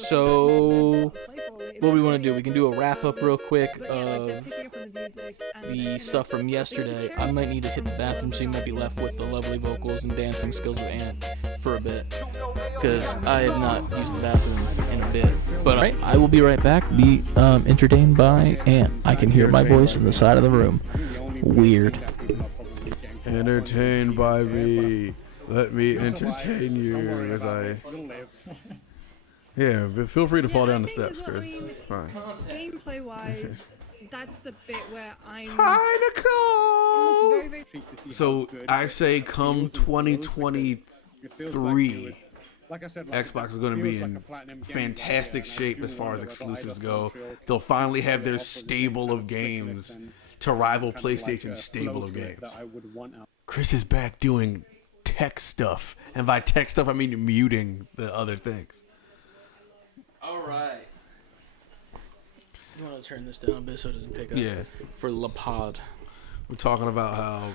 So, what we want to do? We can do a wrap up real quick of the stuff from yesterday. I might need to hit the bathroom, so you might be left with the lovely vocals and dancing skills of Ant for a bit, because I have not used the bathroom in a bit. But alright, I will be right back. Be entertained by Ant. I can hear my voice in the side of the room. Weird. Entertained by me. Let me entertain you as I. Yeah, but feel free to fall down the steps, Chris. Fine. Gameplay wise, that's the bit where I'm. Hi, Nicole! So I say come 2023, Xbox is going to be in fantastic shape as far as exclusives go. They'll finally have their stable of games to rival PlayStation's stable of games. Chris is back doing tech stuff. And by tech stuff, I mean muting the other things. Alright. You want to turn this down a bit so it doesn't pick up? Yeah. For La Pod. We're talking about how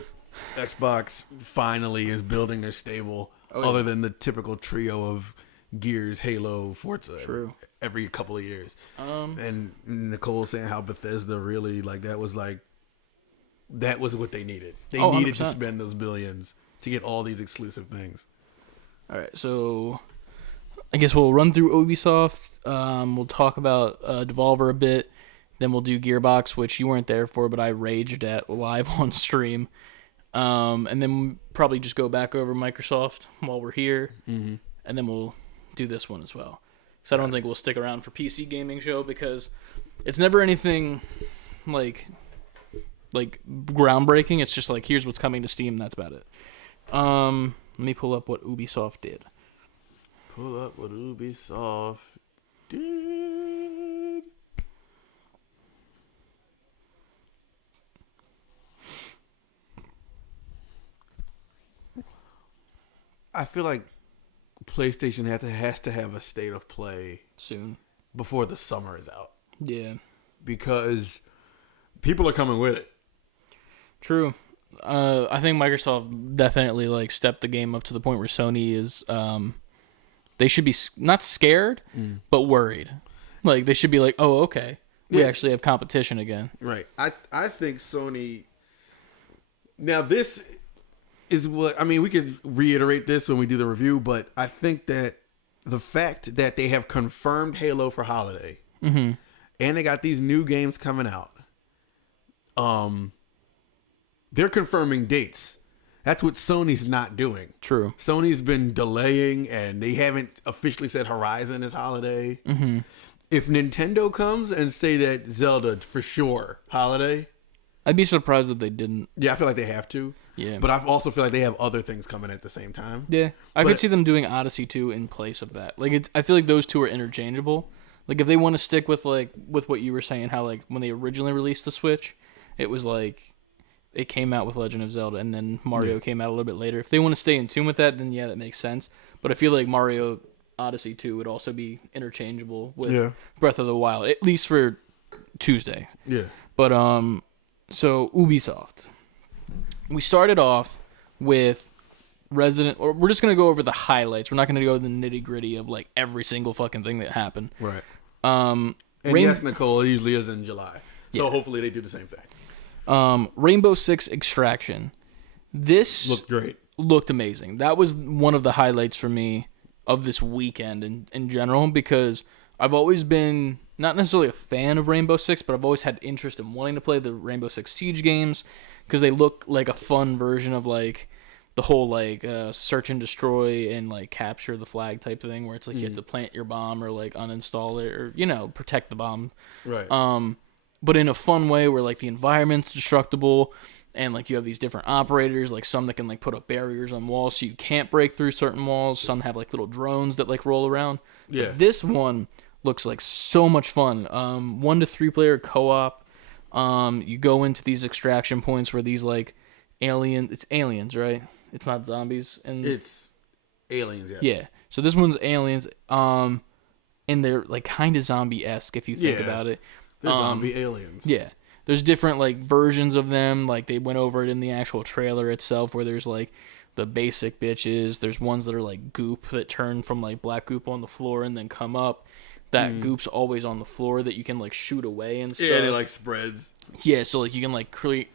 Xbox finally is building their stable, other than the typical trio of Gears, Halo, Forza. True. Every couple of years. And Nicole saying how Bethesda really, that was what they needed. They needed 100%. To spend those billions to get all these exclusive things. Alright, so I guess we'll run through Ubisoft. We'll talk about Devolver a bit. Then we'll do Gearbox, which you weren't there for, but I raged at live on stream. And then probably just go back over Microsoft while we're here. Mm-hmm. And then we'll do this one as well. So I don't think we'll stick around for PC gaming show because it's never anything like groundbreaking. It's just like, here's what's coming to Steam. That's about it. Let me pull up what Ubisoft did. Pull up what Ubisoft did. I feel like PlayStation has to have a state of play soon before the summer is out. Yeah. Because people are coming with it. True. I think Microsoft definitely stepped the game up to the point where Sony is they should be not scared, but worried. They should be like, oh, okay. We actually have competition again. Right. I think Sony... Now, this is what... I mean, we could reiterate this when we do the review, but I think that the fact that they have confirmed Halo for holiday, and they got these new games coming out, they're confirming dates. That's what Sony's not doing. True. Sony's been delaying, and they haven't officially said Horizon is holiday. Mm-hmm. If Nintendo comes and say that Zelda for sure holiday, I'd be surprised if they didn't. Yeah, I feel like they have to. Yeah. But I also feel like they have other things coming at the same time. Yeah. I could see them doing Odyssey 2 in place of that. I feel like those two are interchangeable. If they want to stick with with what you were saying, how when they originally released the Switch, it was it came out with Legend of Zelda, and then Mario came out a little bit later. If they want to stay in tune with that, then yeah, that makes sense. But I feel like Mario Odyssey 2 would also be interchangeable with Breath of the Wild, at least for Tuesday. Yeah. But so Ubisoft. We started off with we're just going to go over the highlights. We're not going to go to the nitty-gritty of every single fucking thing that happened. Right. And yes, Nicole, it usually is in July. So hopefully they do the same thing. Rainbow Six Extraction. This looked great. Looked amazing. That was one of the highlights for me of this weekend in general, because I've always been not necessarily a fan of Rainbow Six, but I've always had interest in wanting to play the Rainbow Six Siege games because they look like a fun version of the whole search and destroy and capture the flag type thing, where it's you have to plant your bomb or uninstall it or protect the bomb. Right. But in a fun way where the environment's destructible and you have these different operators, some that can put up barriers on walls so you can't break through certain walls. Some have little drones that roll around. Yeah. But this one looks like so much fun. 1 to 3 player co-op. You go into these extraction points where these it's aliens, right? It's not zombies, and it's aliens. Yes. Yeah. So this one's aliens. And they're kind of zombie-esque if you think about it. They're zombie aliens. Yeah. There's different versions of them. They went over it in the actual trailer itself, where there's the basic bitches. There's ones that are goop that turn from black goop on the floor and then come up. that goop's always on the floor that you can like shoot away and stuff. Yeah, and it like spreads. Yeah, so like you can like create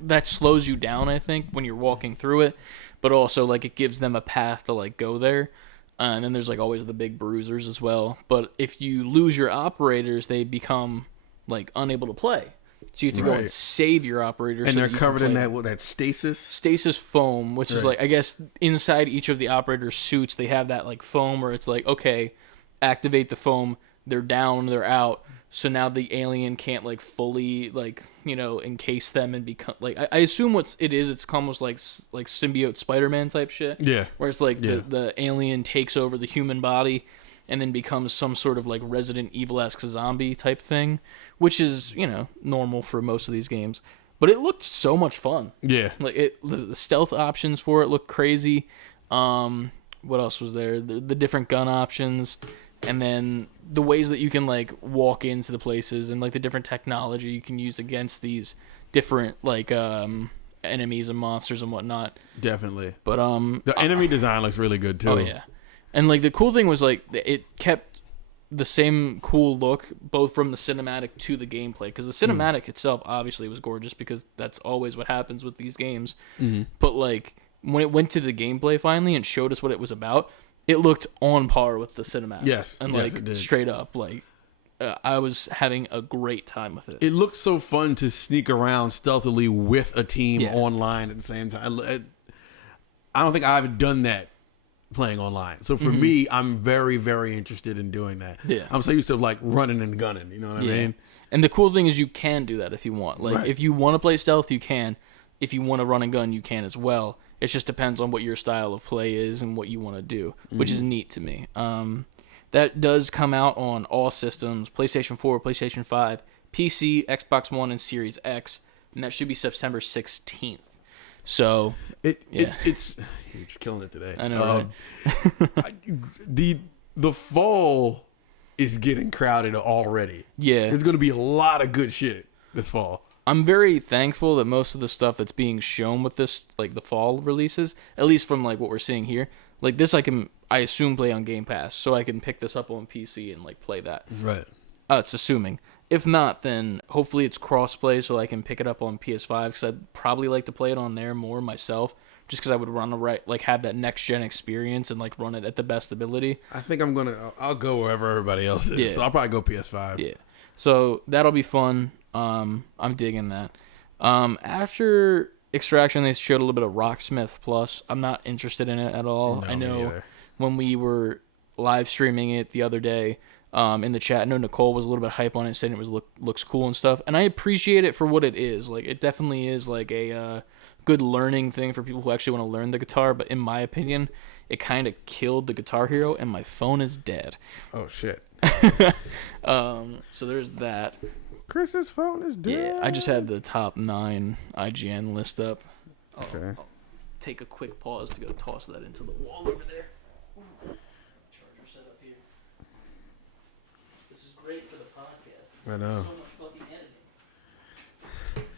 that slows you down, I think, when you're walking through it, but also like it gives them a path to like go there. And then there's like always the big bruisers as well. But if you lose your operators, they become like unable to play. So you have to go and save your operators. And so they're that covered in that stasis foam, which is like, I guess inside each of the operator's suits, they have that like foam where it's like, okay, activate the foam. They're down, they're out. So now the alien can't like fully like, you know, encase them and become like, I assume it's almost like symbiote Spider-Man type shit. Yeah. Where it's like the alien takes over the human body and then becomes some sort of like Resident Evil-esque zombie type thing, which is, you know, normal for most of these games. But it looked so much fun. Yeah. Like the stealth options for it looked crazy. What else was there? The different gun options, and then the ways that you can like walk into the places, and like the different technology you can use against these different like enemies and monsters and whatnot. Definitely. But the enemy design looks really good too. Oh yeah. And like the cool thing was like it kept the same cool look both from the cinematic to the gameplay, because the cinematic itself obviously was gorgeous because that's always what happens with these games. But like when it went to the gameplay finally and showed us what it was about, it looked on par with the cinematic. Yes, and yes, like straight up, like I was having a great time with it. It looked so fun to sneak around stealthily with a team online at the same time. I don't think I've done that playing online. So for me, I'm very, very interested in doing that. Yeah. I'm so used to like running and gunning, you know what I mean? And the cool thing is you can do that if you want. Like if you want to play stealth, you can. If you want to run and gun, you can as well. It just depends on what your style of play is and what you want to do, which is neat to me. That does come out on all systems: PlayStation 4, PlayStation 5, PC, Xbox One, and Series X, and that should be September 16th. So it's you're just killing it today. I know. Right? The fall is getting crowded already. Yeah, there's going to be a lot of good shit this fall. I'm very thankful that most of the stuff that's being shown with this, like the fall releases, at least from like what we're seeing here, like this I assume play on Game Pass, so I can pick this up on PC and like play that. Right. It's assuming. If not, then hopefully it's cross-play so I can pick it up on PS5, because I'd probably like to play it on there more myself, just because I would have that next-gen experience and like run it at the best ability. I think I'll go wherever everybody else is. Yeah. So I'll probably go PS5. Yeah. So that'll be fun. I'm digging that. After Extraction, they showed a little bit of Rocksmith Plus. I'm not interested in it at all. No, I know when we were live streaming it the other day, in the chat, I know Nicole was a little bit hype on it, saying it looks cool and stuff, and I appreciate it for what it is. Like, it definitely is like a good learning thing for people who actually want to learn the guitar. But in my opinion, it kind of killed the Guitar Hero, and my phone is dead. Oh shit. So there's that. Chris's phone is dead. Yeah, I just had the top 9 IGN list up. Okay. I'll take a quick pause to go toss that into the wall over there. Charger set up here. This is great for the podcast. I know. So much fucking editing.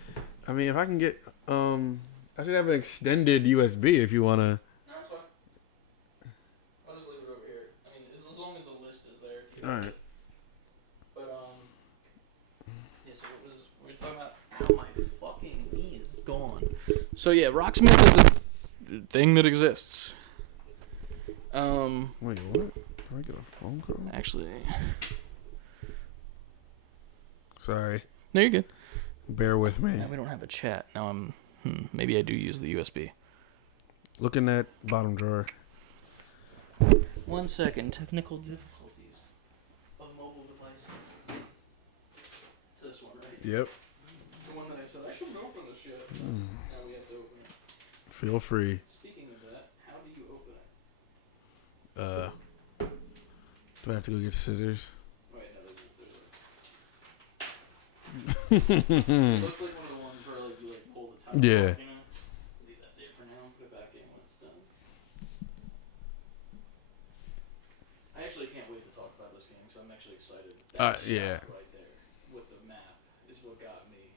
I mean, if I can get, I should have an extended USB if you want to. No, that's fine. I'll just leave it over here. I mean, as long as the list is there. All right. How my fucking knee is gone. So yeah, Rocksmith is a thing that exists. Wait, what? Did I get a phone call? Actually, sorry. No, you're good. Bear with me. Now we don't have a chat. Now maybe I do use the USB. Look in that bottom drawer. 1 second. Technical difficulties of mobile devices. It's this one, right? Yep. The one that I said I shouldn't open this shit. Now we have to open it. Feel free. Speaking of that, how do you open it? Do I have to go get scissors? Wait, no, there's it looks like one of the ones where like you like pull the top Yeah. off, you know? Leave that there for now. Put it back in when it's done. I actually can't wait to talk about this game because I'm actually excited. That Yeah. shot right there with the map is what got me.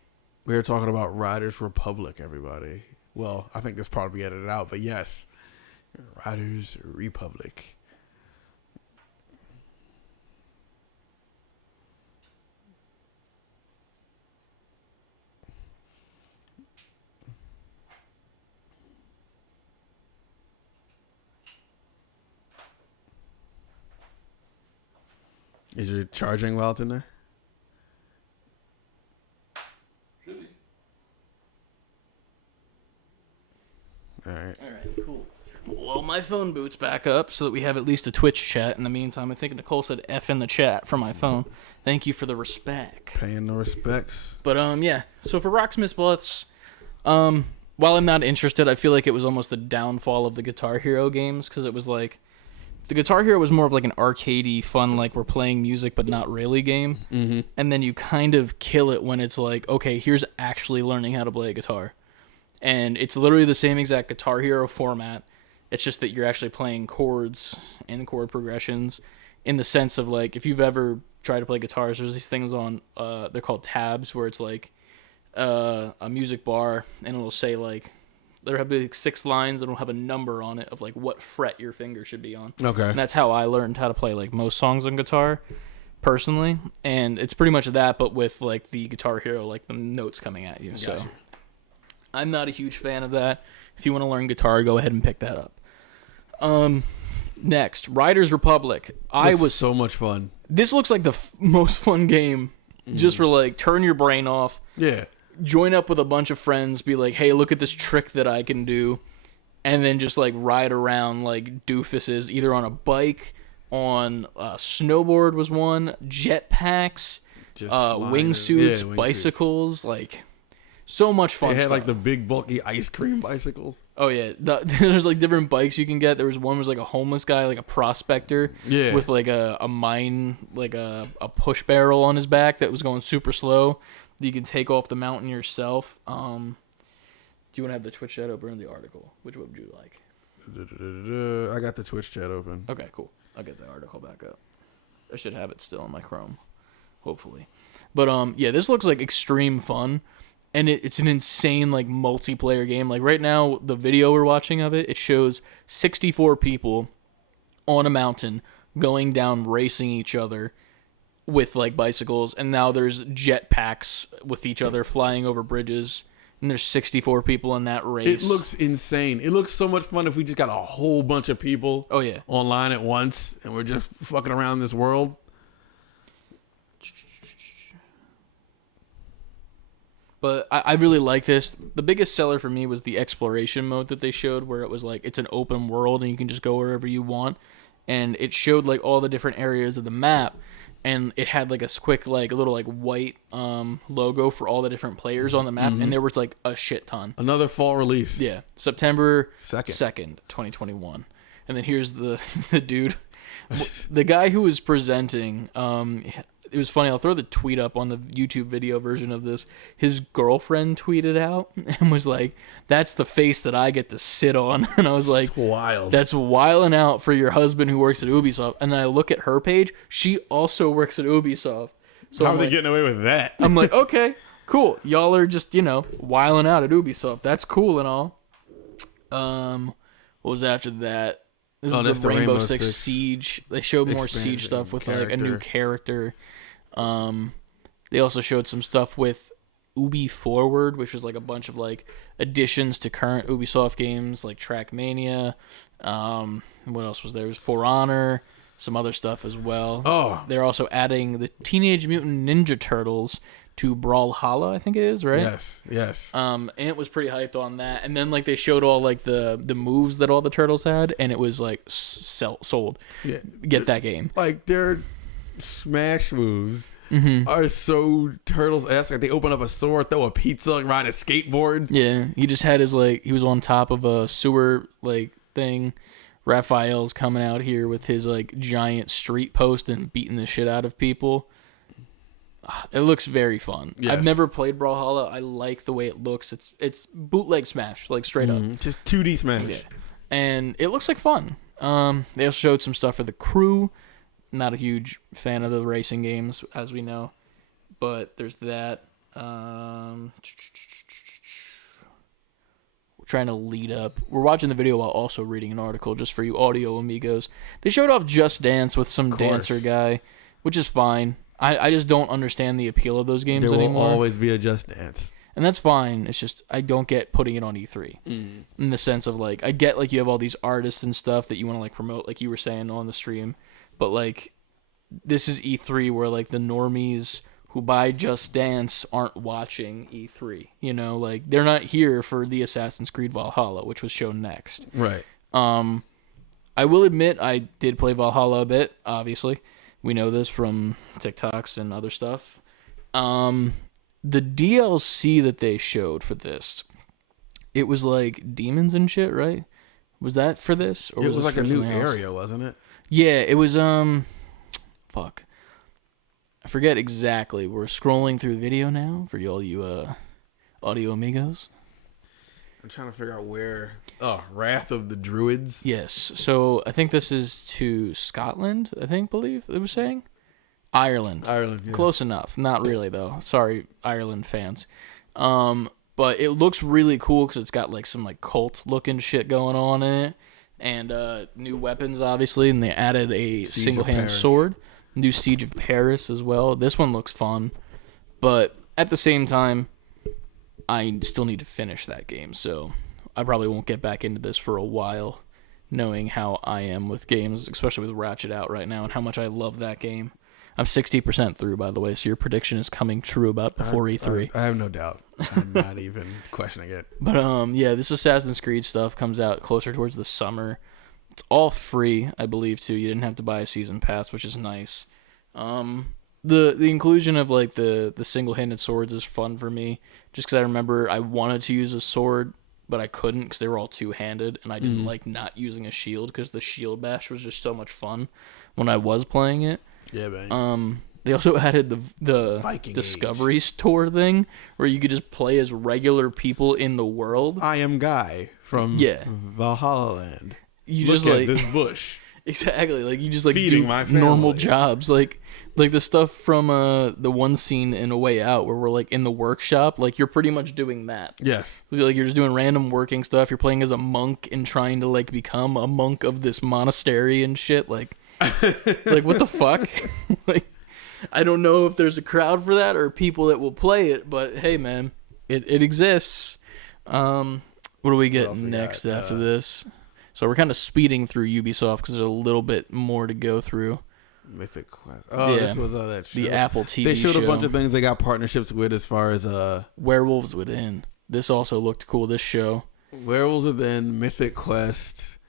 We were talking about Riders Republic, everybody. Well, I think this part will be edited out, but yes. Riders Republic. Is your charging while it's in there? Should be. All right, cool. Well, my phone boots back up so that we have at least a Twitch chat. In the meantime, I think Nicole said F in the chat for my phone. Thank you for the respect. Paying no respects. But, yeah. So for Rocksmith Blitz, while I'm not interested, I feel like it was almost the downfall of the Guitar Hero games, because it was like, the Guitar Hero was more of like an arcadey, fun, like we're playing music but not really game. Mm-hmm. And then you kind of kill it when it's like, okay, here's actually learning how to play a guitar. And it's literally the same exact Guitar Hero format. It's just that you're actually playing chords and chord progressions, in the sense of like, if you've ever tried to play guitars, there's these things on, they're called tabs, where it's like a music bar, and it'll say like, there have like 6 lines, and it'll have a number on it of like what fret your finger should be on. Okay. And that's how I learned how to play like most songs on guitar, personally. And it's pretty much that, but with like the Guitar Hero, like the notes coming at you. Gotcha. So I'm not a huge fan of that. If you want to learn guitar, go ahead and pick that up. Next, Riders Republic. I was so much fun. This looks like the most fun game, just for like turn your brain off. Yeah. Join up with a bunch of friends, be like, hey, look at this trick that I can do, and then just like ride around like doofuses, either on a bike, on a snowboard was one, jetpacks, wingsuits, bicycles, like so much fun. They had stuff. like the big bulky ice cream bicycles. Oh yeah, there's like different bikes you can get. There was one was like a homeless guy, like a prospector, with like a mine, like a push barrel on his back that was going super slow. You can take off the mountain yourself. Do you want to have the Twitch chat open or the article? Which one would you like? I got the Twitch chat open. Okay, cool. I'll get the article back up. I should have it still in my Chrome, hopefully. But yeah, this looks like extreme fun. And it's an insane, like, multiplayer game. Like, right now, the video we're watching of it, it shows 64 people on a mountain going down, racing each other with, like, bicycles. And now there's jetpacks with each other flying over bridges. And there's 64 people in that race. It looks insane. It looks so much fun if we just got a whole bunch of people online at once. And we're just fucking around this world. But I really like this. The biggest seller for me was the exploration mode that they showed, where it was like it's an open world and you can just go wherever you want. And it showed like all the different areas of the map, and it had like a quick like a little like white logo for all the different players on the map, and there was like a shit ton. Another fall release. Yeah, September 2nd, 2021. And then here's the dude, the guy who was presenting. It was funny. I'll throw the tweet up on the YouTube video version of this. His girlfriend tweeted out and was like, "That's the face that I get to sit on." And I was like, "That's wild. That's wilding out for your husband who works at Ubisoft." And then I look at her page. She also works at Ubisoft. So how are they getting away with that? I'm like, okay, cool. Y'all are just, wilding out at Ubisoft. That's cool and all. What was after that? This was the Rainbow Six Siege. They showed more Siege stuff with like a new character. They also showed some stuff with Ubi Forward, which was like a bunch of like additions to current Ubisoft games like Trackmania. What else was there? It was For Honor, some other stuff as well. Oh, they're also adding the Teenage Mutant Ninja Turtles to Brawlhalla, I think it is, right? Yes. And it was pretty hyped on that. And then like they showed all like the moves that all the turtles had, and it was like sold. Yeah. Get that game. Like their smash moves are so Turtles-esque. Like they open up a sword, throw a pizza, ride a skateboard. Yeah, he just had his like he was on top of a sewer like thing. Raphael's coming out here with his like giant street post and beating the shit out of people. It looks very fun. Yes. I've never played Brawlhalla. I like the way it looks. It's bootleg Smash, like straight up. Just 2D Smash. Yeah. And it looks like fun. They also showed some stuff for the crew. Not a huge fan of the racing games, as we know. But there's that. We're trying to lead up. We're watching the video while also reading an article, just for you audio amigos. They showed off Just Dance with some dancer guy, which is fine. I just don't understand the appeal of those games anymore. There will always be a Just Dance. And that's fine. It's just I don't get putting it on E3. In the sense of like, I get like you have all these artists and stuff that you want to like promote, like you were saying on the stream. But like, this is E3 where like the normies who buy Just Dance aren't watching E3. You know, like they're not here for the Assassin's Creed Valhalla, which was shown next. Right. I will admit I did play Valhalla a bit, obviously. We know this from TikToks and other stuff. The DLC that they showed for this, it was like demons and shit, right? Was that for this? Or it was like a new area, wasn't it? Yeah, it was, fuck. I forget exactly. We're scrolling through the video now for all you audio amigos. I'm trying to figure out where. Oh, Wrath of the Druids. Yes. So I think this is to Scotland. Believe it was saying Ireland. Ireland. Yeah. Close enough. Not really though. Sorry, Ireland fans. But it looks really cool because it's got like some like cult looking shit going on in it, and new weapons obviously, and they added a single hand sword. New Siege of Paris as well. This one looks fun, but at the same time, I still need to finish that game, so I probably won't get back into this for a while, knowing how I am with games, especially with Ratchet out right now, and how much I love that game. I'm 60% through, by the way, so your prediction is coming true about before E3. I have no doubt. I'm not even questioning it. But yeah, this Assassin's Creed stuff comes out closer towards the summer. It's all free, I believe, too. You didn't have to buy a season pass, which is nice. The inclusion of like the single-handed swords is fun for me, just because I remember I wanted to use a sword, but I couldn't because they were all two-handed, and I didn't like not using a shield because the shield bash was just so much fun when I was playing it. Yeah, man. They also added the Viking Discovery Age. Store thing where you could just play as regular people in the world. I am Guy from Valhalla Land. You Look just at like this bush. Exactly, like you just like Feeding do my family. normal jobs, like the stuff from the one scene in A Way Out where we're like in the workshop, like you're pretty much doing that. Yes, like you're just doing random working stuff. You're playing as a monk and trying to like become a monk of this monastery and shit. Like what the fuck? Like I don't know if there's a crowd for that or people that will play it, but hey, man, it exists. What do we get next after this? So we're kind of speeding through Ubisoft because there's a little bit more to go through. Mythic Quest. Oh, yeah. This was that show. The Apple TV They showed show. a bunch of things they got partnerships with as far as Werewolves Within. This also looked cool, this show. Werewolves Within, Mythic Quest.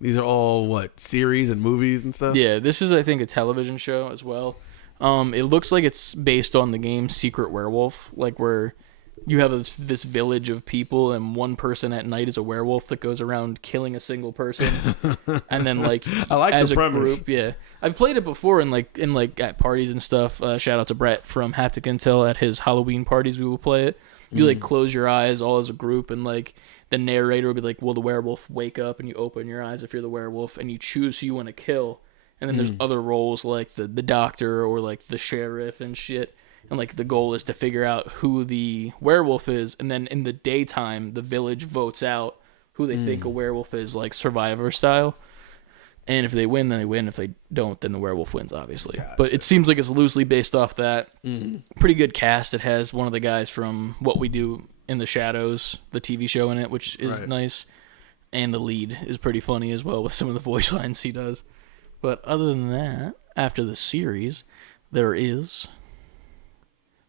These are all, what, series and movies and stuff? Yeah, this is, I think, a television show as well. It looks like it's based on the game Secret Werewolf, like where you have this village of people and one person at night is a werewolf that goes around killing a single person. And then like I like as the a premise. group, yeah. I've played it before in like at parties and stuff. Shout out to Brett from Haptic Intel at his Halloween parties. We will play it. You like close your eyes all as a group, and like the narrator will be like, "Will the werewolf wake up?" And you open your eyes if you're the werewolf, and you choose who you want to kill. And then there's other roles like the doctor or like the sheriff and shit. And like the goal is to figure out who the werewolf is, and then in the daytime, the village votes out who they think a werewolf is, like Survivor style. And if they win, then they win. If they don't, then the werewolf wins, obviously. Gotcha. But it seems like it's loosely based off that. Pretty good cast. It has one of the guys from What We Do in the Shadows, the TV show, in it, which is nice. And the lead is pretty funny as well with some of the voice lines he does. But other than that, after the series, there is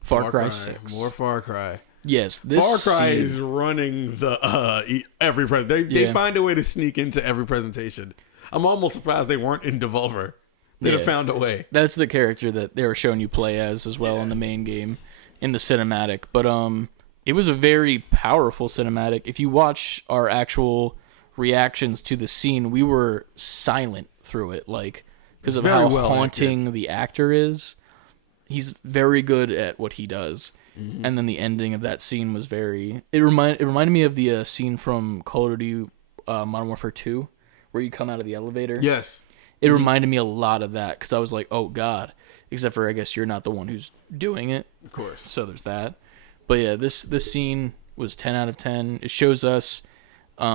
Far Cry 6. More Far Cry. Yes, this Far Cry is running the every they find a way to sneak into every presentation. I'm almost surprised they weren't in Devolver. They'd have found a way. That's the character that they were showing you play as well in the main game, in the cinematic. But it was a very powerful cinematic. If you watch our actual reactions to the scene, we were silent through it, like because of how haunting the actor is. He's very good at what he does. And then the ending of that scene was very... It reminded me of the scene from Call of Duty Modern Warfare 2, where you come out of the elevator. Yes. It reminded me a lot of that, because I was like, oh, God. Except for, I guess, you're not the one who's doing it. Of course. So there's that. But yeah, this scene was 10 out of 10. It shows us a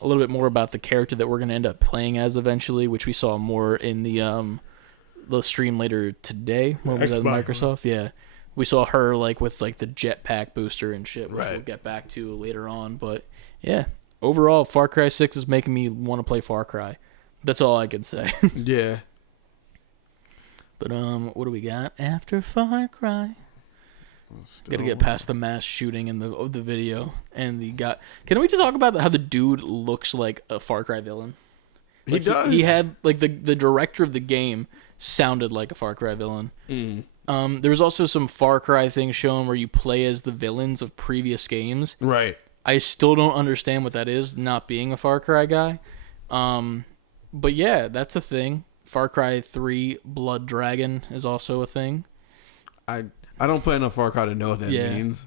little bit more about the character that we're going to end up playing as eventually, which we saw more in the stream later today. What was that, Microsoft? Yeah. We saw her like with like the jetpack booster and shit, which we'll get back to later on. But yeah, overall, Far Cry 6 is making me want to play Far Cry. That's all I can say. Yeah. But what do we got after Far Cry? Gotta get past the mass shooting in the video and the guy. Can we just talk about how the dude looks like a Far Cry villain? Like, he does. He had like the director of the game sounded like a Far Cry villain. There was also some Far Cry things shown where you play as the villains of previous games. Right. I still don't understand what that is, not being a Far Cry guy. But yeah, that's a thing. Far Cry 3 Blood Dragon is also a thing. I don't play enough Far Cry to know what that means.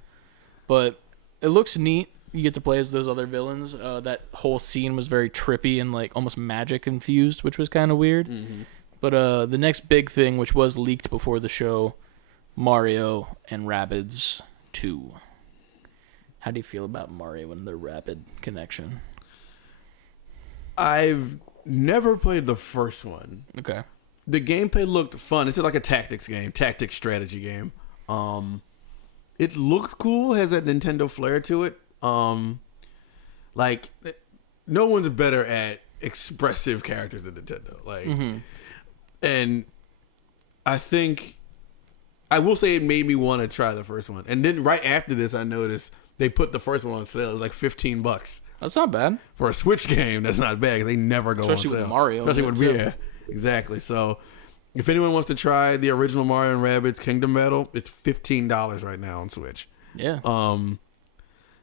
But it looks neat. You get to play as those other villains. That whole scene was very trippy and like almost magic infused, which was kind of weird. Mm-hmm. But the next big thing, which was leaked before the show, Mario and Rabbids 2. How do you feel about Mario and the Rabbid connection? I've never played the first one. Okay. The gameplay looked fun. It's like a tactics strategy game. It looks cool, has that Nintendo flair to it. Like, no one's better at expressive characters than Nintendo. Like, and I think I will say it made me want to try the first one. And then right after this, I noticed they put the first one on sale. It was like $15. That's not bad For a Switch game, that's not bad. They never go Especially on sale. With Mario. Especially with yeah, exactly. So if anyone wants to try the original Mario and Rabbids Kingdom Battle, it's $15 right now on Switch. Yeah.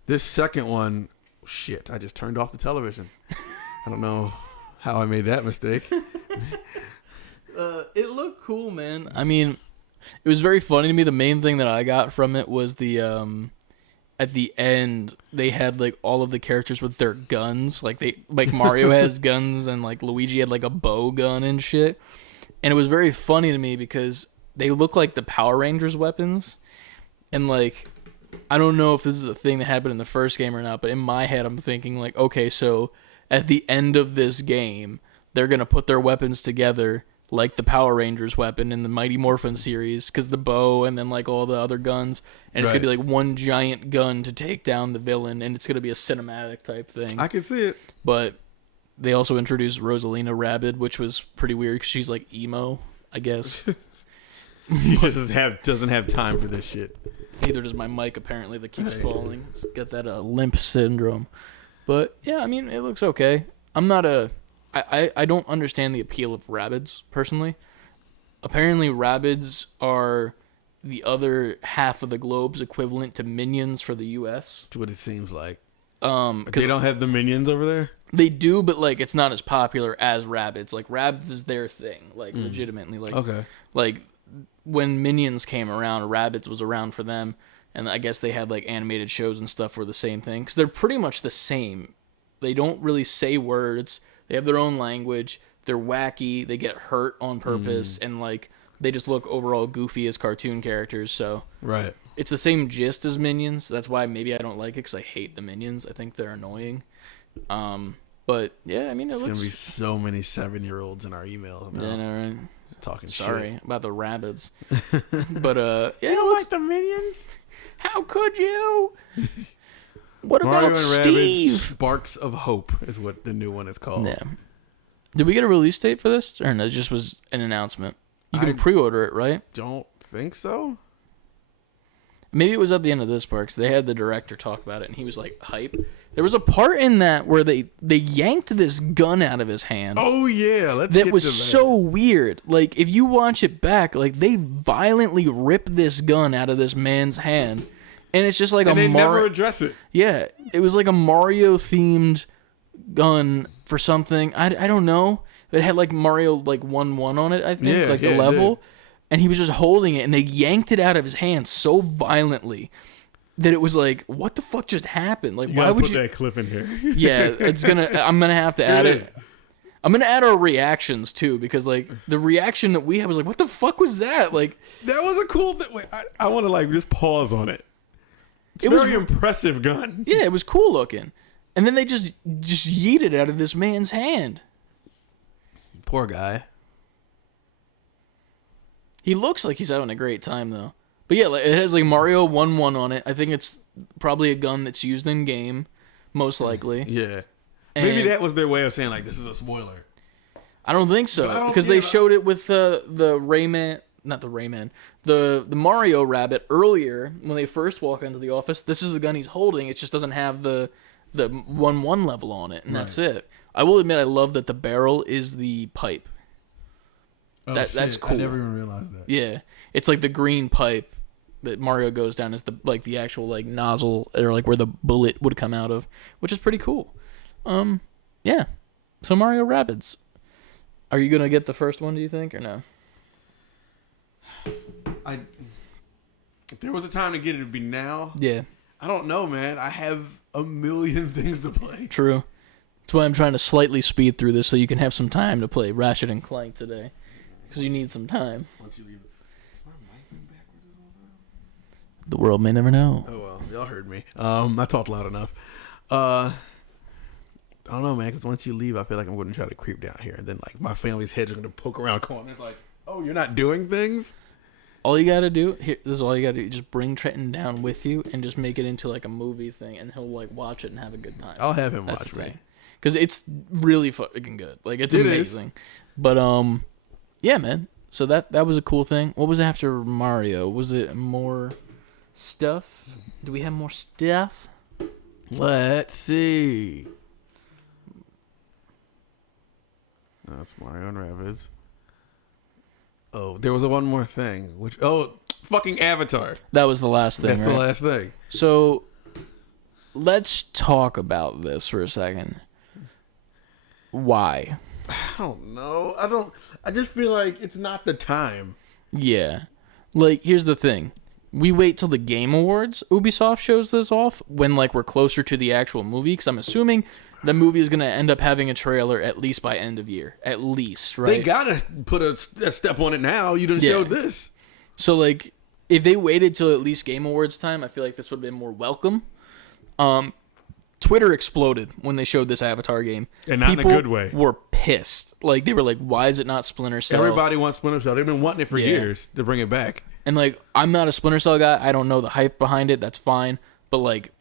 This second one, shit, I just turned off the television. I don't know how I made that mistake. It looked cool, man. I mean, it was very funny to me. The main thing that I got from it was the at the end they had like all of the characters with their guns. Like Mario has guns and like Luigi had like a bow gun and shit. And it was very funny to me because they look like the Power Rangers weapons. And like, I don't know if this is a thing that happened in the first game or not, but in my head I'm thinking like, okay, so at the end of this game, they're going to put their weapons together like the Power Rangers weapon in the Mighty Morphin series, because the bow and then like all the other guns, and it's going to be like one giant gun to take down the villain, and it's going to be a cinematic type thing. I can see it. But they also introduced Rosalina Rabbid, which was pretty weird because she's like emo, I guess. She just doesn't have time for this shit. Neither does my mic, apparently, that keeps falling. It's got that limp syndrome. But yeah, I mean, it looks okay. I'm not I don't understand the appeal of Rabbids, personally. Apparently, Rabbids are the other half of the globe's equivalent to Minions for the U.S. That's what it seems like. They don't have the Minions over there? They do, but like it's not as popular as Rabbids. Like Rabbids is their thing, like legitimately. Like okay. Like when Minions came around, Rabbids was around for them, and I guess they had like animated shows and stuff were the same thing, because they're pretty much the same. They don't really say words. They have their own language. They're wacky. They get hurt on purpose, and like they just look overall goofy as cartoon characters. So right, it's the same gist as Minions. That's why maybe I don't like it, because I hate the Minions. I think they're annoying. But yeah, I mean, it's gonna be so many 7-year-olds in our emails now. Yeah, no, right. Talking Sorry shit about the Rabbids. But yeah, you don't like the Minions? How could you? What Mario about and Steve? Rabbids Sparks of Hope is what the new one is called. Yeah. Did we get a release date for this, or no? It just was an announcement. You can pre-order it, right? Don't think so. Maybe it was at the end of this part, because they had the director talk about it, and he was like hype. There was a part in that where they yanked this gun out of his hand. Oh yeah, that was so weird. Like if you watch it back, like they violently rip this gun out of this man's hand, and it's just like they never address it. Yeah, it was like a Mario themed gun for something. I don't know. It had like Mario like 1-1 on it, I think, like the level. And he was just holding it, and they yanked it out of his hand so violently that it was like, what the fuck just happened? Like, why would put that clip in here? Yeah, I'm gonna have to add it. I'm gonna add our reactions too, because like the reaction that we had was like, what the fuck was that? Like, that was a cool thing. Wait, I want to like just pause on it. It was a very impressive gun. Yeah, it was cool looking, and then they just yeeted it out of this man's hand. Poor guy. He looks like he's having a great time, though. But yeah, it has like Mario 1-1 on it. I think it's probably a gun that's used in game, most likely. Yeah. Maybe that was their way of saying like this is a spoiler. I don't think so, because they showed it with the Rayman, not the Rayman, the Mario rabbit earlier when they first walk into the office. This is the gun he's holding. It just doesn't have the 1/1 level on it, and that's it. I will admit, I love that the barrel is the pipe. That's cool. I never even realized that. Yeah, it's like the green pipe that Mario goes down is the actual like nozzle, or like where the bullet would come out of, which is pretty cool. Yeah. So Mario Rabbids. Are you gonna get the first one, do you think, or no? If there was a time to get it, it'd be now. Yeah. I don't know, man. I have a million things to play. True. That's why I'm trying to slightly speed through this so you can have some time to play Ratchet and Clank today. Because you need some time. Once you leave it. Is my mic been backwards this whole time? The world may never know. Oh, well. Y'all heard me. I talked loud enough. I don't know, man, because once you leave, I feel like I'm going to try to creep down here. And then, like, my family's heads are going to poke around corners like, oh, you're not doing things? All you got to do, this is all you got to do, just bring Trenton down with you and just make it into, like, a movie thing, and he'll, like, watch it and have a good time. I'll have him watch me. Because it's really fucking good. Like, it's amazing. But, yeah, man. So that was a cool thing. What was after Mario? Was it more stuff? Do we have more stuff? Let's see. That's Mario and Rabbids. Oh, there was one more thing. Fucking Avatar. That was the last thing, That's the last thing. So, let's talk about this for a second. Why? I don't know. I just feel like it's not the time. Yeah. Like, here's the thing. We wait till the Game Awards, Ubisoft shows this off, when, like, we're closer to the actual movie, because I'm assuming the movie is going to end up having a trailer at least by end of year. At least, right? They got to put a step on it now. You didn't show this. So, like, if they waited till at least Game Awards time, I feel like this would have been more welcome. Twitter exploded when they showed this Avatar game. And not People in a good way. Were pissed. Like, they were like, why is it not Splinter Cell? Everybody wants Splinter Cell. They've been wanting it for years to bring it back. And, like, I'm not a Splinter Cell guy. I don't know the hype behind it. That's fine. But, like,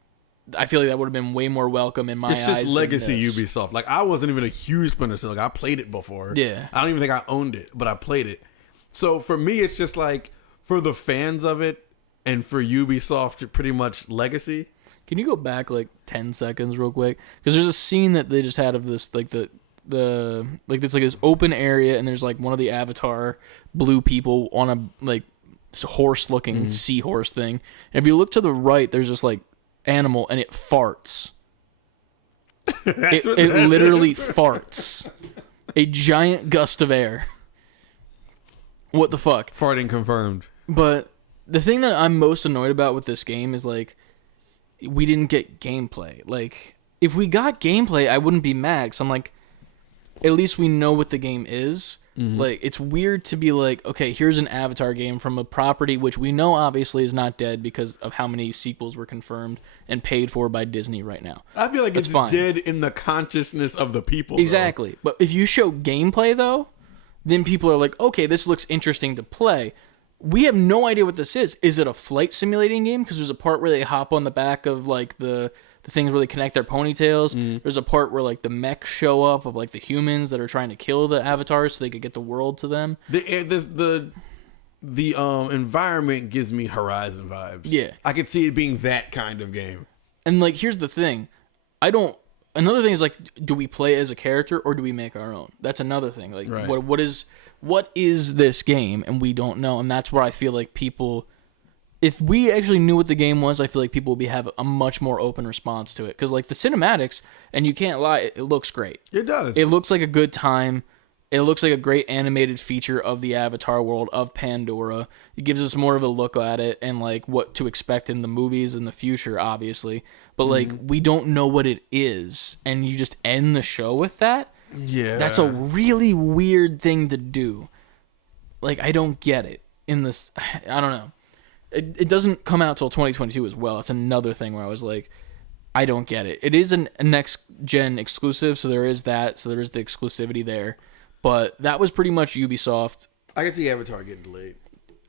I feel like that would have been way more welcome in my eyes. It's just legacy Ubisoft. Like, I wasn't even a huge Splinter Cell. Like, I played it before. Yeah. I don't even think I owned it, but I played it. So, for me, it's just like, for the fans of it and for Ubisoft, pretty much legacy. Can you go back, like, 10 seconds real quick? Because there's a scene that they just had of this, like, this open area, and there's, like, one of the Avatar blue people on a, like, horse-looking seahorse thing. And if you look to the right, there's this, like, animal, and it farts. It literally farts. A giant gust of air. What the fuck? Farting confirmed. But the thing that I'm most annoyed about with this game is, like, we didn't get gameplay. Like, if we got gameplay, I wouldn't be mad, because I'm like, at least we know what the game is. Like, it's weird to be like, okay, here's an Avatar game from a property which we know obviously is not dead because of how many sequels were confirmed and paid for by Disney right now. I feel like it's dead in the consciousness of the people. Exactly. Though. But if you show gameplay, though, then people are like, okay, this looks interesting to play. We have no idea what this is. Is it a flight simulating game? Because there's a part where they hop on the back of, like, the things where they connect their ponytails. There's a part where, like, the mechs show up of, like, the humans that are trying to kill the avatars so they could get the world to them. The environment gives me Horizon vibes. Yeah. I could see it being that kind of game. And, like, here's the thing. Another thing is, like, do we play as a character or do we make our own? That's another thing. Like, right. What is this game? And we don't know. And that's where I feel like people... If we actually knew what the game was, I feel like people would have a much more open response to it. Because, like, the cinematics, and you can't lie, it looks great. It does. It looks like a good time. It looks like a great animated feature of the Avatar world, of Pandora. It gives us more of a look at it and, like, what to expect in the movies in the future, obviously. But, like, we don't know what it is. And you just end the show with that? Yeah. That's a really weird thing to do. Like, I don't get it. I don't know. It doesn't come out till 2022 as well. It's another thing where I was like, I don't get it. It is a next-gen exclusive, so there is that. So there is the exclusivity there. But that was pretty much Ubisoft. I could see Avatar getting delayed.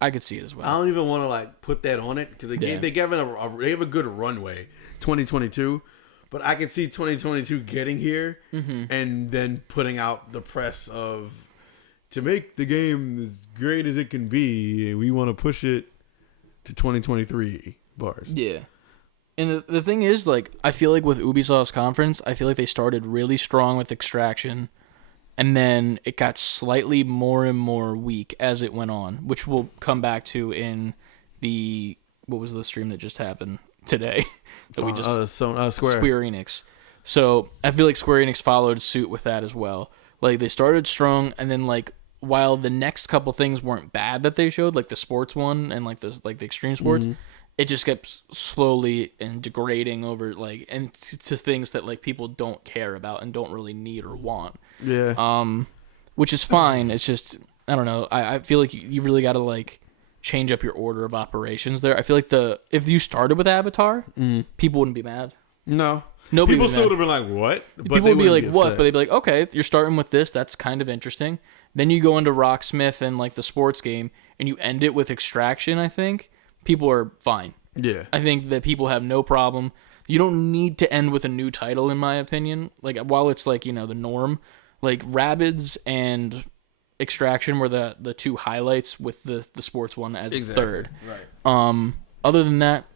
I could see it as well. I don't even want to, like, put that on it because they have a good runway, 2022. But I can see 2022 getting here Mm-hmm. and then putting out the press of to make the game as great as it can be. We want to push it to 2023 bars. Yeah. And the thing is, like, I feel like with Ubisoft's conference, I feel like they started really strong with Extraction, and then it got slightly more and more weak as it went on, which we'll come back to in the, what was the stream that just happened today? That we just Square-Enix. So I feel like Square-Enix followed suit with that as well. Like, they started strong, and then, like, while the next couple things weren't bad that they showed, like the sports one and like the extreme sports, it just kept slowly and degrading over like and to things that like people don't care about and don't really need or want. Yeah. Which is fine. It's just I don't know. I feel like you really got to like change up your order of operations there. I feel like if you started with Avatar, people wouldn't be mad. No. Nobody People still would have been like, what? But people would be like, what? But they'd be like, okay, you're starting with this. That's kind of interesting. Then you go into Rocksmith and like the sports game and you end it with Extraction, I think. People are fine. Yeah. I think that people have no problem. You don't need to end with a new title, in my opinion. Like, while it's like, the norm, like Rabbids and Extraction were the two highlights with the sports one as a third. Right. Other than that,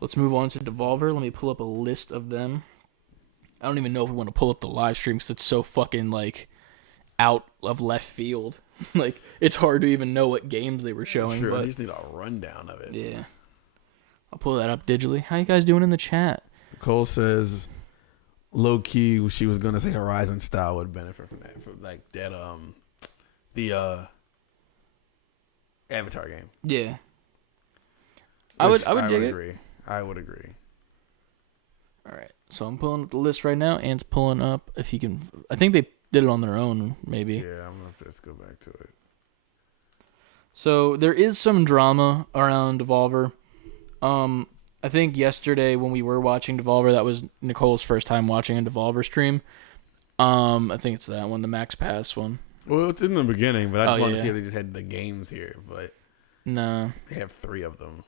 let's move on to Devolver. Let me pull up a list of them. I don't even know if we want to pull up the live stream because it's so fucking, like, out of left field. Like, it's hard to even know what games they were showing. Sure, but I just need a rundown of it. Yeah. I'll pull that up digitally. How you guys doing in the chat? Cole says, low key, she was going to say Horizon style would benefit from that. For like that, the Avatar game. Yeah. I would dig it. Agree. I would agree. All right. So I'm pulling up the list right now, and it's pulling up if you can. I think they did it on their own, maybe. Yeah, I'm gonna have to go back to it. So there is some drama around Devolver. I think yesterday when we were watching Devolver, that was Nicole's first time watching a Devolver stream. I think it's that one, the Max Pass one. Well, it's in the beginning, but I just wanted to see yeah. if they just had the games here, but no, they have 3 of them.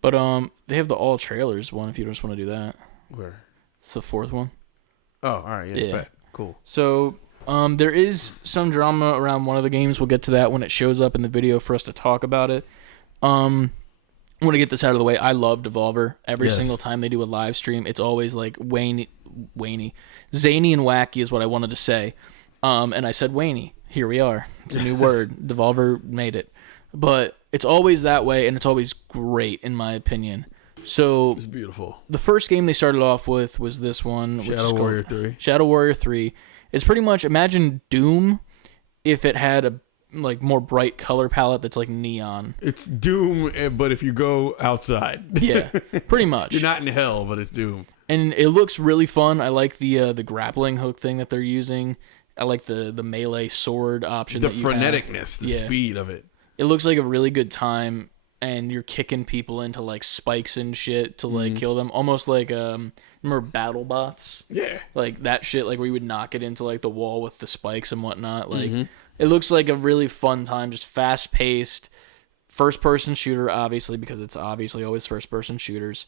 But they have the all trailers one if you just want to do that. Where? It's the 4th one. Oh, all right, yeah. Bet. Cool. So there is some drama around one of the games. We'll get to that when it shows up in the video for us to talk about it. I want to get this out of the way. I love Devolver. Every single time they do a live stream, it's always like zany and wacky is what I wanted to say. And I said wany. Here we are. It's a new word. Devolver made it. But it's always that way, and it's always great, in my opinion. So it's beautiful. The first game they started off with was this one. Shadow Warrior 3. Shadow Warrior 3. It's pretty much, imagine Doom if it had a like more bright color palette that's like neon. It's Doom, but if you go outside. Yeah, pretty much. You're not in hell, but it's Doom. And it looks really fun. I like the grappling hook thing that they're using. I like the melee sword option. The freneticness, the speed of it. It looks like a really good time, and you're kicking people into like spikes and shit to like kill them, almost like remember Battle Bots? Yeah, like that shit, like where you would knock it into like the wall with the spikes and whatnot. Like it looks like a really fun time, just fast paced, first person shooter, obviously because it's obviously always first person shooters.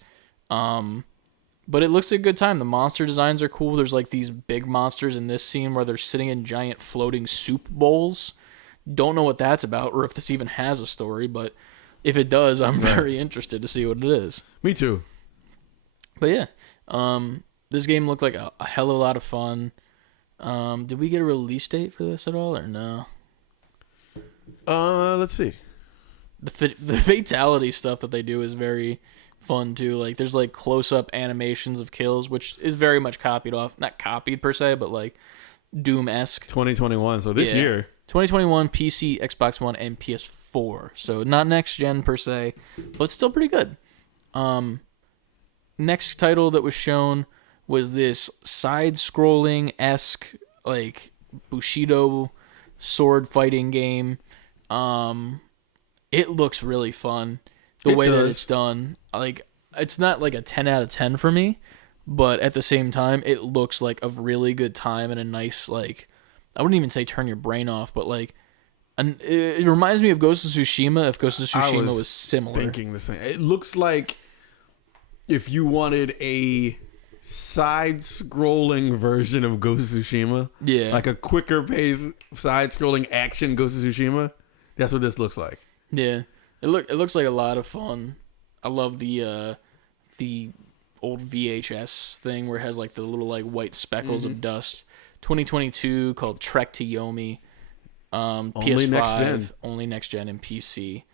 But it looks like a good time. The monster designs are cool. There's like these big monsters in this scene where they're sitting in giant floating soup bowls. Don't know what that's about or if this even has a story, but if it does, I'm very interested to see what it is. Me too. But yeah, this game looked like a hell of a lot of fun. Did we get a release date for this at all or no? Let's see. The fatality stuff that they do is very fun too. Like there's like close-up animations of kills, which is very much copied off, not copied per se, but like Doom-esque. 2021, so this year. 2021 PC, Xbox One, and PS4. So not next gen per se, but still pretty good. Next title that was shown was this side-scrolling-esque like Bushido sword fighting game. It looks really fun. The way that it's done, like it's not like a 10 out of 10 for me, but at the same time, it looks like a really good time and a nice like. I wouldn't even say turn your brain off, but like, it reminds me of Ghost of Tsushima. If Ghost of Tsushima was similar, thinking the same. It looks like if you wanted a side-scrolling version of Ghost of Tsushima. Yeah. Like a quicker pace, side-scrolling action Ghost of Tsushima. That's what this looks like. Yeah. It looks like a lot of fun. I love the old VHS thing where it has like the little like white speckles of dust. 2022 called Trek to Yomi. Only PS5, next gen. only next gen and PC.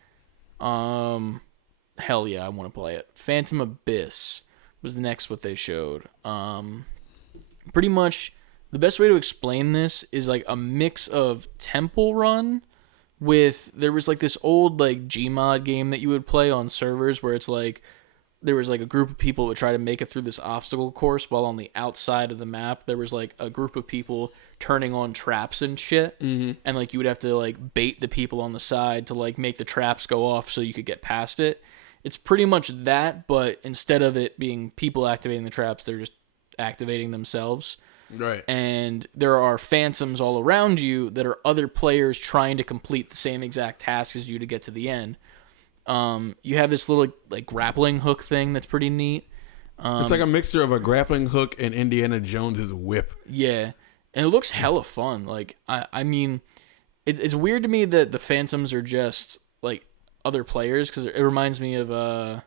Hell yeah, I want to play it. Phantom Abyss was the next what they showed. Pretty much the best way to explain this is like a mix of Temple Run with, there was like this old like Gmod game that you would play on servers where it's like there was like a group of people that would try to make it through this obstacle course, while on the outside of the map there was like a group of people turning on traps and shit, and like you would have to like bait the people on the side to like make the traps go off so you could get past it. It's pretty much that, but instead of it being people activating the traps, they're just activating themselves. Right. And there are phantoms all around you that are other players trying to complete the same exact task as you to get to the end. You have this little like grappling hook thing that's pretty neat. It's like a mixture of a grappling hook and Indiana Jones's whip. Yeah, and it looks hella fun. Like I mean, it's weird to me that the phantoms are just like other players, because it reminds me of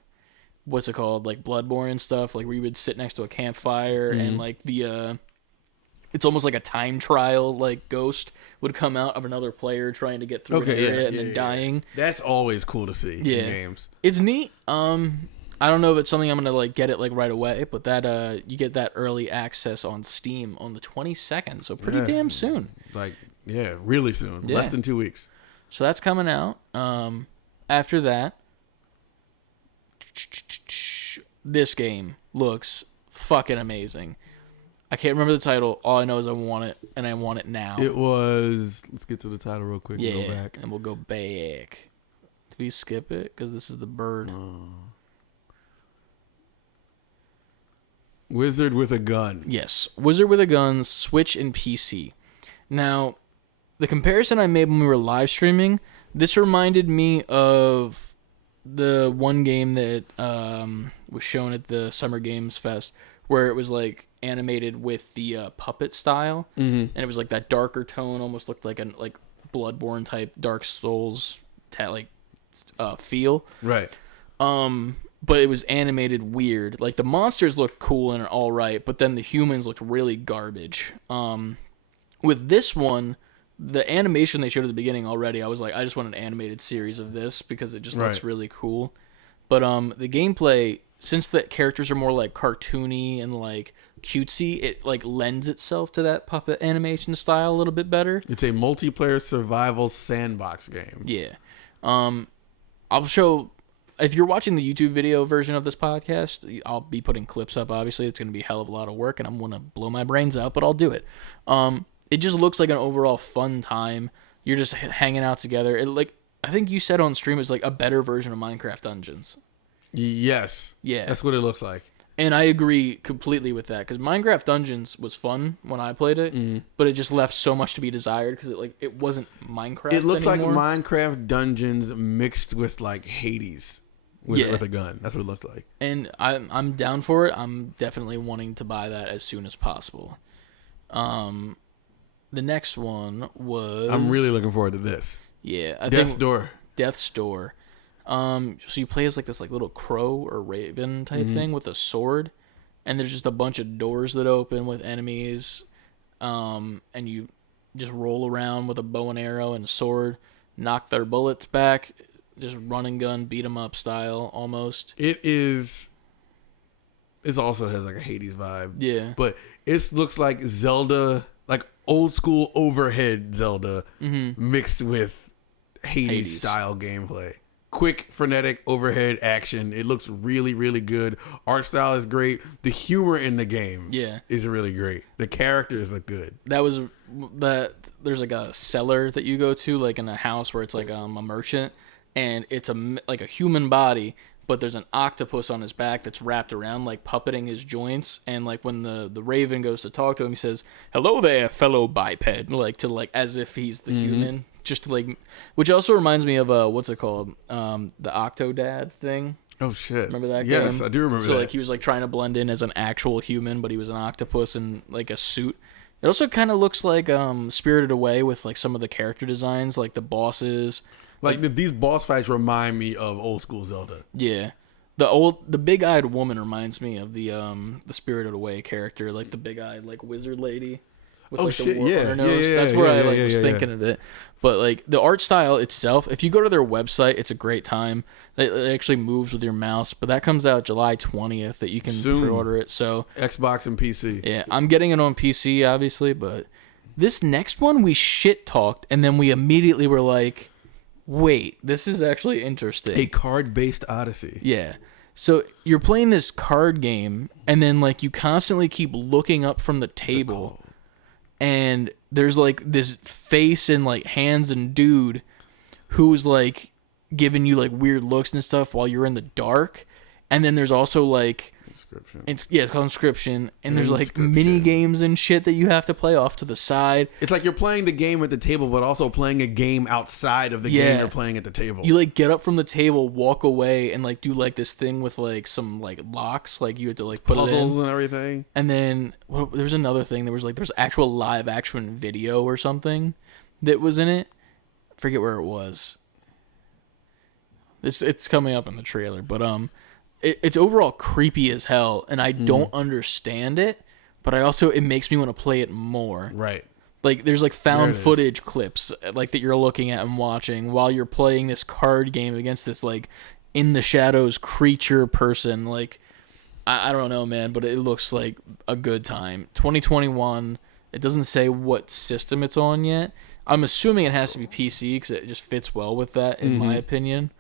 what's it called, like Bloodborne and stuff, like where you would sit next to a campfire and like the it's almost like a time trial, like ghost would come out of another player trying to get through an area and then dying. That's always cool to see in games. It's neat. I don't know if it's something I'm gonna like get it like right away, but that you get that early access on Steam on the 22nd, so pretty damn soon. Like really soon. Yeah. Less than 2 weeks. So that's coming out. After that, this game looks fucking amazing. I can't remember the title. All I know is I want it, and I want it now. It was... Let's get to the title real quick and go back. And we'll go back. Did we skip it? Because this is the bird. Wizard with a Gun. Yes. Wizard with a Gun, Switch and PC. Now, the comparison I made when we were live streaming, this reminded me of the one game that was shown at the Summer Games Fest, where it was like animated with the puppet style, and it was like that darker tone, almost looked like a like Bloodborne type Dark Souls feel. Right. But it was animated weird. Like the monsters looked cool and all right, but then the humans looked really garbage. With this one, the animation they showed at the beginning already, I was like, I just want an animated series of this because it just looks really cool. But the gameplay, since the characters are more like cartoony and like cutesy, it like lends itself to that puppet animation style a little bit better. It's a multiplayer survival sandbox game. Yeah. I'll show, if you're watching the YouTube video version of this podcast, I'll be putting clips up. Obviously, it's going to be a hell of a lot of work, and I'm going to blow my brains out, but I'll do it. It just looks like an overall fun time. You're just hanging out together. It like, I think you said on stream, it's like a better version of Minecraft Dungeons. Yes. Yeah. That's what it looks like. And I agree completely with that, because Minecraft Dungeons was fun when I played it, but it just left so much to be desired because it wasn't Minecraft. It looks anymore. like Minecraft Dungeons mixed with like Hades with a gun. That's what it looks like. And I'm down for it. I'm definitely wanting to buy that as soon as possible. The next one was... I'm really looking forward to this. Yeah. Death's Door. Death's Door. So you play as like this like little crow or raven type thing with a sword, and there's just a bunch of doors that open with enemies, and you just roll around with a bow and arrow and sword, knock their bullets back, just run and gun, beat 'em up style almost. It is... It also has like a Hades vibe. Yeah. But it looks like Zelda, like old school overhead Zelda mixed with Hades style gameplay. Quick, frenetic, overhead action. It looks really, really good. Art style is great. The humor in the game is really great. The characters look good. There's like a cellar that you go to, like in a house where it's like a merchant, and it's like a human body, but there's an octopus on his back that's wrapped around, like puppeting his joints. And like when the raven goes to talk to him, he says, "Hello there, fellow biped," like to like as if he's the human. Just to like, which also reminds me of what's it called? The Octodad thing. Oh shit! Remember that game? Yes, I do remember that. So like he was like trying to blend in as an actual human, but he was an octopus in like a suit. It also kind of looks like Spirited Away with like some of the character designs, like the bosses. Like these boss fights remind me of old school Zelda. Yeah. The big-eyed woman reminds me of the Spirited Away character, like the big-eyed like wizard lady with like the warp on her nose. That's where I was thinking of it. But like the art style itself, if you go to their website, it's a great time. It actually moves with your mouse, but that comes out July 20th that you can pre-order it. So Xbox and PC. Yeah, I'm getting it on PC obviously, but this next one we shit talked and then we immediately were like, wait, this is actually interesting. A card-based Odyssey. Yeah. So you're playing this card game, and then like you constantly keep looking up from the table, and there's like this face and like hands and dude who's like giving you like weird looks and stuff while you're in the dark, and then there's also like it's called Inscription, and there's like mini games and shit that you have to play off to the side. It's like you're playing the game at the table, but also playing a game outside of the game you're playing at the table. You like get up from the table, walk away, and like do like this thing with like some like locks, like you had to like put puzzles it in. And everything. And then there was another thing. There's actual live action video or something that was in it. I forget where it was. It's coming up in the trailer, but it's overall creepy as hell, and I don't understand it, but it makes me want to play it more. Right. Like, there's, like, found footage clips, like, that you're looking at and watching while you're playing this card game against this, like, in-the-shadows creature person. Like, I don't know, man, but it looks like a good time. 2021, it doesn't say what system it's on yet. I'm assuming it has to be PC, because it just fits well with that, in my opinion.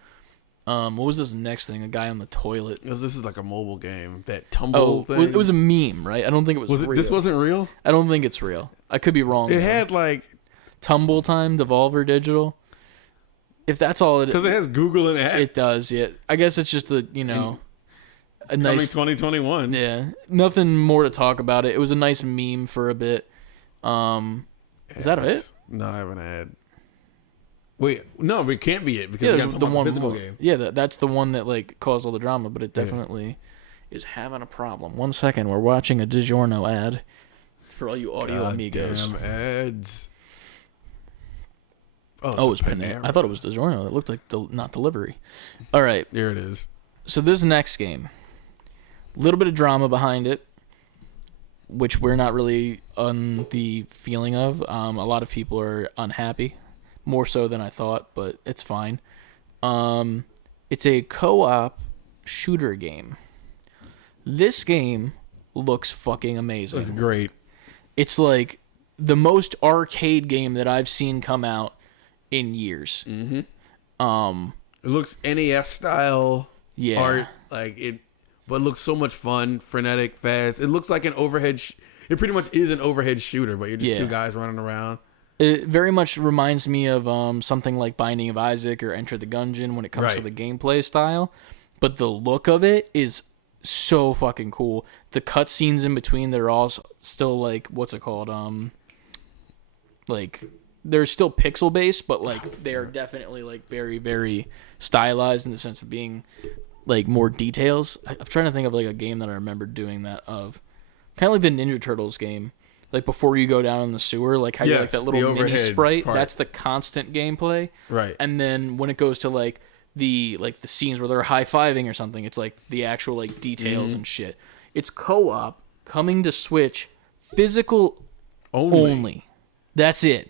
What was this next thing? A guy on the toilet. This is like a mobile game. That tumble thing. It was a meme, right? I don't think it was real. This wasn't real? I don't think it's real. I could be wrong. It had like... Tumble Time, Devolver Digital. If that's all it is... Because it has Google in it. It does, yeah. I guess it's just a nice... Coming 2021. Yeah. Nothing more to talk about it. It was a nice meme for a bit. Is that it? No, I haven't had... Wait, no, it can't be it because we got the one physical game. Yeah, that's the one that like caused all the drama, but it definitely is having a problem. 1 second, we're watching a DiGiorno ad for all you audio amigos. Damn ads. Oh, it's Panera. I thought it was DiGiorno. It looked like not delivery. All right, there it is. So this next game, a little bit of drama behind it, which we're not really on the feeling of. A lot of people are unhappy. More so than I thought, but it's fine. It's a co-op shooter game. This game looks fucking amazing. Looks great. It's like the most arcade game that I've seen come out in years. Mm-hmm. It looks NES style art, like it, but it looks so much fun, frenetic, fast. It looks like an overhead. It pretty much is an overhead shooter, but you're just two guys running around. It very much reminds me of something like Binding of Isaac or Enter the Gungeon when it comes to the gameplay style. But the look of it is so fucking cool. The cutscenes in between, they're all still like, what's it called? Like, they're still pixel based, but like they are definitely like very, very stylized in the sense of being like more details. I'm trying to think of like a game that I remember doing that of. Kind of like the Ninja Turtles game. Like before you go down in the sewer, like how you like that little mini sprite. Part. That's the constant gameplay. Right. And then when it goes to like the scenes where they're high-fiving or something, it's like the actual like details and shit. It's co-op, coming to Switch, physical only. That's it.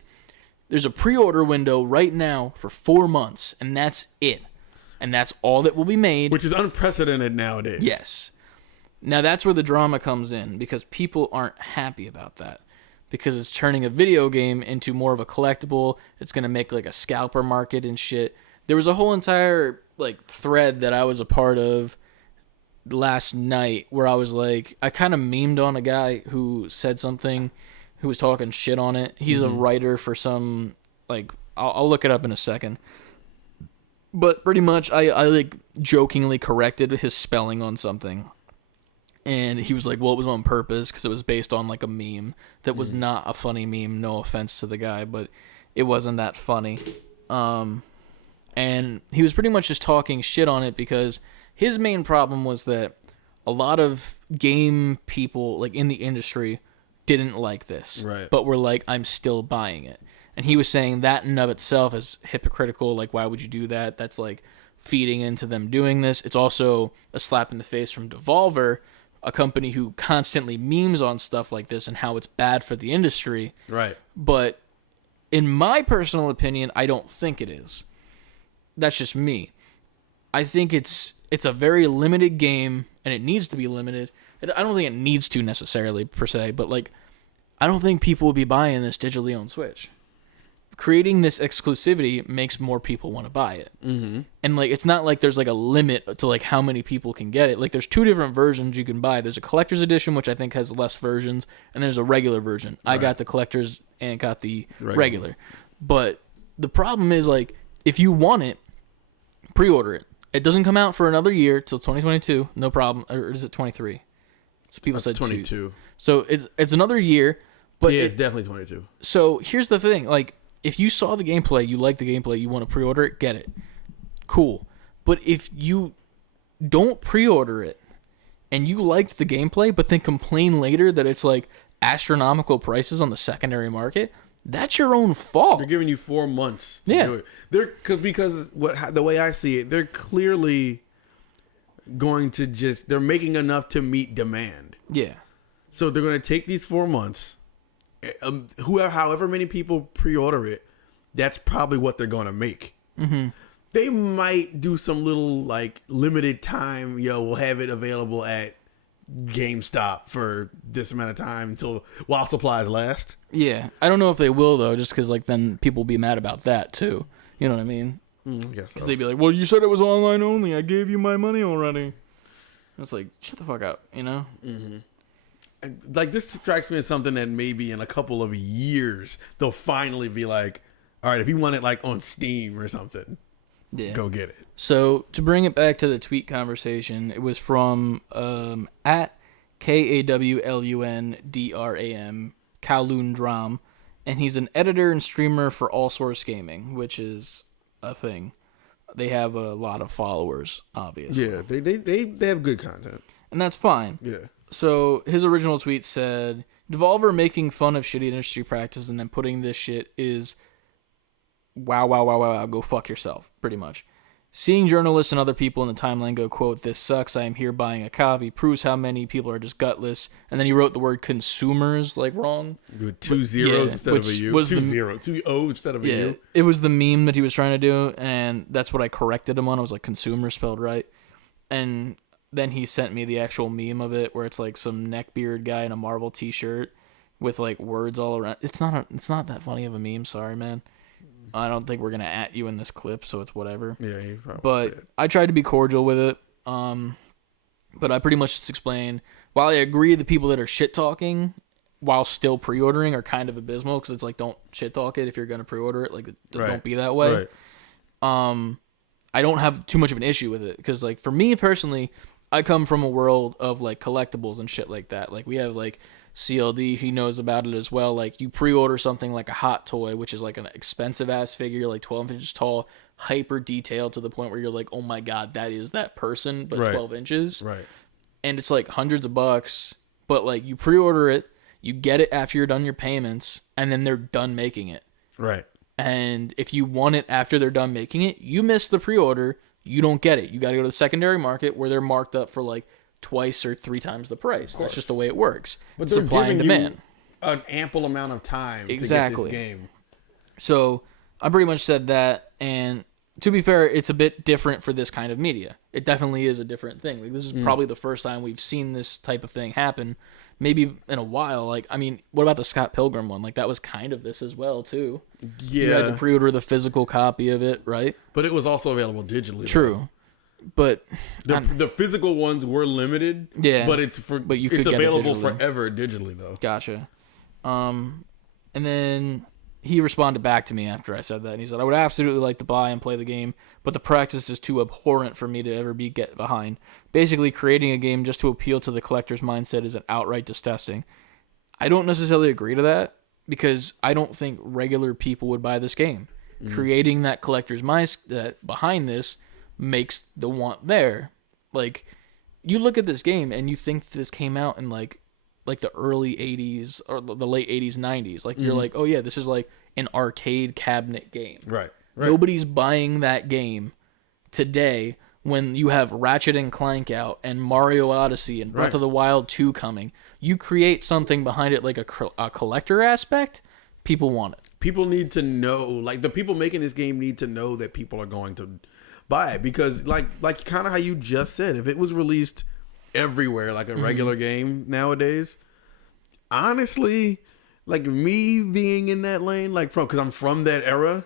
There's a pre-order window right now for 4 months, and that's it. And that's all that will be made. Which is unprecedented nowadays. Yes. Now, that's where the drama comes in, because people aren't happy about that. Because it's turning a video game into more of a collectible. It's going to make, like, a scalper market and shit. There was a whole entire, like, thread that I was a part of last night where I was like, I kind of memed on a guy who said something, who was talking shit on it. He's a writer for some, like, I'll look it up in a second. But pretty much, I like, jokingly corrected his spelling on something. And he was like, well, it was on purpose because it was based on like a meme that was not a funny meme. No offense to the guy, but it wasn't that funny. And he was pretty much just talking shit on it because his main problem was that a lot of game people, like, in the industry didn't like this. Right. But were like, I'm still buying it. And he was saying that in and of itself is hypocritical. Like, why would you do that? That's, like, feeding into them doing this. It's also a slap in the face from Devolver, a company who constantly memes on stuff like this and how it's bad for the industry. Right. But in my personal opinion, I don't think it is. That's just me. I think it's a very limited game, and it needs to be limited. I don't think it needs to necessarily, per se, but, like, I don't think people will be buying this digitally on Switch. Creating this exclusivity makes more people want to buy it. Mm-hmm. And, like, it's not like there's, like, a limit to, like, how many people can get it. Like, there's 2 different versions you can buy. There's a collector's edition, which I think has less versions, and there's a regular version. Right. I got the collector's and got the regular. But the problem is, like, if you want it, pre-order it. It doesn't come out for another year till 2022. No problem. Or is it 23? So people said 22. So it's another year. But it's definitely 22. So here's the thing. Like, if you saw the gameplay, you like the gameplay, you want to pre-order it, get it. Cool. But if you don't pre-order it and you liked the gameplay but then complain later that it's, like, astronomical prices on the secondary market, that's your own fault. They're giving you 4 months to do it. Because the way I see it, they're clearly going to they're making enough to meet demand. Yeah. So they're going to take these 4 months. However many people pre-order it, that's probably what they're going to make. Mm-hmm. They might do some little, like, limited time. We'll have it available at GameStop for this amount of time while supplies last. Yeah, I don't know if they will, though, just because, like, then people will be mad about that too. You know what I mean? I guess so. Because they'd be like, "Well, you said it was online only. I gave you my money already." And it's like, shut the fuck up, you know? Mm-hmm. And, like, this strikes me as something that maybe in a couple of years they'll finally be like, "All right, if you want it, like, on Steam or something, go get it." So to bring it back to the tweet conversation, it was from at KAWLUNDRAM Kowloon Dram, and he's an editor and streamer for All Source Gaming, which is a thing. They have a lot of followers, obviously. Yeah, they have good content, and that's fine. Yeah. So his original tweet said, "Devolver making fun of shitty industry practice and then putting this shit is wow, go fuck yourself," pretty much. "Seeing journalists and other people in the timeline go, quote, 'This sucks, I am here buying a copy,' proves how many people are just gutless." And then he wrote the word consumers, like, wrong. With 2 zeros instead of a U. 2 O's instead of a U. It was the meme that he was trying to do, and that's what I corrected him on. I was like, consumer spelled right. And then he sent me the actual meme of it, where it's, like, some neckbeard guy in a Marvel t-shirt with, like, words all around. It's not that funny of a meme, sorry, man. I don't think we're going to at you in this clip, so it's whatever. Yeah, you probably But I tried to be cordial with it. But I pretty much just explained, while I agree the people that are shit-talking while still pre-ordering are kind of abysmal, because it's like, don't shit-talk it if you're going to pre-order it. Like, don't be that way. Right. I don't have too much of an issue with it, because, like, for me personally, I come from a world of, like, collectibles and shit like that. Like, we have, like, CLD, he knows about it as well. Like, you pre-order something like a Hot Toy, which is like an expensive ass figure, like 12 inches tall, hyper detailed to the point where you're like, oh my god, that is that person, but 12 inches. Right. And it's like hundreds of bucks, but, like, you pre-order it, you get it after you're done your payments, and then they're done making it. Right. And if you want it after they're done making it, you miss the pre-order, you don't get it. You got to go to the secondary market where they're marked up for, like, twice or 3 times the price. That's just the way it works. But they're supply and demand. An ample amount of time to get this game. So I pretty much said that, and to be fair, it's a bit different for this kind of media. It definitely is a different thing. Like, this is probably the first time we've seen this type of thing happen, maybe in a while. Like, I mean, what about the Scott Pilgrim one? Like, that was kind of this as well, too. Yeah. You had to pre-order the physical copy of it, right? But it was also available digitally. True. Though. But the physical ones were limited. Yeah, but it's available forever digitally though. Gotcha. And then he responded back to me after I said that, and he said, "I would absolutely like to buy and play the game, but the practice is too abhorrent for me to ever get behind. Basically, creating a game just to appeal to the collector's mindset is an outright disgusting." I don't necessarily agree to that, because I don't think regular people would buy this game. Creating that collector's mindset behind this makes the want there. Like, you look at this game and you think this came out in like the early 80s or the late 80s, 90s. Like, you're like, oh yeah, this is like an arcade cabinet game. Right. Nobody's buying that game today when you have Ratchet and Clank out and Mario Odyssey and Breath of the Wild 2 coming. You create something behind it like a collector aspect, people want it. People need to know, like, the people making this game need to know that people are going to buy it, because like kind of how you just said, if it was released everywhere like a regular game nowadays, honestly, like, me being in that lane, like, because I'm from that era,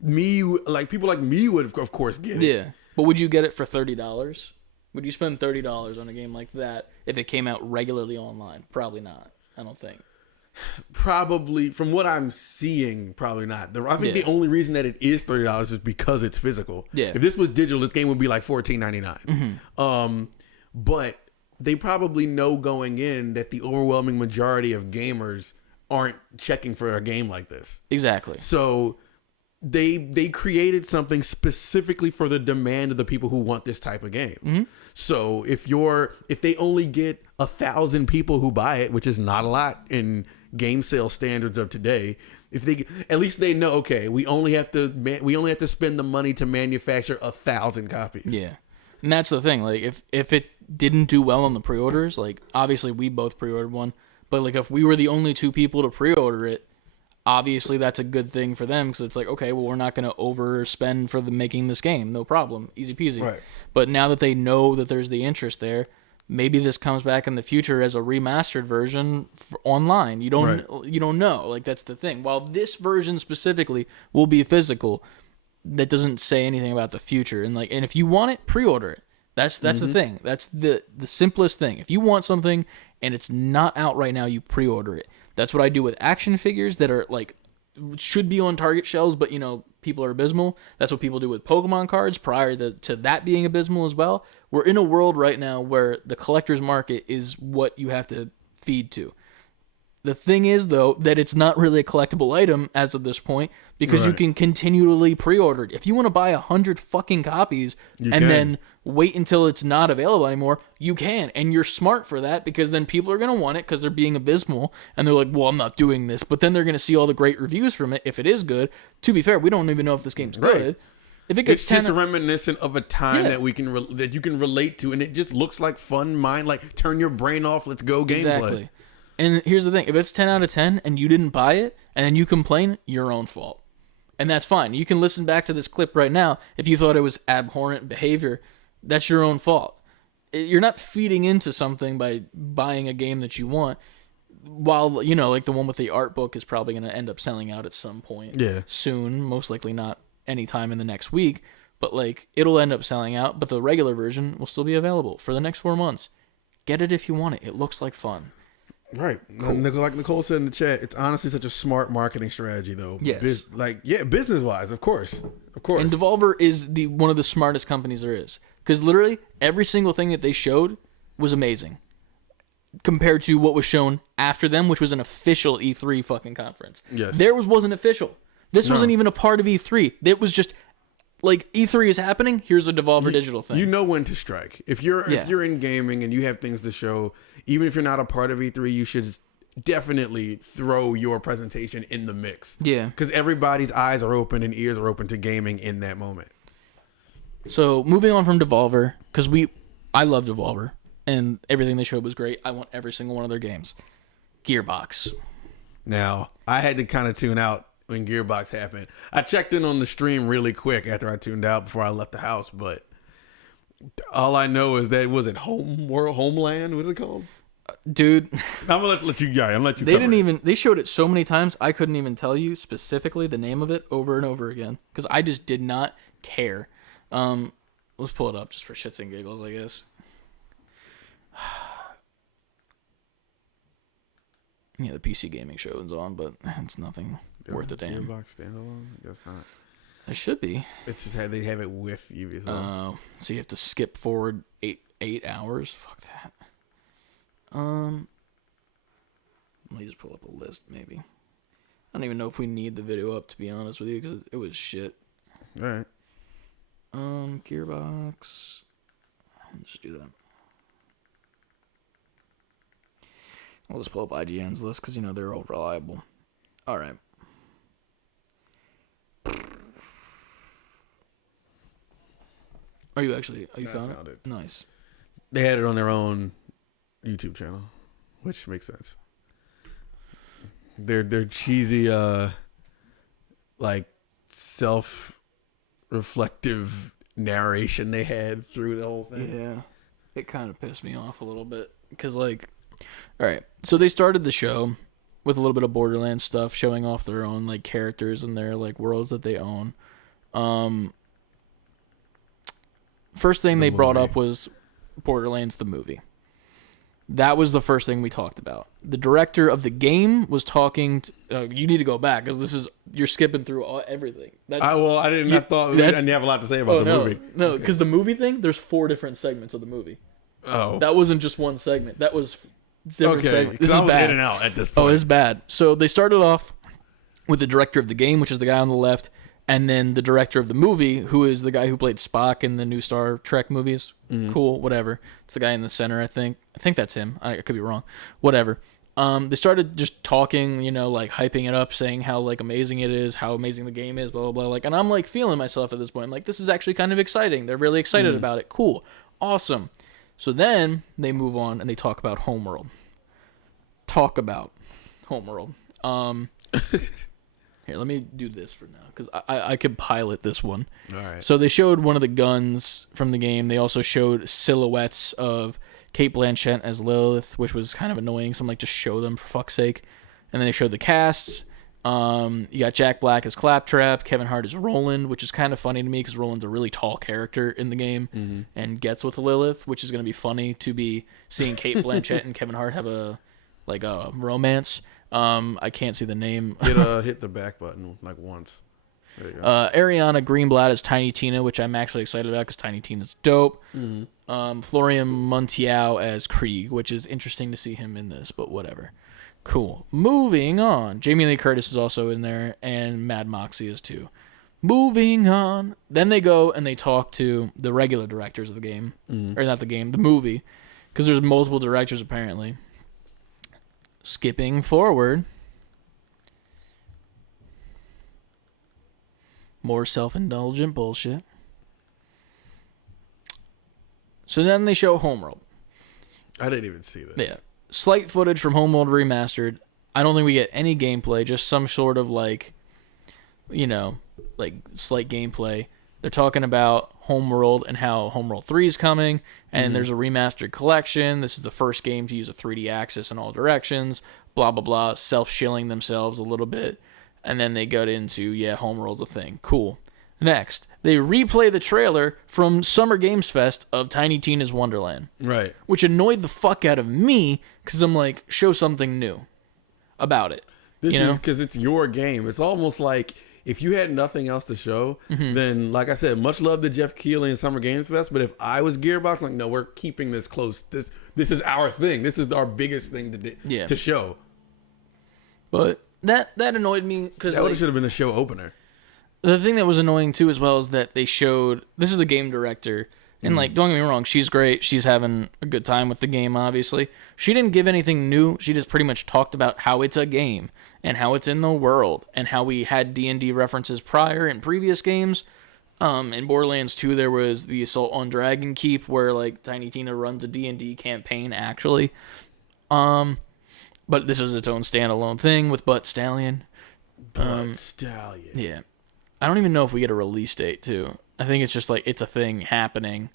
people like me would of course get it. Yeah, but would you get it for $30? Would you spend $30 on a game like that if it came out regularly online? Probably not. I don't think. Probably, from what I'm seeing, probably not. I think the only reason that it is $30 is because it's physical. Yeah. If this was digital, this game would be like $14.99. But they probably know going in that the overwhelming majority of gamers aren't checking for a game like this. Exactly. So they created something specifically for the demand of the people who want this type of game. So if they only get 1,000 people who buy it, which is not a lot in game sale standards of today, at least they know, okay, we only have to spend the money to manufacture 1,000 copies. Yeah, and that's the thing. Like, if it didn't do well on the pre-orders, like, obviously we both pre-ordered one, but like, if we were the only 2 people to pre-order it, obviously that's a good thing for them, because it's like, okay, well, we're not going to overspend for making this game, no problem, easy peasy. Right. But now that they know that there's the interest there, maybe this comes back in the future as a remastered version online. You don't know. Like, that's the thing. While this version specifically will be physical, that doesn't say anything about the future. And if you want it, pre-order it. That's the thing. That's the simplest thing. If you want something and it's not out right now, you pre-order it. That's what I do with action figures that are like should be on Target shelves, but people are abysmal. That's what people do with Pokemon cards prior to that being abysmal as well. We're in a world right now where the collector's market is what you have to feed to. The thing is, though, that it's not really a collectible item as of this point, because you can continually pre-order it. If you want to buy 100 fucking copies then wait until it's not available anymore, you can. And you're smart for that, because then people are going to want it because they're being abysmal. And they're like, well, I'm not doing this. But then they're going to see all the great reviews from it if it is good. To be fair, we don't even know if this game's good. If it gets it's just reminiscent of a time that that you can relate to, and it just looks like fun, like, turn your brain off, let's go gameplay. Exactly. And here's the thing. If it's 10 out of 10 and you didn't buy it and then you complain, your own fault. And that's fine. You can listen back to this clip right now. If you thought it was abhorrent behavior, that's your own fault. You're not feeding into something by buying a game that you want. While, like the one with the art book is probably going to end up selling out at some point soon. Most likely not anytime in the next week. But, like, it'll end up selling out. But the regular version will still be available for the next 4 months. Get it if you want it. It looks like fun. Right. Cool. Like Nicole said in the chat, it's honestly such a smart marketing strategy, though. Yes. Business-wise, of course. Of course. And Devolver is one of the smartest companies there is. Because literally, every single thing that they showed was amazing. Compared to what was shown after them, which was an official E3 fucking conference. Yes. Theirs wasn't official. This wasn't even a part of E3. It was just, like, E3 is happening, here's a Devolver digital thing. You know when to strike. If you're in gaming and you have things to show, even if you're not a part of E3, you should definitely throw your presentation in the mix. Yeah. Because everybody's eyes are open and ears are open to gaming in that moment. So, moving on from Devolver, because I love Devolver, and everything they showed was great. I want every single one of their games. Gearbox. Now, I had to kind of tune out when Gearbox happened. I checked in on the stream really quick after I tuned out before I left the house, but all I know is that, was it Homeland? What's it called? Dude. I'm going to let you go. They showed it so many times, I couldn't even tell you specifically the name of it over and over again, because I just did not care. Let's pull it up just for shits and giggles, I guess. Yeah, the PC gaming show is on, but it's nothing worth a damn. Gearbox standalone? I guess not. It should be. It's just they have it with Ubisoft. So you have to skip forward eight hours. Fuck that. Let me just pull up a list, maybe. I don't even know if we need the video up, to be honest with you, because it was shit. All right. Gearbox. Just just do that. I'll just pull up IGN's list because, they're all reliable. All right. Are you found it? Nice. They had it on their own YouTube channel, which makes sense. Their cheesy, like self-reflective narration they had through the whole thing. Yeah, it kind of pissed me off a little bit because, all right, so they started the show with a little bit of Borderlands stuff, showing off their own characters and their worlds that they own. First thing they brought up was Borderlands the movie. That was the first thing we talked about. The director of the game was talking. You need to go back because you're skipping through everything. I thought we didn't have a lot to say about the movie. No, because the movie thing, there's 4 different segments of the movie. Oh, that wasn't just one segment. That was different segments. This is bad. In and out at this point. Oh, it's bad. So they started off with the director of the game, which is the guy on the left, and then the director of the movie, who is the guy who played Spock in the new Star Trek movies. Cool, whatever. It's the guy in the center, I think. I think that's him. I could be wrong. Whatever. They started just talking, hyping it up, saying how amazing it is, how amazing the game is, blah blah blah. And I'm feeling myself at this point. I'm this is actually kind of exciting. They're really excited about it. Cool, awesome. So then they move on and they talk about Homeworld. Here, let me do this for now because I could pilot this one. All right. So they showed one of the guns from the game. They also showed silhouettes of Cate Blanchett as Lilith, which was kind of annoying. So I'm just show them for fuck's sake. And then they showed the cast. You got Jack Black as Claptrap, Kevin Hart as Roland, which is kind of funny to me because Roland's a really tall character in the game and gets with Lilith, which is going to be funny to be seeing Cate Blanchett and Kevin Hart have a romance. I can't see the name. Hit the back button once. There you go. Ariana Greenblatt as Tiny Tina, which I'm actually excited about because Tiny Tina's dope. Florian Munteau as Krieg, which is interesting to see him in this, but whatever. Cool. Moving on. Jamie Lee Curtis is also in there, and Mad Moxie is too. Moving on. Then they go and they talk to the regular directors of the game. Or not the game, the movie. Because there's multiple directors apparently. Skipping forward. More self-indulgent bullshit. So then they show Homeworld. I didn't even see this. Yeah. Slight footage from Homeworld Remastered. I don't think we get any gameplay, just some sort of slight gameplay. They're talking about Homeworld and how Homeworld 3 is coming, and there's a remastered collection. This is the first game to use a 3D axis in all directions, blah, blah, blah, self-shilling themselves a little bit. And then they got into, Homeworld's a thing. Cool. Next, they replay the trailer from Summer Games Fest of Tiny Tina's Wonderland. Right. Which annoyed the fuck out of me, because I'm show something new about it. This is because it's your game. It's almost like if you had nothing else to show, then, like I said, much love to Jeff Keighley and Summer Games Fest, but if I was Gearbox, no, we're keeping this close. This is our thing. This is our biggest thing to show. But that annoyed me because that should have been the show opener. The thing that was annoying too, as well, is that they showed this is the game director, and don't get me wrong, she's great. She's having a good time with the game. Obviously, she didn't give anything new. She just pretty much talked about how it's a game and how it's in the world and how we had D&D references prior in previous games. In Borderlands 2, there was the Assault on Dragon Keep, where Tiny Tina runs a D&D campaign actually. But this is its own standalone thing with Butt Stallion. Stallion. Yeah. I don't even know if we get a release date, too. I think it's just it's a thing happening,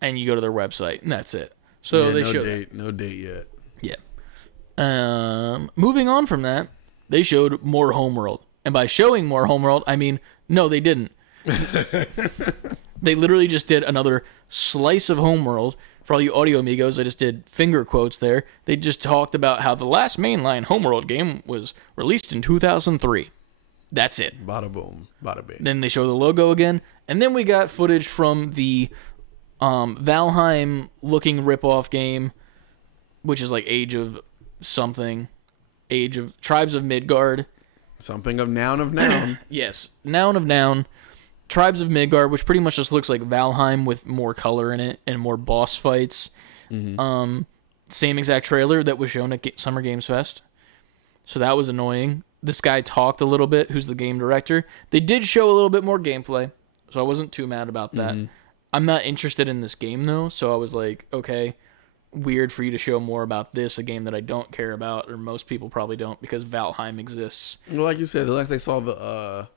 and you go to their website, and that's it. So they showed no date yet. Yeah. Moving on from that, they showed more Homeworld. And by showing more Homeworld, I mean, no, they didn't. They literally just did another slice of Homeworld. For all you audio amigos, I just did finger quotes there. They just talked about how the last mainline Homeworld game was released in 2003. That's it. Bada boom, bada bing. Then they show the logo again, and then we got footage from the Valheim-looking ripoff game, which is Age of something, Age of Tribes of Midgard. Something of Noun of Noun. Yes, Noun of Noun. Tribes of Midgard, which pretty much just looks like Valheim with more color in it and more boss fights. Same exact trailer that was shown at Summer Games Fest. So that was annoying. This guy talked a little bit, who's the game director. They did show a little bit more gameplay, so I wasn't too mad about that. I'm not interested in this game, though, so I was like, okay, weird for you to show more about this, a game that I don't care about, or most people probably don't, because Valheim exists. Well, like you said, like they saw the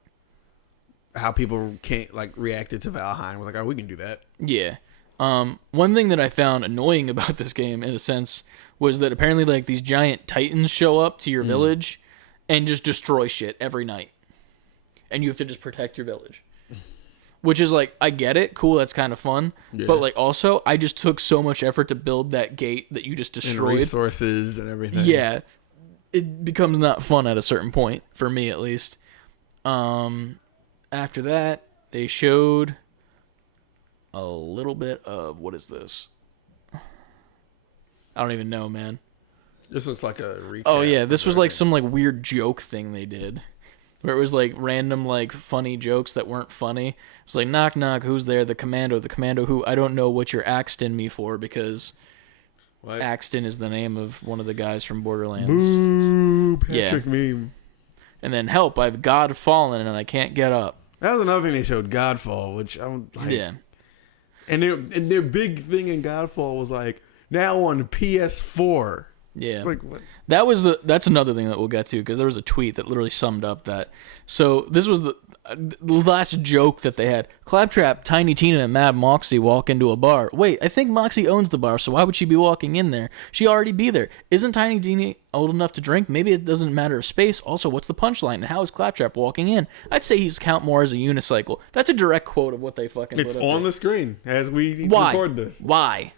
how people can't like reacted to Valheim. Was like, oh, we can do that. Yeah. One thing that I found annoying about this game, in a sense, was that apparently like these giant titans show up to your village and just destroy shit every night, and you have to just protect your village. Which is like, I get it, cool, that's kind of fun, but like also, I just took so much effort to build that gate that you just destroyed. And resources and everything. Yeah, it becomes not fun at a certain point, for me at least. After that, they showed a little bit of, what is this? I don't even know, man. This looks like a recap. Oh yeah, this was like some like weird joke thing they did. Where it was like random like funny jokes that weren't funny. It was like, knock knock, who's there? The commando who? I don't know what you're Axton me for, because Axton is the name of one of the guys from Borderlands. Boo, Patrick meme. And then help, I've God fallen and I can't get up. That was another thing they showed, Godfall, which I don't like. Yeah. And their big thing in Godfall was like, now on PS4. Yeah. Like, what? That's another thing that we'll get to, because there was a tweet that literally summed up that. So this was the last joke that they had. Claptrap, Tiny Tina, and Mad Moxie walk into a bar. Wait, I think Moxie owns the bar, so why would she be walking in there? She already be there. Isn't Tiny Tina old enough to drink? Maybe it doesn't matter of space. Also, what's the punchline? And how is Claptrap walking in? I'd say he's count more as a unicycle. That's a direct quote of what they fucking It's put up on there. the screen as we Why? record this. Why?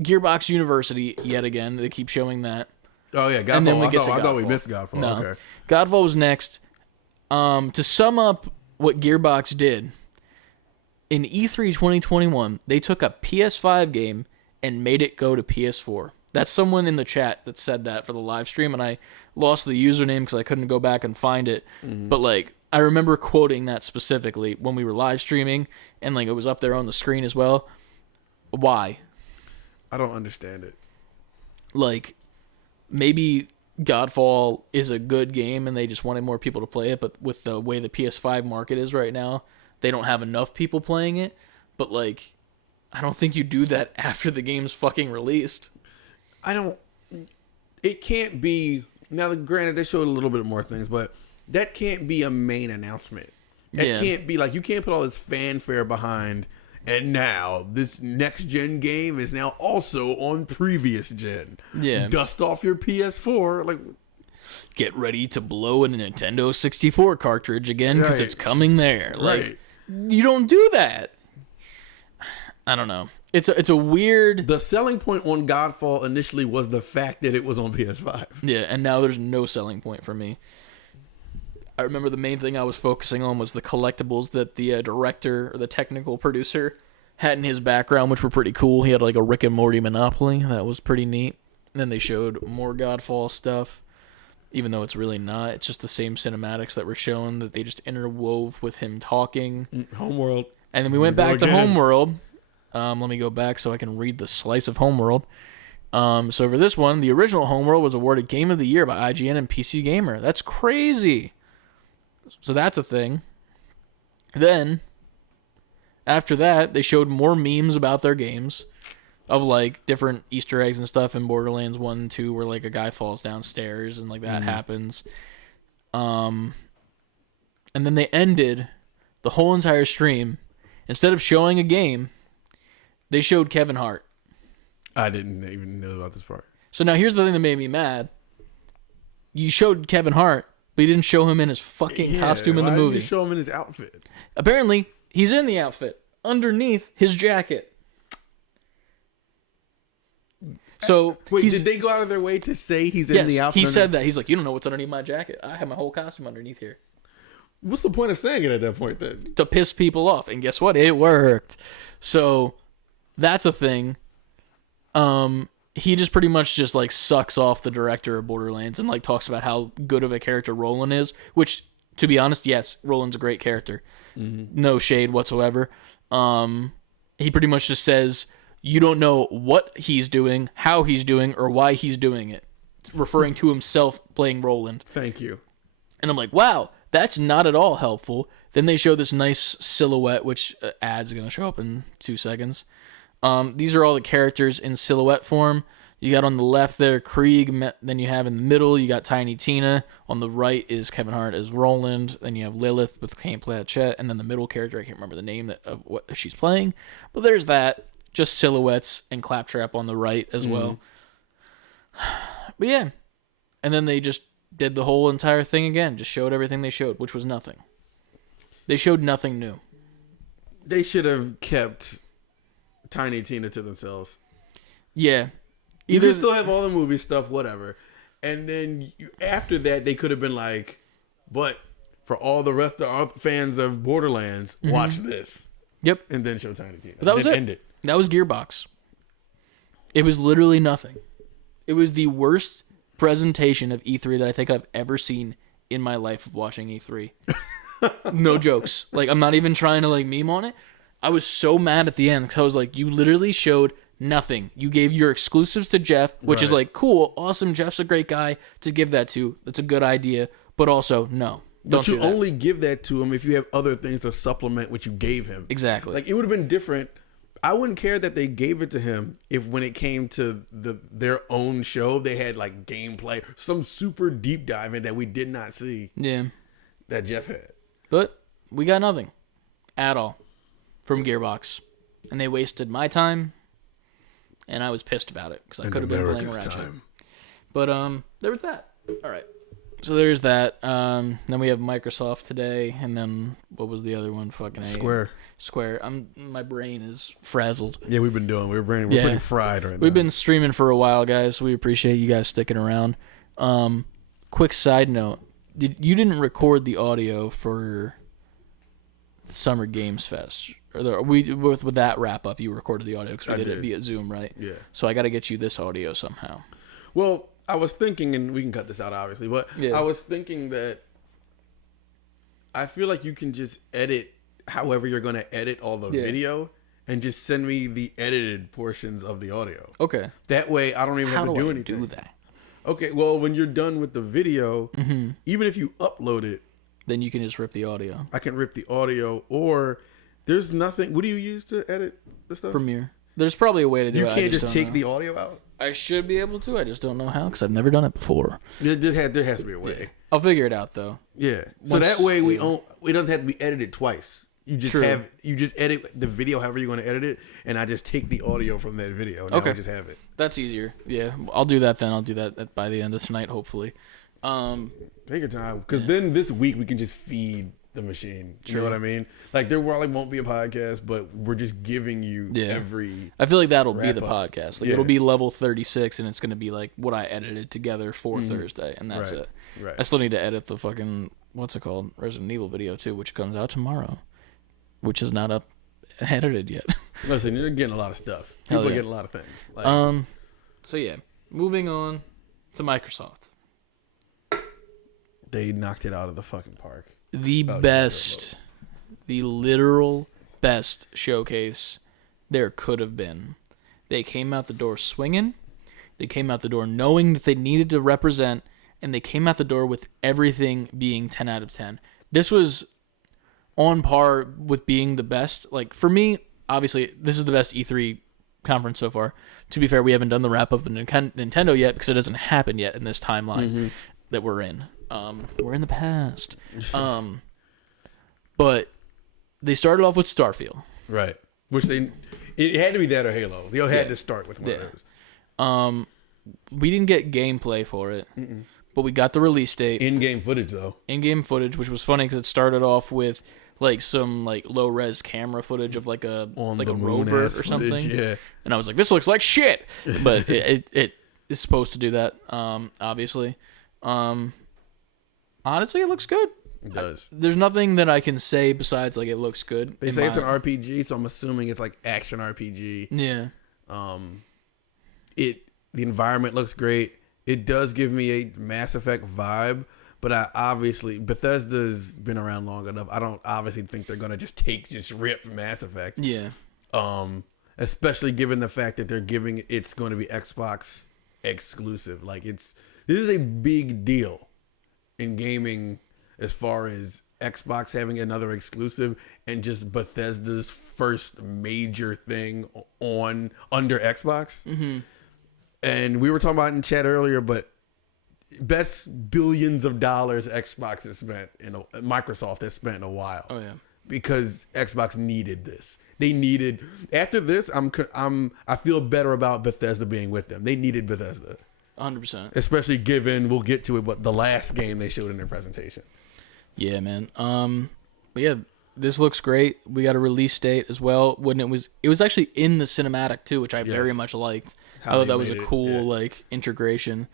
Gearbox University, yet again. They keep showing that. Oh, yeah, Godfall. And then we get to I thought we Godfall. missed Godfall. No. Okay. Godfall was next. To sum up what Gearbox did, in E3 2021, they took a PS5 game and made it go to PS4. That's someone in the chat that said that for the live stream, and I lost the username because I couldn't go back and find it. But, like, I remember quoting that specifically when we were live streaming, and, like, it was up there on the screen as well. Why? I don't understand it. Like, maybe Godfall is a good game and they just wanted more people to play it, but with the way the PS5 market is right now, they don't have enough people playing it. But, like, I don't think you do that after the game's fucking released. It can't be, now granted they showed a little bit more things, but that can't be a main announcement. It can't be like, you can't put all this fanfare behind, and now this next gen game is now also on previous gen. Yeah. Dust off your PS4. Like, get ready to blow a Nintendo 64 cartridge again because Right. it's coming there. Like, Right. you don't do that. I don't know. It's a weird. The selling point on Godfall initially was the fact that it was on PS5. Yeah, and now there's no selling point for me. I remember the main thing I was focusing on was the collectibles that the director or the technical producer had in his background, which were pretty cool. He had like a Rick and Morty Monopoly. That was pretty neat. And then they showed more Godfall stuff, even though it's really not. It's just the same cinematics that were shown that they just interwove with him talking. Homeworld. And then we went back to Homeworld. Let me go back so I can read the slice of Homeworld. So for this one, the original Homeworld was awarded Game of the Year by IGN and PC Gamer. That's crazy. So that's a thing. Then, after that, they showed more memes about their games of, like, different Easter eggs and stuff in Borderlands 1 and 2 where, like, a guy falls downstairs and, like, that happens. And then they ended the whole entire stream. Instead of showing a game, they showed Kevin Hart. I didn't even know about this part. So now here's the thing that made me mad. You showed Kevin Hart, but you didn't show him in his fucking costume in the movie. Why didn't you show him in his outfit? Apparently, he's in the outfit underneath his jacket. So Wait, did they go out of their way to say he's in the outfit? He said that. He's like, you don't know what's underneath my jacket. I have my whole costume underneath here. What's the point of saying it at that point then? To piss people off. And guess what? It worked. So that's a thing. He just pretty much just like sucks off the director of Borderlands and like talks about how good of a character Roland is, which To be honest, yes, Roland's a great character. No shade whatsoever. He pretty much just says, you don't know what he's doing, how he's doing, or why he's doing it. Referring to himself playing Roland. Thank you. And I'm like, wow, that's not at all helpful. Then they show this nice silhouette, which ad's going to show up in 2 seconds. These are all the characters in silhouette form. You got on the left there Krieg, then you have in the middle, you got Tiny Tina. On the right is Kevin Hart as Roland. Then you have Lilith with Kate Blanchett. And then the middle character, I can't remember the name of what she's playing. But there's that. Just silhouettes and Claptrap on the right as well. But yeah. And then they just did the whole entire thing again. Just showed everything they showed, which was nothing. They showed nothing new. They should have kept Tiny Tina to themselves. Yeah. You could still have all the movie stuff, whatever. And then after that, they could have been like, but for all the rest of our fans of Borderlands, watch this. Yep. And then show Tiny Tina. But that was it. End it. That was Gearbox. It was literally nothing. It was the worst presentation of E3 that I think I've ever seen in my life of watching E3. No jokes. Like, I'm not even trying to like meme on it. I was so mad at the end because I was like, you literally showed nothing. You gave your exclusives to Jeff, which is like, cool, awesome. Jeff's a great guy to give that to. That's a good idea. But also, no. But you only give that to him if you have other things to supplement what you gave him. Exactly. Like, it would have been different. I wouldn't care that they gave it to him if when it came to their own show, they had like gameplay, some super deep dive in that we did not see. Yeah. That Jeff had. But we got nothing at all from Gearbox. And they wasted my time. And I was pissed about it because I could have been playing Ratchet. But there was that. All right. So there's that. Then we have Microsoft today, and then what was the other one? Fucking Square. My brain is frazzled. Yeah, we've been doing. We're pretty fried right now. We've been streaming for a while, guys. We appreciate you guys sticking around. Quick side note: you didn't record the audio for the Summer Games Fest? With that wrap up, you recorded the audio because we did it via Zoom, right? Yeah. So I got to get you this audio somehow. Well, I was thinking, and we can cut this out obviously, but yeah. I was thinking that I feel like you can just edit however you're going to edit all the video and just send me the edited portions of the audio. Okay. That way I don't even have to do anything. Do that? Okay, well, when you're done with the video, even if you upload it, then you can just rip the audio. I can rip the audio, or there's nothing. What do you use to edit the stuff? Premiere. There's probably a way to do it. You can't just take the audio out? I should be able to. I just don't know how because I've never done it before. There has to be a way. Yeah. I'll figure it out though. Yeah. So that way it doesn't have to be edited twice. You just edit the video however you're going to edit it, and I just take the audio from that video. And I just have it. That's easier. Yeah, I'll do that then. I'll do that by the end of tonight, hopefully. Take your time, because then this week we can just feed the machine. You know what I mean? Like, there probably won't be a podcast, but we're just giving you every. I feel like that'll be the podcast. Like it'll be level 36, and it's gonna be like what I edited together for Thursday, and that's it. Right. I still need to edit the fucking what's it called Resident Evil video too, which comes out tomorrow, which is not up edited yet. Listen, you're getting a lot of stuff. People are getting a lot of things. Like, so yeah, moving on to Microsoft. They knocked it out of the fucking park. The best, the literal best showcase there could have been. They came out the door swinging. They came out the door knowing that they needed to represent, and they came out the door with everything being 10 out of 10. This was on par with being the best. Like, for me, obviously, this is the best E3 conference so far. To be fair, we haven't done the wrap up of Nintendo yet because it doesn't happen yet in this timeline that we're in. We're in the past. But they started off with Starfield. Right. Which it had to be that or Halo. They had to start with one of those. We didn't get gameplay for it, but we got the release date. In-game footage, though. In-game footage, which was funny because it started off with like some like low-res camera footage of like a rover or something. Footage, yeah. And I was like, this looks like shit. But it is supposed to do that, obviously. Honestly, it looks good. It does. There's nothing that I can say besides like it looks good. They say it's an RPG, so I'm assuming it's like action RPG. Yeah. The environment looks great. It does give me a Mass Effect vibe, But Bethesda's been around long enough. I don't obviously think they're gonna just rip Mass Effect. Yeah. Especially given the fact that it's going to be Xbox exclusive. Like this is a big deal in gaming as far as Xbox having another exclusive and just Bethesda's first major thing under Xbox. Mm-hmm. And we were talking about in chat earlier, but best billions of dollars Xbox has spent Microsoft has spent in a while. Oh yeah. Because Xbox needed this. They needed after this. I feel better about Bethesda being with them. They needed Bethesda. 100%. Especially given we'll get to it, but the last game they showed in their presentation. Yeah, man. But yeah, this looks great. We got a release date as well. When it was actually in the cinematic too, which I very much liked. I thought that was a cool like integration.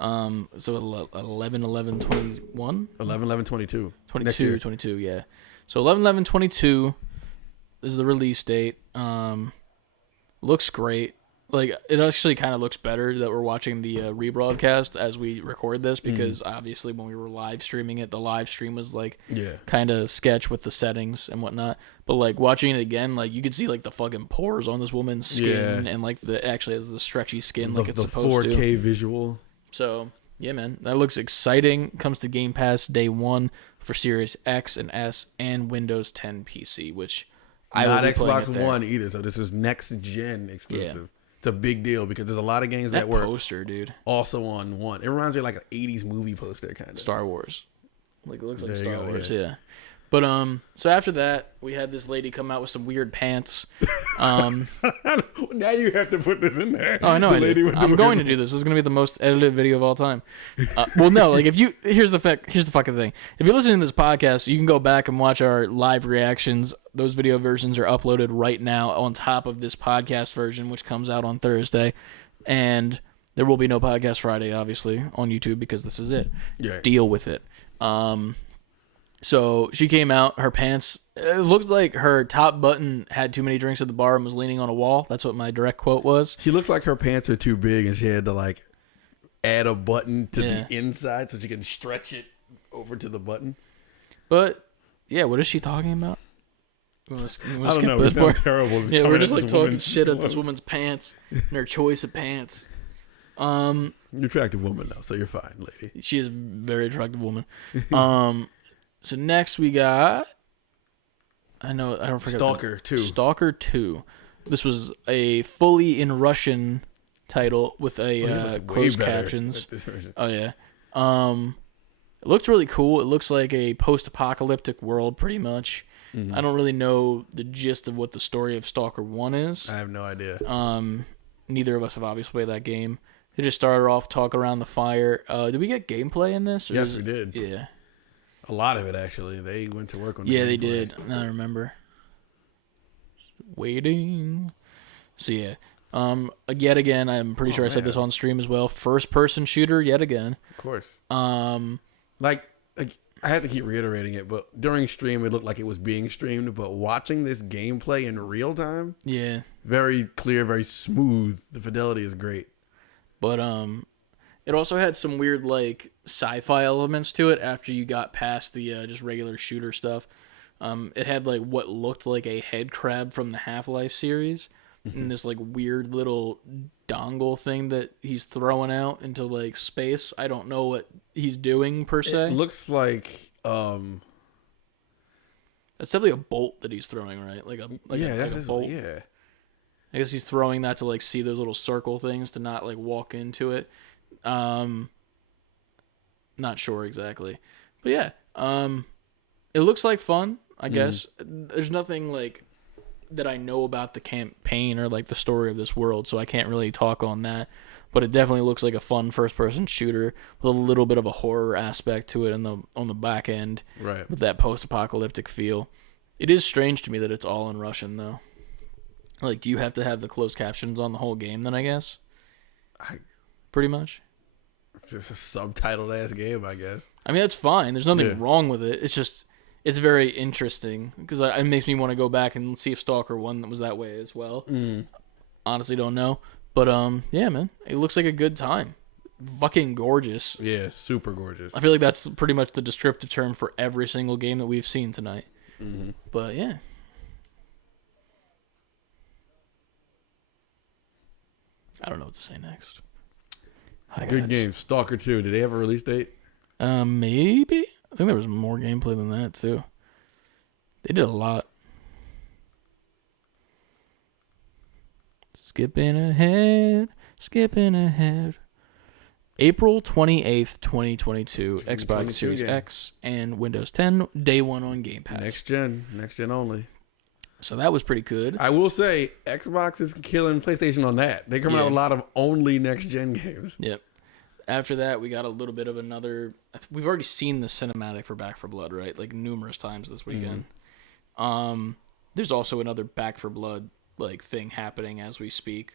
So 11/11/21? 11/11/22. 22, yeah. So 11/11/22 is the release date. Looks great. Like it actually kind of looks better that we're watching the rebroadcast as we record this because obviously when we were live streaming it, the live stream was like kind of sketch with the settings and whatnot. But like watching it again, like you could see like the fucking pores on this woman's skin and like it actually has the stretchy skin like it's supposed to. 4K visual. So yeah, man, that looks exciting. Comes to Game Pass day one for Series X and S and Windows 10 PC, which I not Xbox One either. So this is next gen exclusive. Yeah. It's a big deal because there's a lot of games that were poster, dude. Also on one. It reminds me of like an 80s movie poster kind of. Star Wars. Like it looks like Star Wars, yeah. But so after that, we had this lady come out with some weird pants. Now you have to put this in there. Oh, I know. I'm going to do this. This is going to be the most edited video of all time. Well, no, like here's the fucking thing. If you're listening to this podcast, you can go back and watch our live reactions. Those video versions are uploaded right now on top of this podcast version, which comes out on Thursday. And there will be no podcast Friday, obviously, on YouTube because this is it. Yeah. Deal with it. So she came out, her pants, it looked like her top button had too many drinks at the bar and was leaning on a wall. That's what my direct quote was. She looks like her pants are too big and she had to like add a button to the inside so she can stretch it over to the button. But yeah, what is she talking about? I don't know. It's not terrible. Yeah, we're just like talking shit at this woman's pants and her choice of pants. You're an attractive woman now, so you're fine, lady. She is a very attractive woman. So next we got, I don't forget. Stalker 2. Stalker 2. This was a fully in Russian title with a closed captions. Oh yeah. It looked really cool. It looks like a post-apocalyptic world, pretty much. Mm-hmm. I don't really know the gist of what the story of Stalker 1 is. I have no idea. Neither of us have obviously played that game. They just started off talk around the fire. Did we get gameplay in this? Yes, we did. Yeah. A lot of it, actually. They went to work on Yeah, they did. I remember. Just waiting. So, yeah. Yet again, I'm pretty sure I said this on stream as well. First-person shooter, yet again. Of course. Like, I have to keep reiterating it, but during stream, it looked like it was being streamed, but watching this gameplay in real time, yeah, very clear, very smooth. The fidelity is great. But, it also had some weird, like, sci-fi elements to it after you got past the just regular shooter stuff. It had, like, what looked like a head crab from the Half-Life series. And this, like, weird little dongle thing that he's throwing out into, like, space. I don't know what he's doing, per se. It looks like, That's definitely a bolt that he's throwing, right? Like a bolt. Yeah. I guess he's throwing that to, like, see those little circle things to not, like, walk into it. Not sure exactly, but yeah, it looks like fun, I guess. There's nothing like that I know about the campaign or like the story of this world, so I can't really talk on that, but it definitely looks like a fun first-person shooter with a little bit of a horror aspect to it on the back end, right, with that post-apocalyptic feel. It is strange to me that it's all in Russian though. Like, do you have to have the closed captions on the whole game then, I guess? Pretty much. It's just a subtitled ass game, I guess. I mean, that's fine. There's nothing wrong with it. It's just, it's very interesting because it makes me want to go back and see if Stalker 1 was that way as well. Honestly, don't know. But, yeah, man. It looks like a good time. fucking gorgeous. Yeah, super gorgeous. I feel like that's pretty much the descriptive term for every single game that we've seen tonight. Mm-hmm. But yeah. I don't know what to say next. Hi, Good guys. game. Stalker 2. Did they have a release date? Maybe. I think there was more gameplay than that too. They did a lot. Skipping ahead. April 28th, 2022. Xbox Series X and Windows 10. Day 1 on Game Pass. Next gen only. So that was pretty good. I will say, Xbox is killing PlayStation on that. They're coming out with a lot of only next gen games. Yep. After that, we got a little bit of another. We've already seen the cinematic for Back 4 Blood, right? Like numerous times this weekend. There's also another Back 4 Blood like thing happening as we speak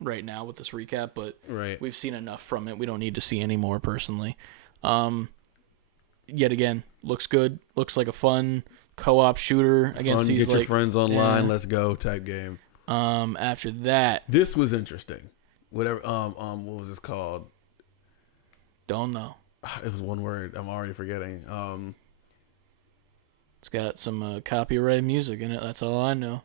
right now with this recap, but we've seen enough from it. We don't need to see any more personally. Yet again, looks good. Looks like a fun co-op shooter against these get your friends online, let's go type game. After that, this was interesting. Whatever. What was this called? Don't know. It was one word. I'm already forgetting. It's got some copyright music in it. That's all I know.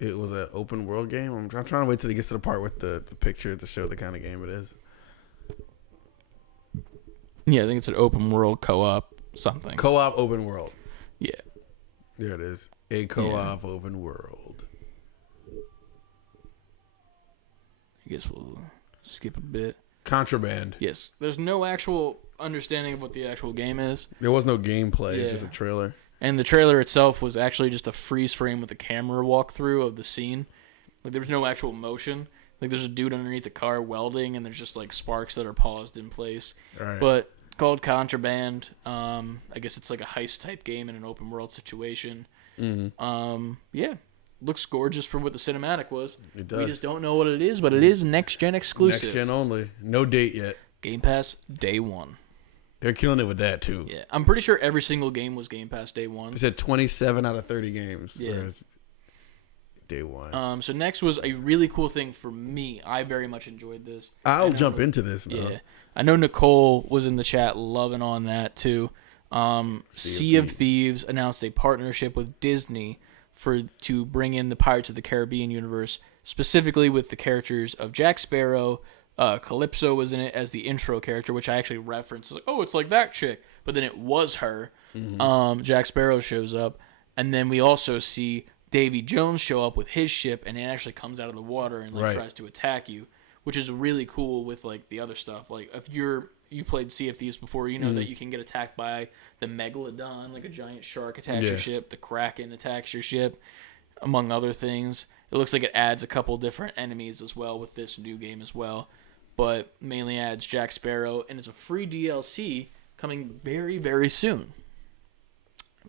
It was an open world game. I'm trying to wait till it gets to the part with the picture to show the kind of game it is. Yeah, I think it's an open world co-op something. Co-op open world. Yeah. There it is. A co-op open world. I guess we'll skip a bit. Contraband. Yes. There's no actual understanding of what the actual game is. There was no gameplay. Yeah. Just a trailer. And the trailer itself was actually just a freeze frame with a camera walkthrough of the scene. Like, there was no actual motion. Like, there's a dude underneath the car welding, and there's just, like, sparks that are paused in place. Right. But called Contraband. I guess it's like a heist-type game in an open-world situation. Mm-hmm. Yeah. Looks gorgeous for what the cinematic was. It does. We just don't know what it is, but it is next-gen exclusive. Next gen only. No date yet. Game Pass, day 1. They're killing it with that, too. Yeah. I'm pretty sure every single game was Game Pass day 1. They said 27 out of 30 games. Yeah. Day 1. So next was a really cool thing for me. I very much enjoyed this. I'll jump into this now. Yeah. I know Nicole was in the chat loving on that, too. Sea of Thieves announced a partnership with Disney to bring in the Pirates of the Caribbean universe, specifically with the characters of Jack Sparrow. Calypso was in it as the intro character, which I actually referenced. Like, oh, it's like that chick. But then it was her. Mm-hmm. Jack Sparrow shows up. And then we also see Davy Jones show up with his ship, and it actually comes out of the water and tries to attack you, which is really cool with like the other stuff. Like if you played Sea of Thieves before, you know that you can get attacked by the Megalodon, like a giant shark attacks your ship. The Kraken attacks your ship, among other things. It looks like it adds a couple different enemies as well with this new game as well. But mainly adds Jack Sparrow, and it's a free DLC coming very, very soon.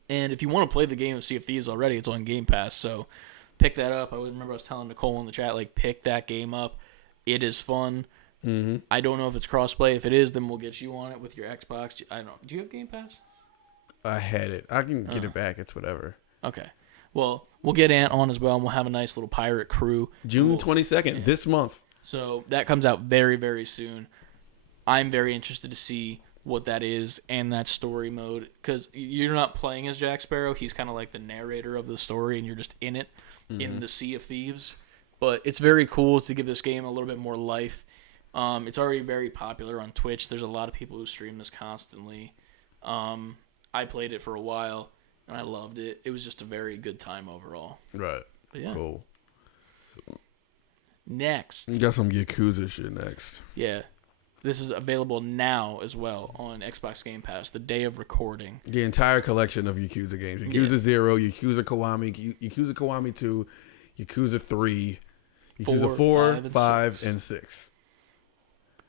And if you want to play the game of Sea of Thieves already, it's on Game Pass, so pick that up. I remember I was telling Nicole in the chat, like, pick that game up. It is fun. Mm-hmm. I don't know if it's crossplay. If it is, then we'll get you on it with your Xbox. I don't know. Do you have Game Pass? I had it. I can get it back. It's whatever. Okay. Well, we'll get Ant on as well, and we'll have a nice little pirate crew. June 22nd, this month. So that comes out very, very soon. I'm very interested to see what that is and that story mode, because you're not playing as Jack Sparrow. He's kind of like the narrator of the story, and you're just in it, in the Sea of Thieves. But it's very cool to give this game a little bit more life. It's already very popular on Twitch. There's a lot of people who stream this constantly. I played it for a while, and I loved it. It was just a very good time overall. Right. But yeah. Cool. Next. You got some Yakuza shit next. Yeah. This is available now as well on Xbox Game Pass, the day of recording. The entire collection of Yakuza games. Yakuza 0, Yakuza Kiwami, Yakuza Kiwami 2, Yakuza 3, Yakuza 4, 5, and 6.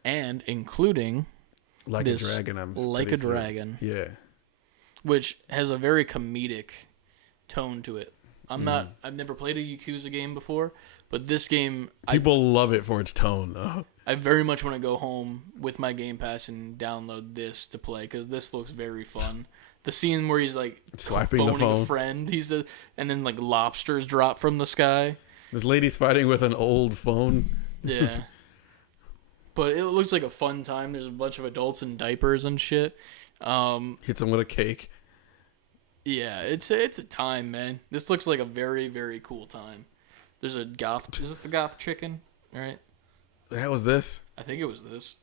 And including Like a Dragon. Like a Dragon. Yeah. Which has a very comedic tone to it. I've never played a Yakuza game before, but this game... People love it for its tone, though. I very much want to go home with my Game Pass and download this to play, because this looks very fun. The scene where he's, like, swiping the phone. a friend, and then, like, lobsters drop from the sky. This lady's fighting with an old phone. Yeah. But it looks like a fun time. There's a bunch of adults in diapers and shit. Hits them with a cake. Yeah, it's a time, man. This looks like a very, very cool time. There's a goth. Is it the goth chicken? All right. That was this? I think it was this.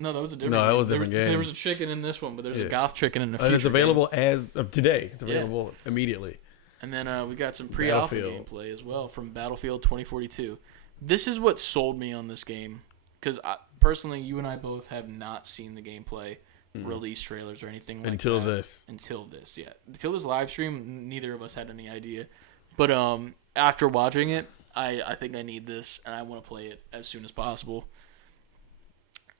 No, that was a different. No, game. that was a different game. There was a chicken in this one, but there's a goth chicken in the future. And it's available game. as of today. It's available immediately. And then we got some pre-alpha gameplay as well from Battlefield 2042. This is what sold me on this game, because personally, you and I both have not seen the gameplay, release trailers or anything like Until that. this, yeah. Until this live stream, neither of us had any idea. But after watching it, I think I need this, and I want to play it as soon as possible.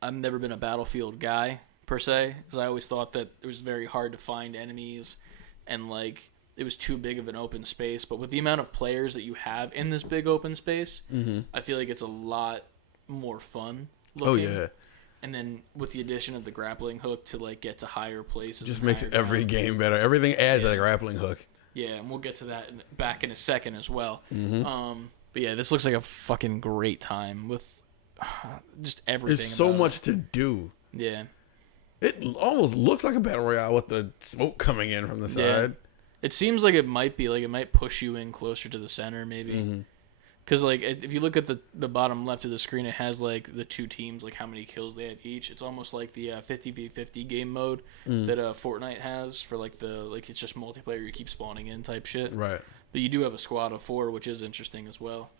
I've never been a Battlefield guy, per se, because I always thought that it was very hard to find enemies, and, like, it was too big of an open space. But with the amount of players that you have in this big open space, I feel like it's a lot more fun looking. Oh, yeah. And then with the addition of the grappling hook to, like, get to higher places. It just makes every game better. Everything adds that grappling hook. Yeah, and we'll get to that back in a second as well. But yeah, this looks like a fucking great time with just everything. There's so much to do. Yeah. It almost looks like a battle royale with the smoke coming in from the side. Yeah. It seems like it might be. Like, it might push you in closer to the center, maybe. Because, like, if you look at the bottom left of the screen, it has, like, the two teams, like, how many kills they have each. It's almost like the 50v50 game mode that Fortnite has for, like, it's just multiplayer, you keep spawning in type shit. Right. But you do have a squad of 4, which is interesting as well.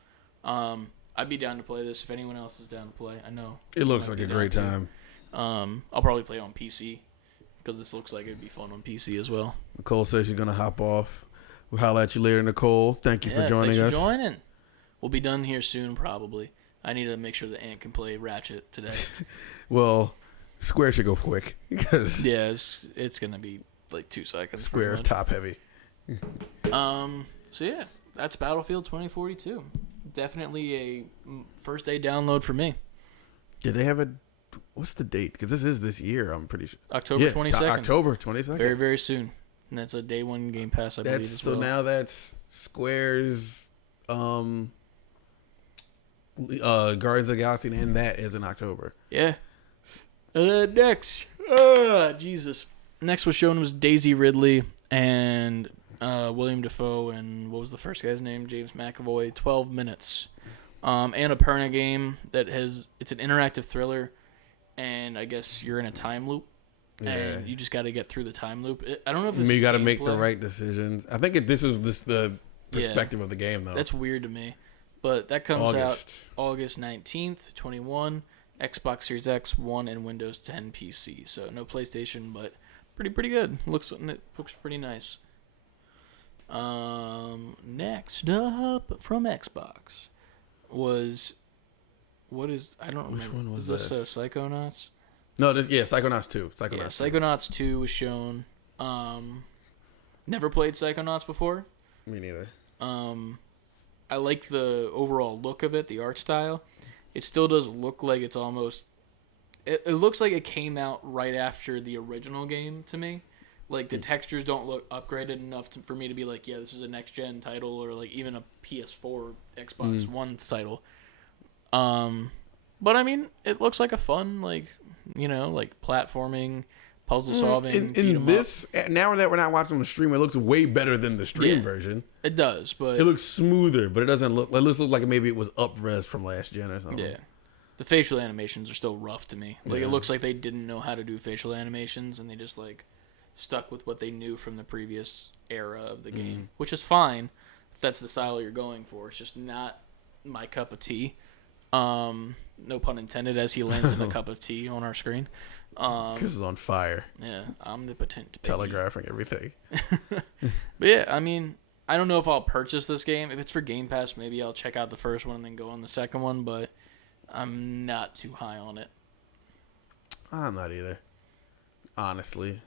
I'd be down to play this if anyone else is down to play. I know. It looks like a great time. I'll probably play on PC because this looks like it'd be fun on PC as well. Nicole says she's going to hop off. We'll holler at you later, Nicole. Thank you for joining us. Thanks for joining. We'll be done here soon, probably. I need to make sure that Ant can play Ratchet today. Well, Square should go quick. Because yeah, it's going to be like 2 seconds. Square is top heavy. So yeah, that's Battlefield 2042. Definitely a first day download for me. Did they have what's the date? Because this is this year, I'm pretty sure. October 22nd. October 22nd. Very, very soon. And that's a day one Game Pass, I believe, as well. So now that's Square's Guardians of the Galaxy, and that is in October. Yeah. Next. Jesus. Next was shown was Daisy Ridley and William Dafoe and what was the first guy's name? James McAvoy. 12 minutes. Annapurna game it's an interactive thriller, and I guess you're in a time loop, and you just got to get through the time loop. I don't know if you got to make the right decisions. I think this is the perspective of the game, though. That's weird to me, but that comes out August 19th, 21, Xbox Series X, One, and Windows 10 PC. So no PlayStation, but pretty good. It looks pretty nice. Next up from Xbox was I don't remember. Which one was this? Psychonauts? No, Psychonauts 2. Psychonauts 2 was shown. Never played Psychonauts before. Me neither. I like the overall look of it, the art style. It still does look like it's almost. It looks like it came out right after the original game to me. Like, the textures don't look upgraded enough for me to be like, yeah, this is a next-gen title, or, like, even a PS4, Xbox One title. But, I mean, it looks like a fun, like, platforming, puzzle-solving. In this, now that we're not watching the stream, it looks way better than the stream version. It does, but... It looks smoother, but it doesn't look... It looks like maybe it was up-res from last gen or something. Yeah. The facial animations are still rough to me. Like, it looks like they didn't know how to do facial animations, and they just, like... stuck with what they knew from the previous era of the game, which is fine if that's the style you're going for. It's just not my cup of tea. No pun intended, as he lands in a cup of tea on our screen. Chris is on fire. Yeah, omnipotent. Telegraphing everything. But yeah, I mean, I don't know if I'll purchase this game. If it's for Game Pass, maybe I'll check out the first one and then go on the second one, but I'm not too high on it. I'm not either. Honestly.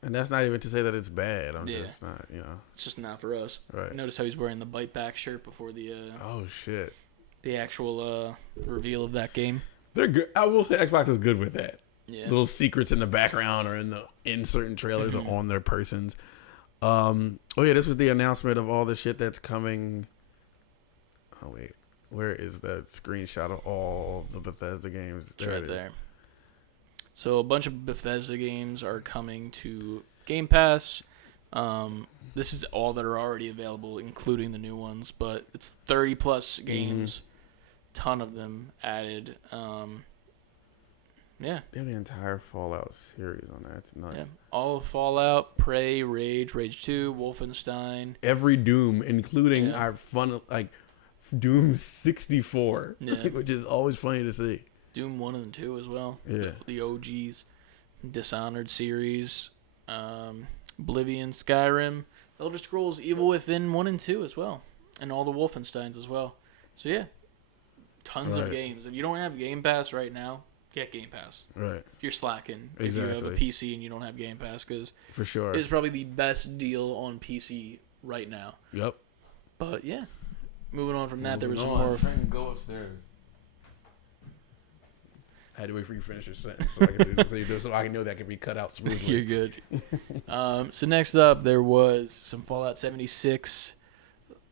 And that's not even to say that it's bad. I'm just not, It's just not for us. Right. Notice how he's wearing the bite back shirt before the oh shit. The actual reveal of that game. They're good. I will say Xbox is good with that. Yeah. Little secrets in the background or in certain trailers or on their persons. Oh yeah, this was the announcement of all the shit that's coming. Oh wait, where is that screenshot of all the Bethesda games? It's right there. So a bunch of Bethesda games are coming to Game Pass. This is all that are already available, including the new ones, but it's 30 plus games, ton of them added. Yeah. They have the entire Fallout series on there. It's nuts. Yeah. All of Fallout, Prey, Rage 2, Wolfenstein. Every Doom, including our fun, like, Doom 64, which is always funny to see. Doom 1 and 2 as well. Yeah. The OGs. Dishonored series. Oblivion, Skyrim. Elder Scrolls Evil Within 1 and 2 as well. And all the Wolfensteins as well. So yeah. Tons of games. If you don't have Game Pass right now, get Game Pass. Right. You're slacking Exactly. if you have a PC and you don't have Game Pass, because for sure it's probably the best deal on PC right now. Yep. But yeah, moving on from that, there was more. Trying to go upstairs. I had to wait for you to finish your sentence so I can so I can know that can be cut out smoothly. You're good. So next up, there was some Fallout 76,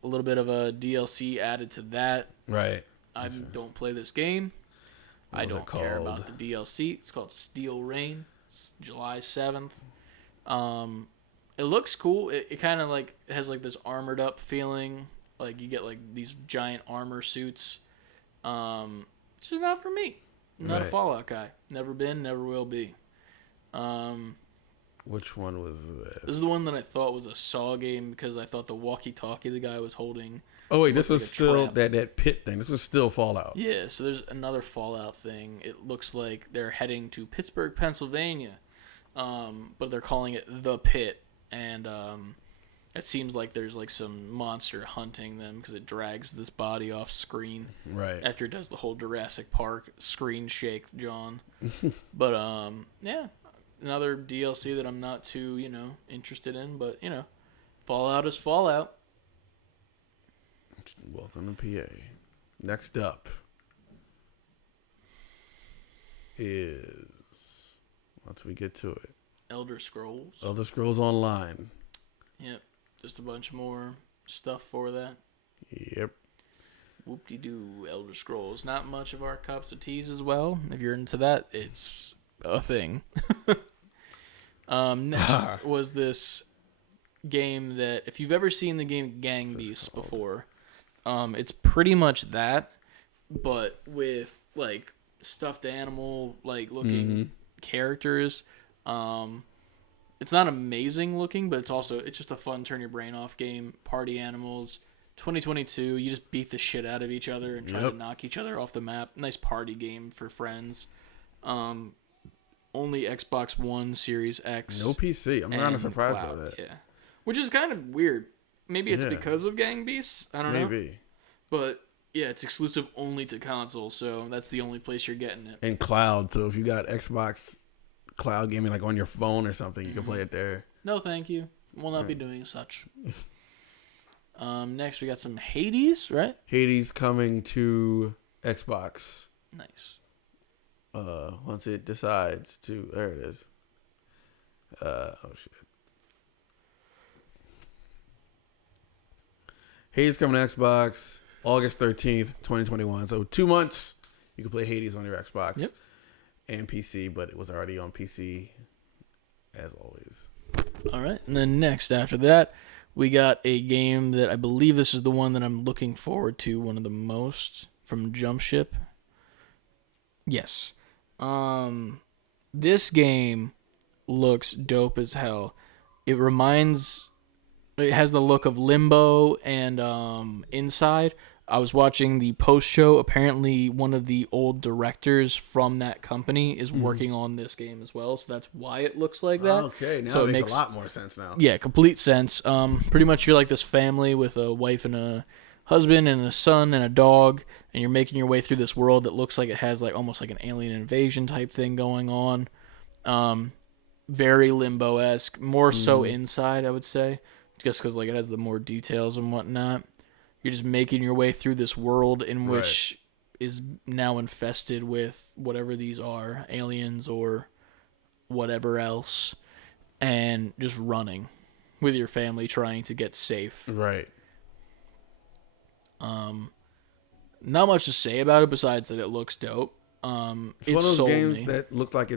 a little bit of a DLC added to that. Right. I don't play this game. I don't care about the DLC. It's called Steel Rain. It's July 7th. It looks cool. It kind of like has like this armored up feeling. Like you get like these giant armor suits. It's just not for me. Not a Fallout guy. Never been, never will be. Which one was this? This is the one that I thought was a Saw game because I thought the walkie-talkie the guy was holding. Oh wait, this was still that pit thing. This was still Fallout. Yeah, so there's another Fallout thing. It looks like they're heading to Pittsburgh, Pennsylvania, but they're calling it the Pit, and it seems like there's like some monster hunting them because it drags this body off screen. Right. After it does the whole Jurassic Park screen shake, John. But yeah, another DLC that I'm not too interested in, but Fallout is Fallout. Welcome to PA. Next up is, once we get to it, Elder Scrolls. Elder Scrolls Online. Yep. Just a bunch more stuff for that. Yep. Whoop-de-doo, Elder Scrolls. Not much of our cups of teas as well. If you're into that, it's a thing. Next was this game that, if you've ever seen the game Gang Beasts before, it's pretty much that, but with like stuffed animal like looking characters. It's not amazing looking, but it's just a fun turn your brain off game. Party animals. 2022, you just beat the shit out of each other and try to knock each other off the map. Nice party game for friends. Only Xbox One, Series X. No PC. I'm not surprised by that. Yeah. Which is kind of weird. Maybe it's because of Gang Beasts. I don't know. Maybe. But yeah, it's exclusive only to console, so that's the only place you're getting it. And cloud, so if you got Xbox cloud gaming like on your phone or something, you can play it there. No, thank you. We'll not be doing such. Next, we got some Hades, right? Hades coming to Xbox. Nice. Once it decides to, there it is. Oh shit. Hades coming to Xbox August 13th, 2021. So 2 months, you can play Hades on your Xbox and PC, but it was already on PC as always. All right. And then next after that, we got a game that I believe this is the one that I'm looking forward to one of the most from Jump Ship. Yes. This game looks dope as hell. It has the look of Limbo and Inside. I was watching the post show. Apparently, one of the old directors from that company is working on this game as well, so that's why it looks like that. Okay, now so it makes a lot more sense now. Yeah, complete sense. Pretty much you're like this family with a wife and a husband and a son and a dog, and you're making your way through this world that looks like it has like almost like an alien invasion type thing going on. Very Limbo-esque, more so Inside, I would say, just because like it has the more details and whatnot. You're just making your way through this world in which is now infested with whatever these are, aliens or whatever else, and just running. with your family trying to get safe. Right. Not much to say about it besides that it looks dope. It's one of those games that looks like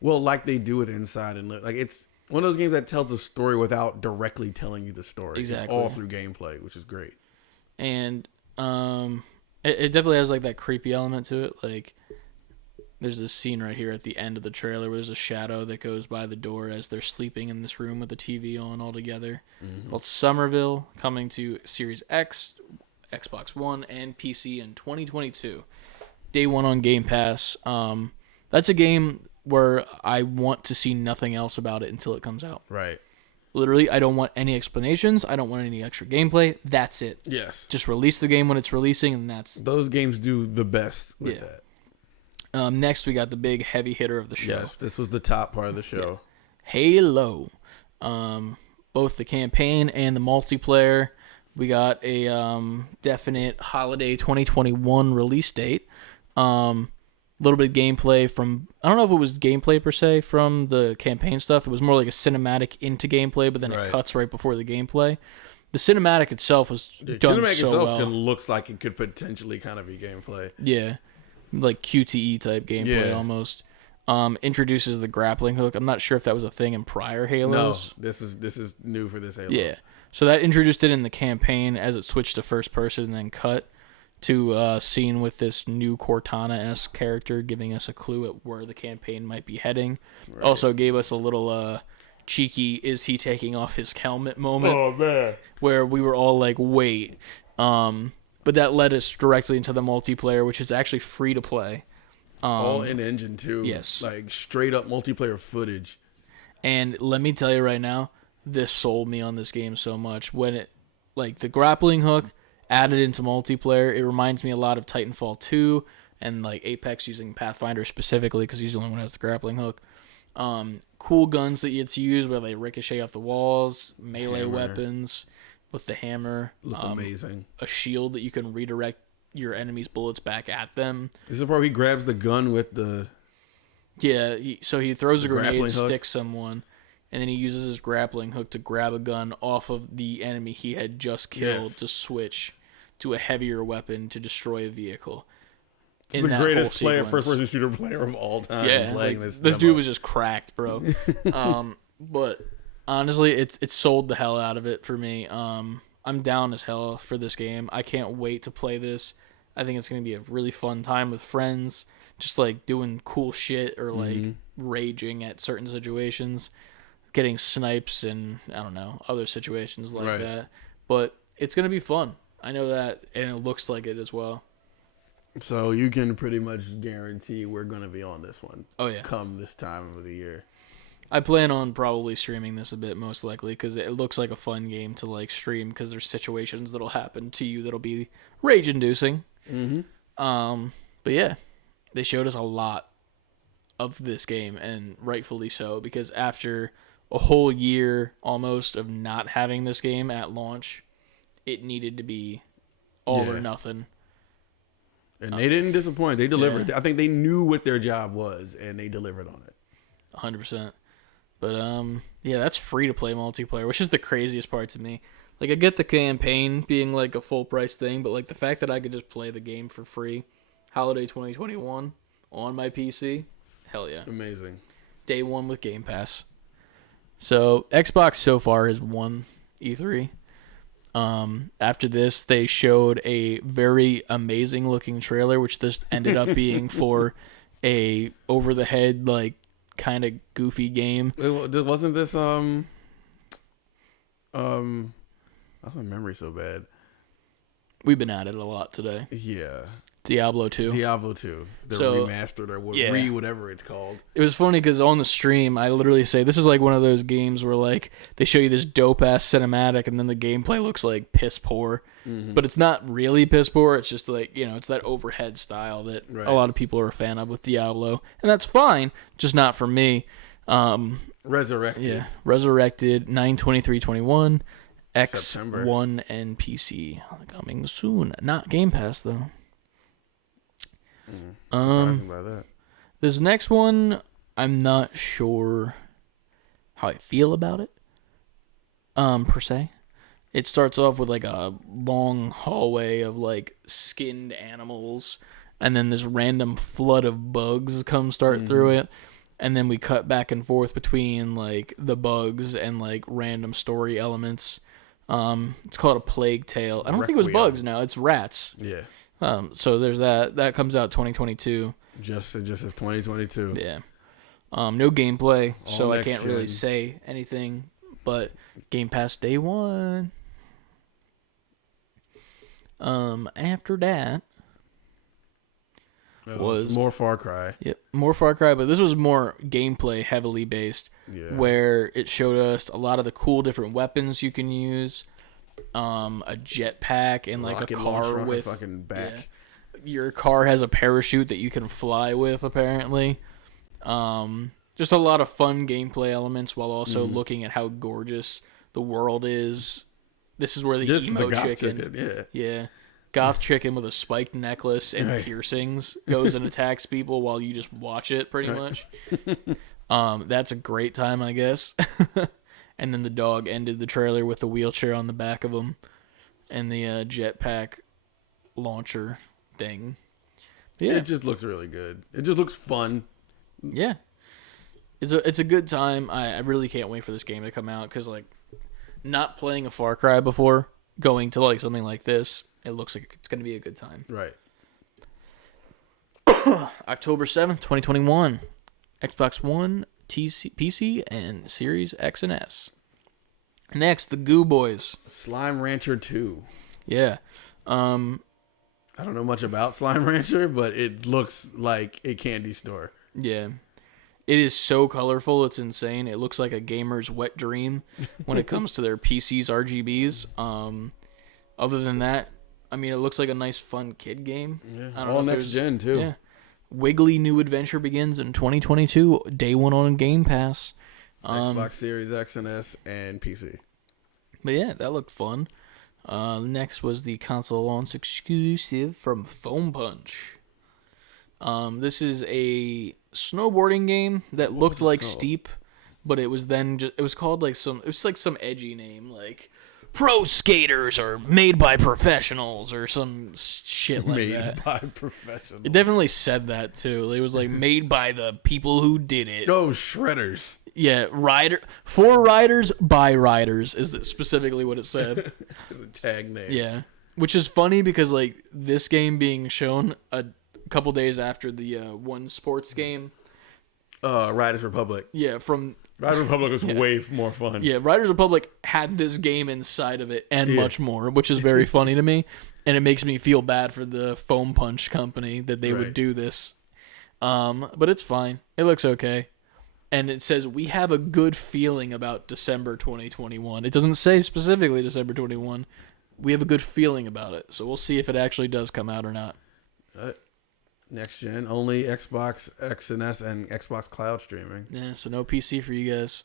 like they do with Inside, and like it's one of those games that tells a story without directly telling you the story. Exactly. It's all through gameplay, which is great. And it definitely has like that creepy element to it. Like there's this scene right here at the end of the trailer where there's a shadow that goes by the door as they're sleeping in this room with the TV on all together. Called Somerville, coming to Series X, Xbox One, and PC in 2022. Day one on Game Pass. That's a game where I want to see nothing else about it until it comes out. Right. Literally, I don't want any explanations. I don't want any extra gameplay. That's it. Yes. Just release the game when it's releasing, and that's... Those games do the best with that. Next, we got the big heavy hitter of the show. Yes, this was the top part of the show. Yeah. Halo. Both the campaign and the multiplayer. We got a definite holiday 2021 release date. Little bit of gameplay from... I don't know if it was gameplay per se from the campaign stuff. It was more like a cinematic into gameplay, but then it cuts right before the gameplay. The cinematic itself was done so well. Looks like it could potentially kind of be gameplay. Yeah. Like QTE type gameplay almost. Introduces the grappling hook. I'm not sure if that was a thing in prior Halos. No, this is new for this Halo. Yeah. So that introduced it in the campaign as it switched to first person and then cut to a scene with this new Cortana-esque character giving us a clue at where the campaign might be heading. Right. Also gave us a little cheeky is he taking off his helmet moment. Oh, man. Where we were all like, wait. But that led us directly into the multiplayer, which is actually free to play. All in engine too. Yes. Like straight up multiplayer footage. And let me tell you right now, this sold me on this game so much. When it, like the grappling hook added into multiplayer, it reminds me a lot of Titanfall 2 and like Apex using Pathfinder specifically because he's the only one who has the grappling hook. Cool guns that you get to use where they ricochet off the walls, melee weapons with the hammer. Looked amazing. A shield that you can redirect your enemy's bullets back at them. This is where he grabs the gun with the... Yeah, so he throws a grenade, sticks someone, and then he uses his grappling hook to grab a gun off of the enemy he had just killed to switch to a heavier weapon to destroy a vehicle. It's the greatest first-person shooter player of all time. Yeah, playing this demo. dude was just cracked, bro. But honestly, it's sold the hell out of it for me. I'm down as hell for this game. I can't wait to play this. I think it's going to be a really fun time with friends, just like doing cool shit or like raging at certain situations, getting snipes and I don't know, other situations like that. But it's going to be fun. I know that, and it looks like it as well. So you can pretty much guarantee we're going to be on this one. Oh, yeah. Come this time of the year. I plan on probably streaming this a bit, most likely, because it looks like a fun game to like stream because there's situations that'll happen to you that'll be rage-inducing. But yeah, they showed us a lot of this game, and rightfully so, because after a whole year almost of not having this game at launch, it needed to be all or nothing. And they didn't disappoint. They delivered. I think they knew what their job was, and they delivered on it. 100%. But yeah, that's free to play multiplayer, which is the craziest part to me. Like I get the campaign being like a full price thing, but like the fact that I could just play the game for free, holiday 2021 on my PC, hell yeah. Amazing. Day one with Game Pass. So Xbox so far has won E3. After this, they showed a very amazing looking trailer, which just ended up being for a over the head like kind of goofy game. Wasn't this How's my memory so bad? We've been at it a lot today. Yeah. Diablo 2. The remastered or whatever it's called. It was funny because on the stream, I literally say, this is like one of those games where like they show you this dope-ass cinematic and then the gameplay looks like piss poor. But it's not really piss poor. It's just like, you know, it's that overhead style that a lot of people are a fan of with Diablo. And that's fine, just not for me. Resurrected. Yeah. Resurrected, 9/23/21. September. X1 and PC coming soon. Not Game Pass though. Surprising by that. This next one, I'm not sure how I feel about it. per se. It starts off with like a long hallway of like skinned animals, and then this random flood of bugs start through it, and then we cut back and forth between like the bugs and like random story elements. It's called A Plague Tale. I don't think it was bugs now. It's rats. Yeah. So there's that. That comes out 2022. Just as 2022. Yeah. No gameplay, All so I next can't really gen. say anything. But Game Pass day one. After that was more Far Cry. Yep, more Far Cry, but this was more gameplay heavily based, where it showed us a lot of the cool different weapons you can use, a jetpack and like Rocket a car launcher on with her fucking back. Yeah, your car has a parachute that you can fly with apparently. Just a lot of fun gameplay elements while also looking at how gorgeous the world is. This is where the emo chicken, yeah, goth chicken with a spiked necklace and piercings goes and attacks people while you just watch it, pretty much. That's a great time, I guess. And then the dog ended the trailer with the wheelchair on the back of him and the jetpack launcher thing. Yeah, It just looks really good. It just looks fun. Yeah, it's a good time. I really can't wait for this game to come out because like not playing a Far Cry before, going to like something like this, it looks like it's gonna be a good time. Right. October 7th, 2021, Xbox One, PC, and Series X and S. Next, the Goo Boys. Slime Rancher 2. Yeah. I don't know much about Slime Rancher, but it looks like a candy store. Yeah. It is so colorful, it's insane. It looks like a gamer's wet dream when it comes to their PC's RGBs. Other than that, I mean, it looks like a nice, fun kid game. Yeah. All next gen, too. Yeah. Wiggly new adventure begins in 2022, day one on Game Pass. Xbox Series X and S and PC. But yeah, that looked fun. Next was the console launch exclusive from Foam Punch. This is a snowboarding game that looked like Steep, but it was then it was called like some edgy name like Pro Skaters or Made by Professionals or some shit like that. Made by professionals. It definitely said that too. It was like made by the people who did it. Oh, shredders. Yeah, for riders by riders is specifically what it said. The tag name. Yeah, which is funny because like this game being shown a couple days after the one sports game. Riders Republic. Yeah, Riders Republic was way more fun. Yeah, Riders Republic had this game inside of it and much more, which is very funny to me, and it makes me feel bad for the Foam Punch company that they would do this. But it's fine. It looks okay. And it says, we have a good feeling about December 2021. It doesn't say specifically December 21. We have a good feeling about it. So we'll see if it actually does come out or not. Next gen, only Xbox X and S and Xbox Cloud streaming. Yeah, so no PC for you guys.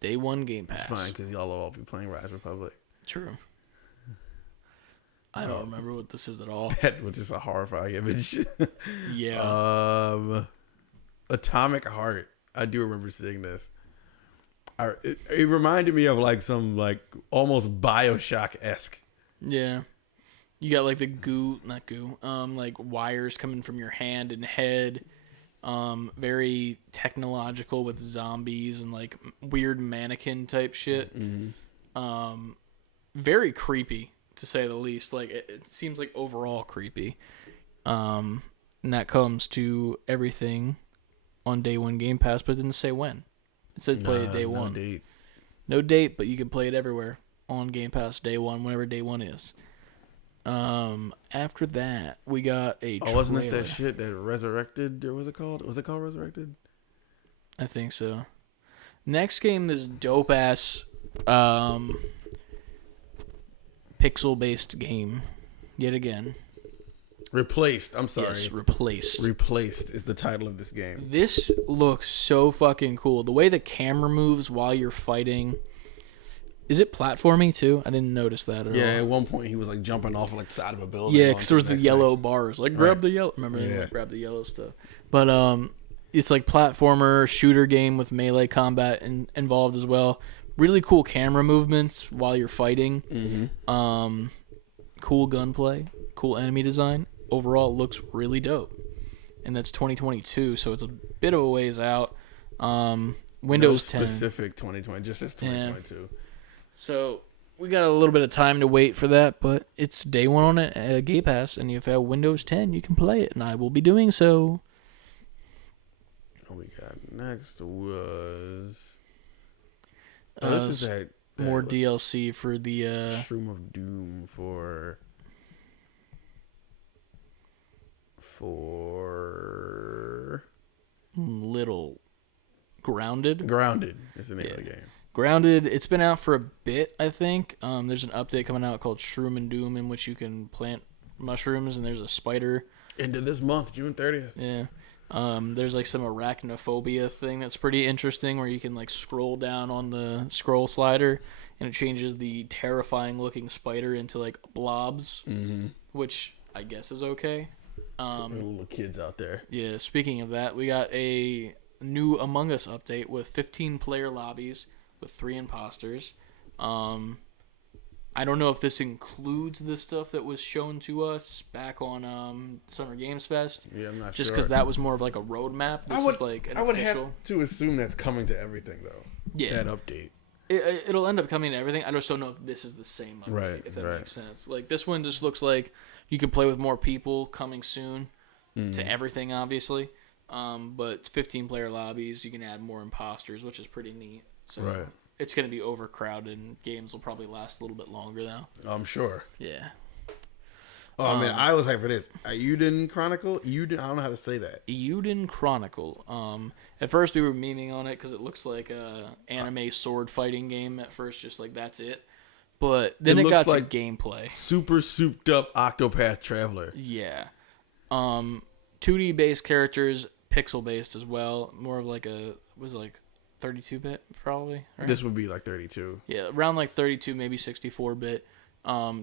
Day one Game Pass. It's fine, because y'all will all be playing Rise Republic. True. I don't remember what this is at all. That was just a horrifying image. Yeah. Atomic Heart. I do remember seeing this. It reminded me of like some like almost Bioshock-esque. Yeah. You got like like wires coming from your hand and head. Very technological with zombies and like weird mannequin type shit. Mm-hmm. Very creepy to say the least. Like it seems like overall creepy. And that comes to everything on day one Game Pass, but it didn't say when. It said play it day one. Date. No date, but you can play it everywhere on Game Pass day one, whenever day one is. After that, we got a trailer. Wasn't this that shit that Resurrected, or was it called? Was it called Resurrected? I think so. Next game, this dope-ass pixel-based game, yet again. Replaced. I'm sorry. Yes, Replaced. Replaced is the title of this game. This looks so fucking cool. The way the camera moves while you're fighting. Is it platforming too? I didn't notice that at all. Yeah, at one point he was like jumping off like the side of a building. Yeah, because there was the yellow bars. Like grab the yellow. Remember, they like, grab the yellow stuff. But it's like platformer shooter game with melee combat involved as well. really cool camera movements while you're fighting. Mm-hmm. Cool gunplay, cool enemy design. Overall, it looks really dope. And that's 2022, so it's a bit of a ways out. Windows 10. Specific 2020, just as 2022. Yeah. So we got a little bit of time to wait for that, but it's day one on Game Pass, and if you have Windows 10, you can play it, and I will be doing so. What we got next was... this is that more DLC for the... Shroom of Doom for Little Grounded. Grounded is the name of the game. Grounded, it's been out for a bit, I think. There's an update coming out called Shroom and Doom in which you can plant mushrooms, and there's a spider. End of this month, June 30th. Yeah. There's like some arachnophobia thing that's pretty interesting where you can like scroll down on the scroll slider and it changes the terrifying looking spider into like blobs, which I guess is okay. Little kids out there. Yeah, speaking of that, we got a new Among Us update with 15 player lobbies with 3 imposters. I don't know if this includes the stuff that was shown to us back on Summer Games Fest. Yeah, I'm not just sure. because that was more of like a roadmap. This is like an I would official. have to assume that's coming to everything, though. Yeah. That update. It'll end up coming to everything. I just don't know if this is the same update, Right, if that right. makes sense. Like, this one just looks like you can play with more people coming soon to everything, obviously. But it's 15-player lobbies. You can add more imposters, which is pretty neat. So Right. It's going to be overcrowded, and games will probably last a little bit longer, though. I'm sure. Yeah. Oh, man, I was hyped for this. Euden Chronicle? Euden, I don't know how to say that. Euden Chronicle. At first, we were memeing on it because it looks like a anime sword fighting game at first, just like that's it. But then it got like to gameplay. Super souped up Octopath Traveler. Yeah. 2D based characters, pixel based as well. More of like was it like 32-bit probably? Right? This would be like 32. Yeah, around like 32, maybe 64-bit.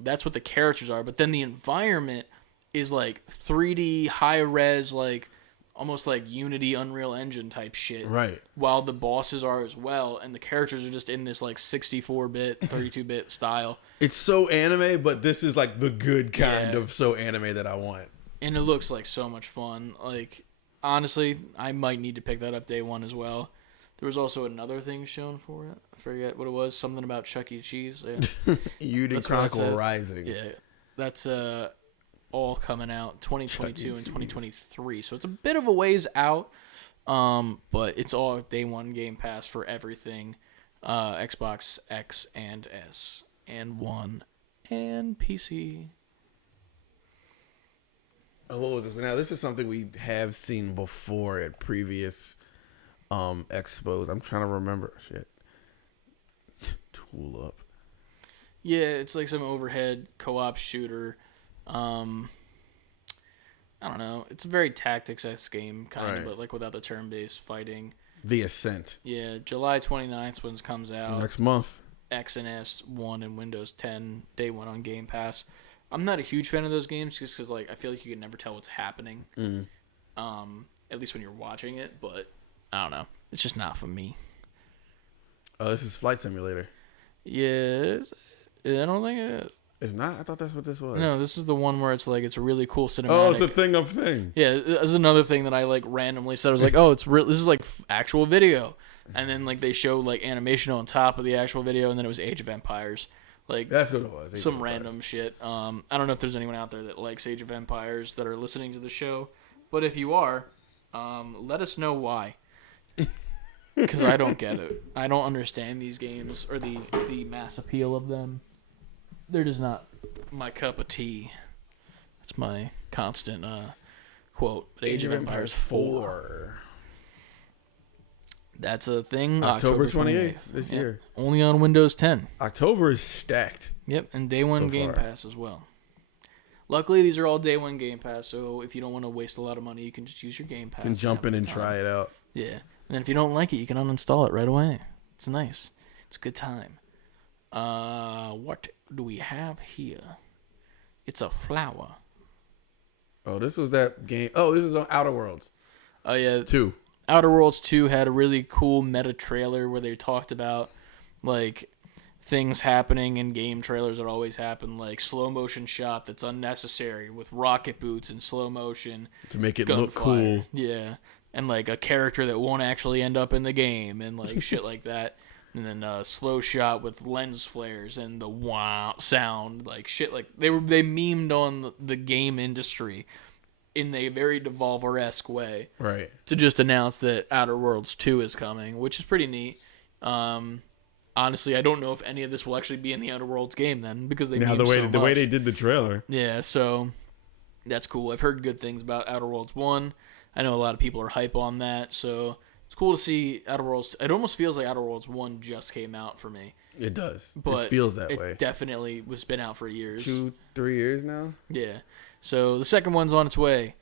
That's what the characters are. But then the environment is like 3D, high res, like almost like Unity, Unreal Engine type shit. Right. While the bosses are as well, and the characters are just in this like 64-bit, 32-bit style. It's so anime, but this is like the good kind of so anime that I want. And it looks like so much fun. Like, honestly, I might need to pick that up day one as well. There was also another thing shown for it. I forget what it was. Something about Chuck E. Cheese. Yeah. Euden Chronicle Rising. Yeah. That's all coming out 2022 and 2023. So it's a bit of a ways out. But it's all day one Game Pass for everything. Xbox X and S and One and PC. Oh, what was this? Now, this is something we have seen before at previous expos. I'm trying to remember. Shit. Tool up. Yeah, it's like some overhead co-op shooter. I don't know. It's a very tactics-esque game, kind of, but like without the turn-based fighting. The Ascent. Yeah, July 29th when it comes out. Next month. X and S, One, and Windows 10, day one on Game Pass. I'm not a huge fan of those games just because like I feel like you can never tell what's happening. At least when you're watching it, but I don't know. It's just not for me. Oh, this is Flight Simulator. Yes. I don't think it is. It's not? I thought that's what this was. No, this is the one where it's like it's a really cool cinematic. Oh, it's a thing of thing. Yeah, this is another thing that I like randomly said. I was like, oh, it's real. This is like actual video, and then like they show like animation on top of the actual video, and then it was Age of Empires. Like that's what it was. Age some random shit. I don't know if there's anyone out there that likes Age of Empires that are listening to the show, but if you are, let us know why. Because I don't get it. I don't understand these games or the mass appeal of them. They're just not my cup of tea. That's my constant quote. Age of Empires 4. That's a thing. October 28th this year. Only on Windows 10. October is stacked. Yep, and day one Game Pass as well. Luckily, these are all day one Game Pass, so if you don't want to waste a lot of money, you can just use your Game Pass. You can jump in and try it out. Yeah, and then if you don't like it, you can uninstall it right away. It's nice. It's a good time. What do we have here? It's a flower. Oh, this was that game. Oh, this is on Outer Worlds. Oh, yeah. 2. Outer Worlds 2 had a really cool meta trailer where they talked about like things happening in game trailers that always happen, like slow motion shot that's unnecessary with rocket boots in slow motion to make it look cool. Yeah, and like a character that won't actually end up in the game and like shit like that. And then a slow shot with lens flares and the wow sound, like shit. Like they memed on the game industry in a very Devolver-esque way, right? To just announce that Outer Worlds 2 is coming, which is pretty neat. Honestly, I don't know if any of this will actually be in the Outer Worlds game then, because they the way they did the trailer. Yeah, so that's cool. I've heard good things about Outer Worlds 1. I know a lot of people are hype on that, so it's cool to see Outer Worlds. It almost feels like Outer Worlds 1 just came out for me. It does. But it feels that way. It definitely was been out for years. 2-3 years now? Yeah. So the second one's on its way.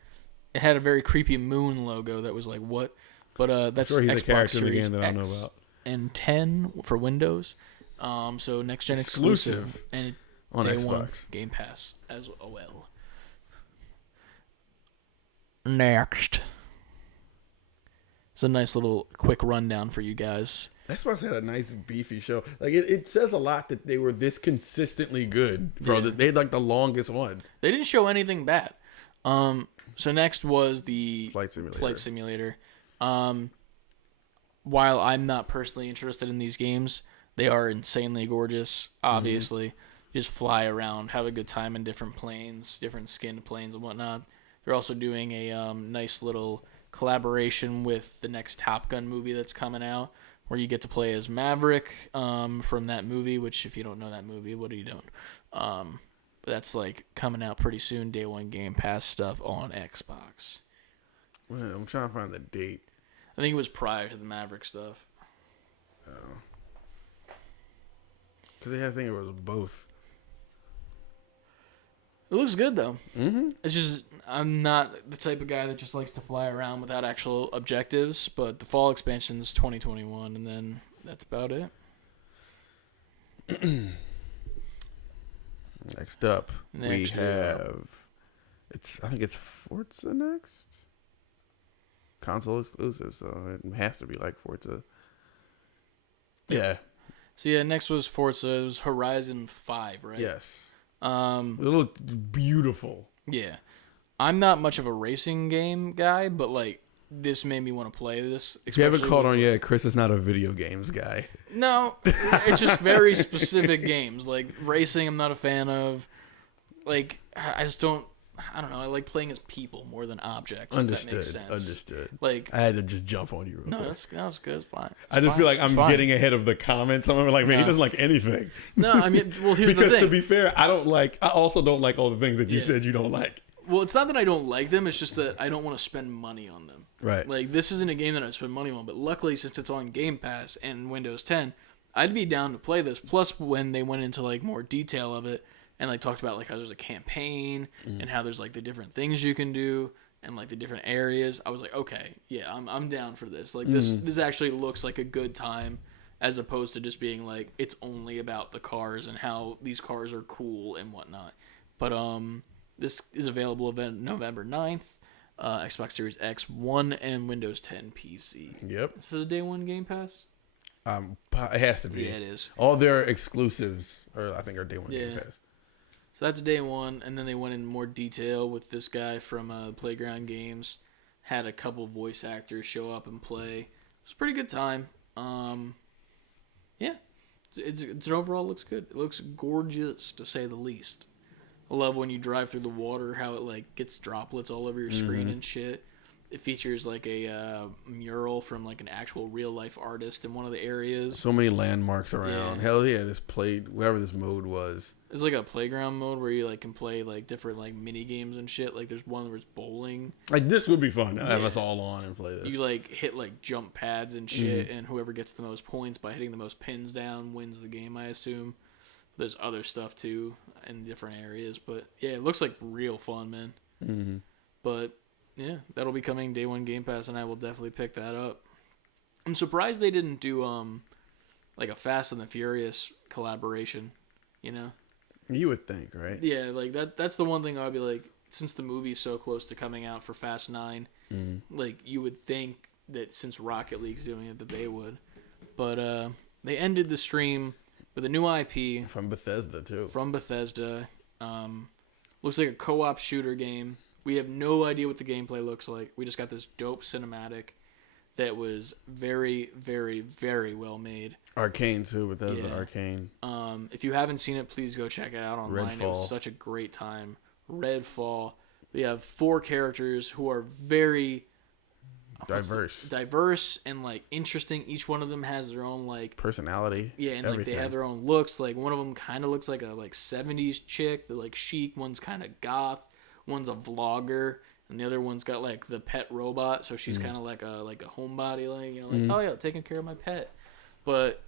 It had a very creepy moon logo that was like, what? But that's I'm sure he's Xbox a character Series in the game that I don't X know about. and 10 for Windows. So next gen exclusive and on day Xbox. One Game Pass as well. Next. It's a nice little quick rundown for you guys. Xbox had a nice beefy show. Like it says a lot that they were this consistently good, bro. Yeah. They had like the longest one. They didn't show anything bad. So next was the Flight Simulator. While I'm not personally interested in these games, they are insanely gorgeous. Obviously, just fly around, have a good time in different planes, different skinned planes and whatnot. They're also doing a nice little collaboration with the next Top Gun movie that's coming out, where you get to play as Maverick from that movie. Which, if you don't know that movie, what are you doing? That's like coming out pretty soon. Day one Game Pass stuff on Xbox. Well, I'm trying to find the date. I think it was prior to the Maverick stuff. Oh. Because I think it was both. It looks good though. Mm-hmm. It's just I'm not the type of guy that just likes to fly around without actual objectives. But the fall expansion is 2021, and then that's about it. Next up, we have. I think it's Forza next. Console exclusive, so it has to be like Forza. Yeah. So yeah, next was Forza. It was Horizon 5, right? Yes. It looked beautiful. Yeah. I'm not much of a racing game guy, but like this made me want to play this. If you haven't caught on yet, Chris is not a video games guy. No, it's just very specific games. Like racing, I'm not a fan of. Like I just don't. I don't know. I like playing as people more than objects. Understood. If that makes sense. Understood. Like I had to just jump on you. No, that's good. It's fine. I just feel like I'm getting ahead of the comments. I'm like, man, he doesn't like anything. No, I mean, well, here's the thing. Because to be fair, I also don't like all the things that you said you don't like. Well, it's not that I don't like them. It's just that I don't want to spend money on them. Right. Like this isn't a game that I spend money on. But luckily, since it's on Game Pass and Windows 10, I'd be down to play this. Plus, when they went into like more detail of it. And like talked about like how there's a campaign and how there's like the different things you can do and like the different areas. I was like, okay, yeah, I'm down for this. Like this actually looks like a good time, as opposed to just being like it's only about the cars and how these cars are cool and whatnot. But this is available November 9th, Xbox Series X, One, and Windows 10 PC. Yep. This is a day one Game Pass. It has to be. Yeah, it is. All their exclusives, I think, are day one Game Pass. So that's day one, and then they went in more detail with this guy from Playground Games. Had a couple voice actors show up and play. It was a pretty good time. Yeah, it's overall looks good. It looks gorgeous to say the least. I love when you drive through the water, how it like gets droplets all over your screen and shit. It features like a mural from like an actual real life artist in one of the areas. So many landmarks around. Yeah. Hell yeah, whatever this mode was. It's like a playground mode where you like can play like different like mini games and shit. Like there's one where it's bowling. Like this would be fun. Have us all on and play this. You like hit like jump pads and shit, and whoever gets the most points by hitting the most pins down wins the game, I assume. There's other stuff too in different areas, but yeah, it looks like real fun, man. Mm-hmm. But yeah, that'll be coming day one Game Pass, and I will definitely pick that up. I'm surprised they didn't do like a Fast and the Furious collaboration, you know? You would think, right? Yeah, like that's the one thing I'd be like, since the movie's so close to coming out for Fast 9, like you would think that since Rocket League's doing it that they would. But they ended the stream with a new IP from Bethesda too. Looks like a co-op shooter game. We have no idea what the gameplay looks like. We just got this dope cinematic that was very, very, very well made. Arcane too, Bethesda Arcane. If you haven't seen it, please go check it out online. Redfall. It was such a great time. Redfall. We have 4 characters who are very diverse and like interesting. Each one of them has their own like personality. Yeah, and everything. like they have their own looks. Like one of them kind of looks like a 70s chick, the like chic. One's kind of goth. One's a vlogger, and the other one's got like the pet robot. So she's kind of like a homebody, like oh yeah, taking care of my pet. But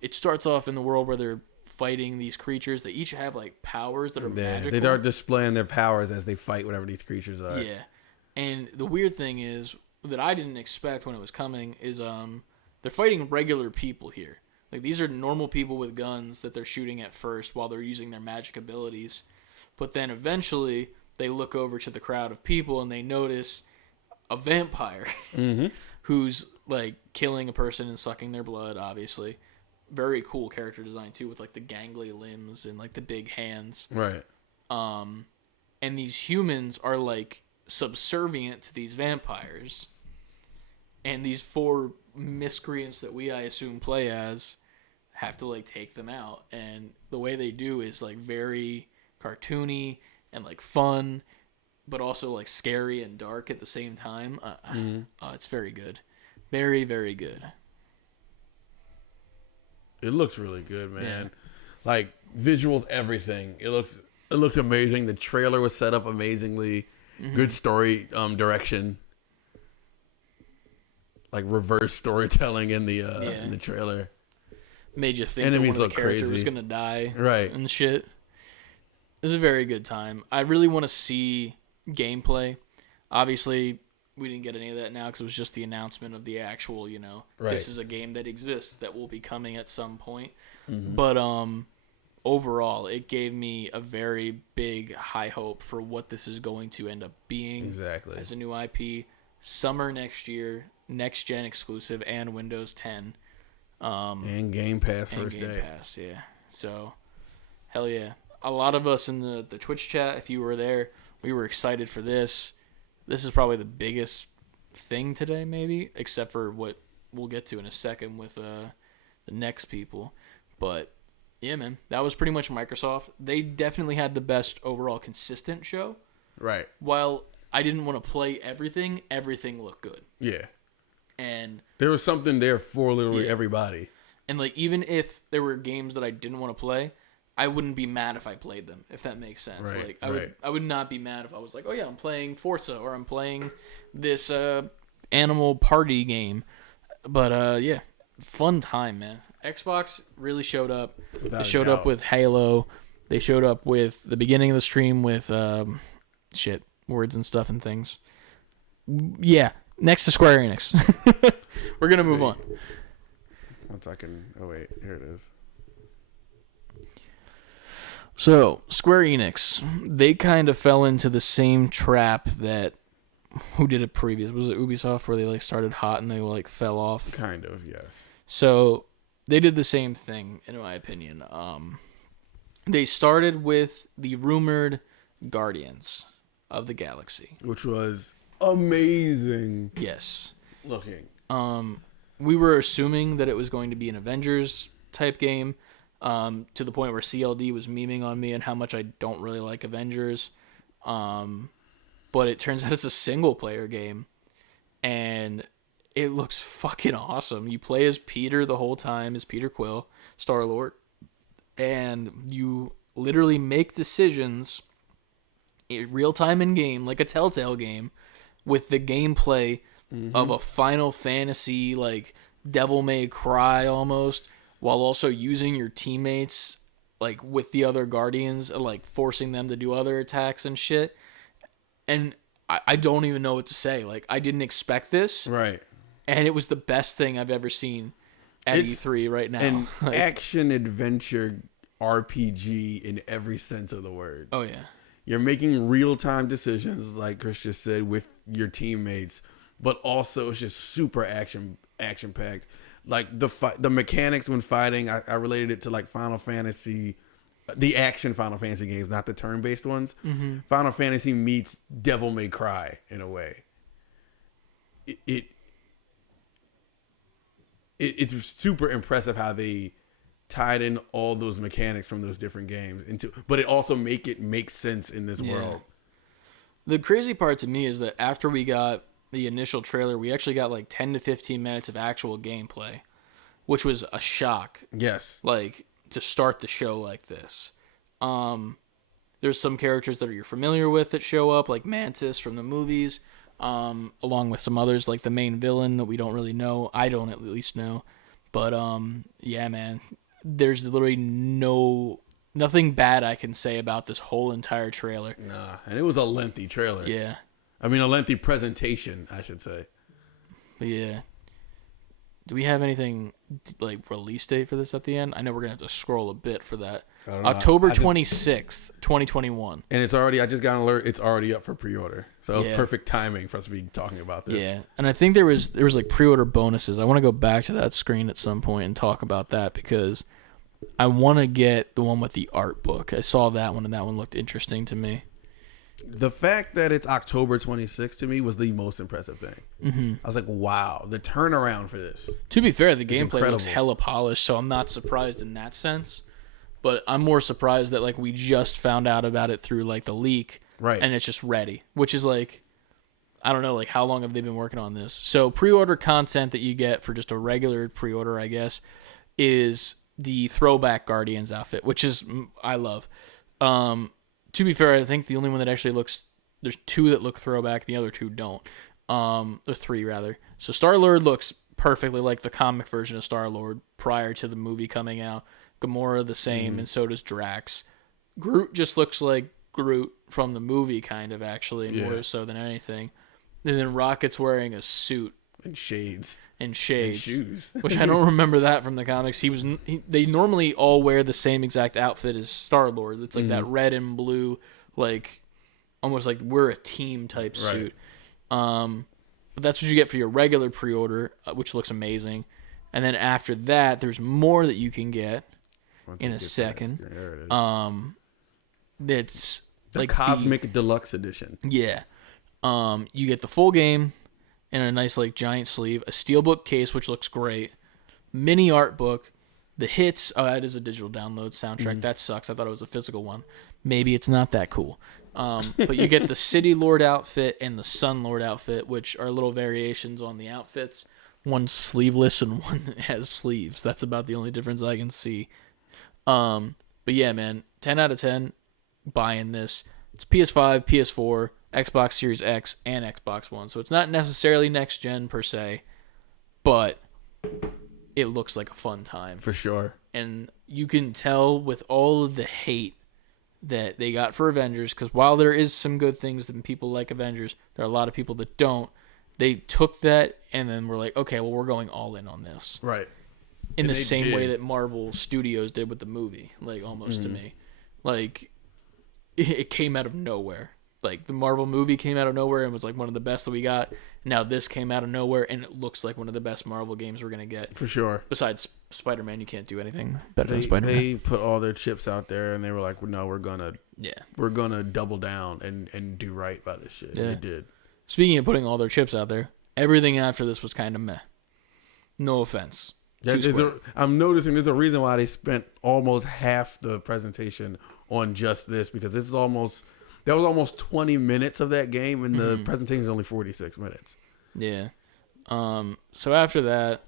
it starts off in the world where they're fighting these creatures. They each have like powers that are magical. They start displaying their powers as they fight whatever these creatures are. Yeah, and the weird thing is that I didn't expect when it was coming is they're fighting regular people here. Like these are normal people with guns that they're shooting at first while they're using their magic abilities. But then eventually they look over to the crowd of people and they notice a vampire who's like killing a person and sucking their blood, obviously. Very cool character design too, with like the gangly limbs and like the big hands. Right. And these humans are like subservient to these vampires. And these 4 miscreants that I assume play as have to like take them out. And the way they do is like very cartoony and like fun, but also like scary and dark at the same time. It's very good. Very, very good. It looks really good, man. Yeah. Like visuals, everything. It looked amazing. The trailer was set up amazingly. Good story direction. Like reverse storytelling in the trailer. Made you think enemies that one of look the characters crazy. was gonna die, right? And shit. It was a very good time. I really want to see gameplay. Obviously, we didn't get any of that now because it was just the announcement of the actual, this is a game that exists that will be coming at some point. But overall, it gave me a very big high hope for what this is going to end up being. Exactly. As a new IP, summer next year, next gen exclusive, and Windows 10. And Game Pass first day. Game Pass, yeah. So, hell yeah. A lot of us in the Twitch chat, if you were there, we were excited for this. This is probably the biggest thing today, maybe, except for what we'll get to in a second with the next people. But, yeah, man, that was pretty much Microsoft. They definitely had the best overall consistent show. Right. While I didn't want to play everything looked good. Yeah. And there was something there for literally everybody. And like even if there were games that I didn't want to play, I wouldn't be mad if I played them, if that makes sense. Right, Like I would not be mad if I was like, "Oh yeah, I'm playing Forza or I'm playing this Animal Party game." But yeah, fun time, man. Xbox really showed up. They showed up with Halo. They showed up with the beginning of the stream with words and stuff and things. Yeah. Next to Square-Enix. We're going to move on. 1 second. Oh, wait. Here it is. So, Square-Enix, they kind of fell into the same trap that... Who did it previous? Was it Ubisoft where they like started hot and they like fell off? Kind of, yes. So, they did the same thing, in my opinion. They started with the rumored Guardians of the Galaxy. Which was... amazing. Yes. Looking. We were assuming that it was going to be an Avengers type game, to the point where CLD was memeing on me and how much I don't really like Avengers. But it turns out it's a single player game and it looks fucking awesome. You play as Peter the whole time, as Peter Quill, Star-Lord, and you literally make decisions in real time in game, like a Telltale game, with the gameplay of a Final Fantasy, like Devil May Cry almost, while also using your teammates, like with the other Guardians, like forcing them to do other attacks and shit. And I don't even know what to say. Like, I didn't expect this. Right. And it was the best thing I've ever seen at E3 right now. An action-adventure RPG in every sense of the word. Oh, yeah. You're making real-time decisions, like Chris just said, with your teammates, but also it's just super action-packed. like the mechanics when fighting. I related it to like Final Fantasy, the action Final Fantasy games, not the turn-based ones. Mm-hmm. Final Fantasy meets Devil May Cry in a way. It's super impressive how they tied in all those mechanics from those different games into, but it also make sense in this world. The crazy part to me is that after we got the initial trailer, we actually got like 10 to 15 minutes of actual gameplay, which was a shock. Yes. Like, to start the show like this. There's some characters that you're familiar with that show up, like Mantis from the movies, along with some others, like the main villain that we don't really know. I don't at least know. But, yeah, man. There's literally nothing bad I can say about this whole entire trailer. Nah, and it was a lengthy trailer. Yeah. I mean, a lengthy presentation, I should say. But yeah. Do we have anything, like, release date for this at the end? I know we're going to have to scroll a bit for that. October 26th, 2021. And it's already, I just got an alert, it's already up for pre-order. So it was perfect timing for us to be talking about this. Yeah, and I think there was like pre-order bonuses. I want to go back to that screen at some point and talk about that because I want to get the one with the art book. I saw that one, and that one looked interesting to me. The fact that it's October 26th to me was the most impressive thing. Mm-hmm. I was like, wow, the turnaround for this. To be fair, the gameplay incredible. looks hella polished, so I'm not surprised in that sense. But I'm more surprised that like we just found out about it through like the leak, right? And it's just ready, which is like, I don't know, like how long have they been working on this? So pre-order content that you get for just a regular pre-order, I guess, is the throwback Guardians outfit, which is I love. To be fair, I think the only one that actually looks, there's two that look throwback, the other two don't. Or three rather. So Star-Lord looks perfectly like the comic version of Star-Lord prior to the movie coming out. Gamora the same, and so does Drax. Groot just looks like Groot from the movie, kind of, actually, more so than anything. And then Rocket's wearing a suit. And shades. And shoes. Which I don't remember that from the comics. They normally all wear the same exact outfit as Star-Lord. It's like that red and blue, like, almost like we're a team type suit. But that's what you get for your regular pre-order, which looks amazing. And then after that, there's more that you can get. In a second. It's the like Cosmic Deluxe Edition. Yeah. You get the full game in a nice like giant sleeve, a steelbook case which looks great, mini art book, the hits. Oh, that is a digital download soundtrack. That sucks. I thought it was a physical one. Maybe it's not that cool. But you get the City Lord outfit and the Sun Lord outfit, which are little variations on the outfits. One's sleeveless and one has sleeves. That's about the only difference I can see. But yeah, man, 10 out of 10 buying this. It's PS5, PS4, Xbox Series X, and Xbox One. So it's not necessarily next gen per se, but it looks like a fun time. For sure. And you can tell with all of the hate that they got for Avengers, because while there is some good things that people like Avengers, there are a lot of people that don't. They took that and then were like, okay, well, we're going all in on this. Right. In the same way that Marvel Studios did with the movie, like almost to me. Like, it came out of nowhere. Like, the Marvel movie came out of nowhere and was like one of the best that we got. Now this came out of nowhere and it looks like one of the best Marvel games we're going to get. For sure. Besides Spider-Man, you can't do anything better than Spider-Man. They put all their chips out there and they were like, no, we're going to double down and do right by this shit. Yeah. And they did. Speaking of putting all their chips out there, everything after this was kind of meh. No offense. I'm noticing there's a reason why they spent almost half the presentation on just this, because that was almost 20 minutes of that game, and the presentation is only 46 minutes. Yeah. So after that,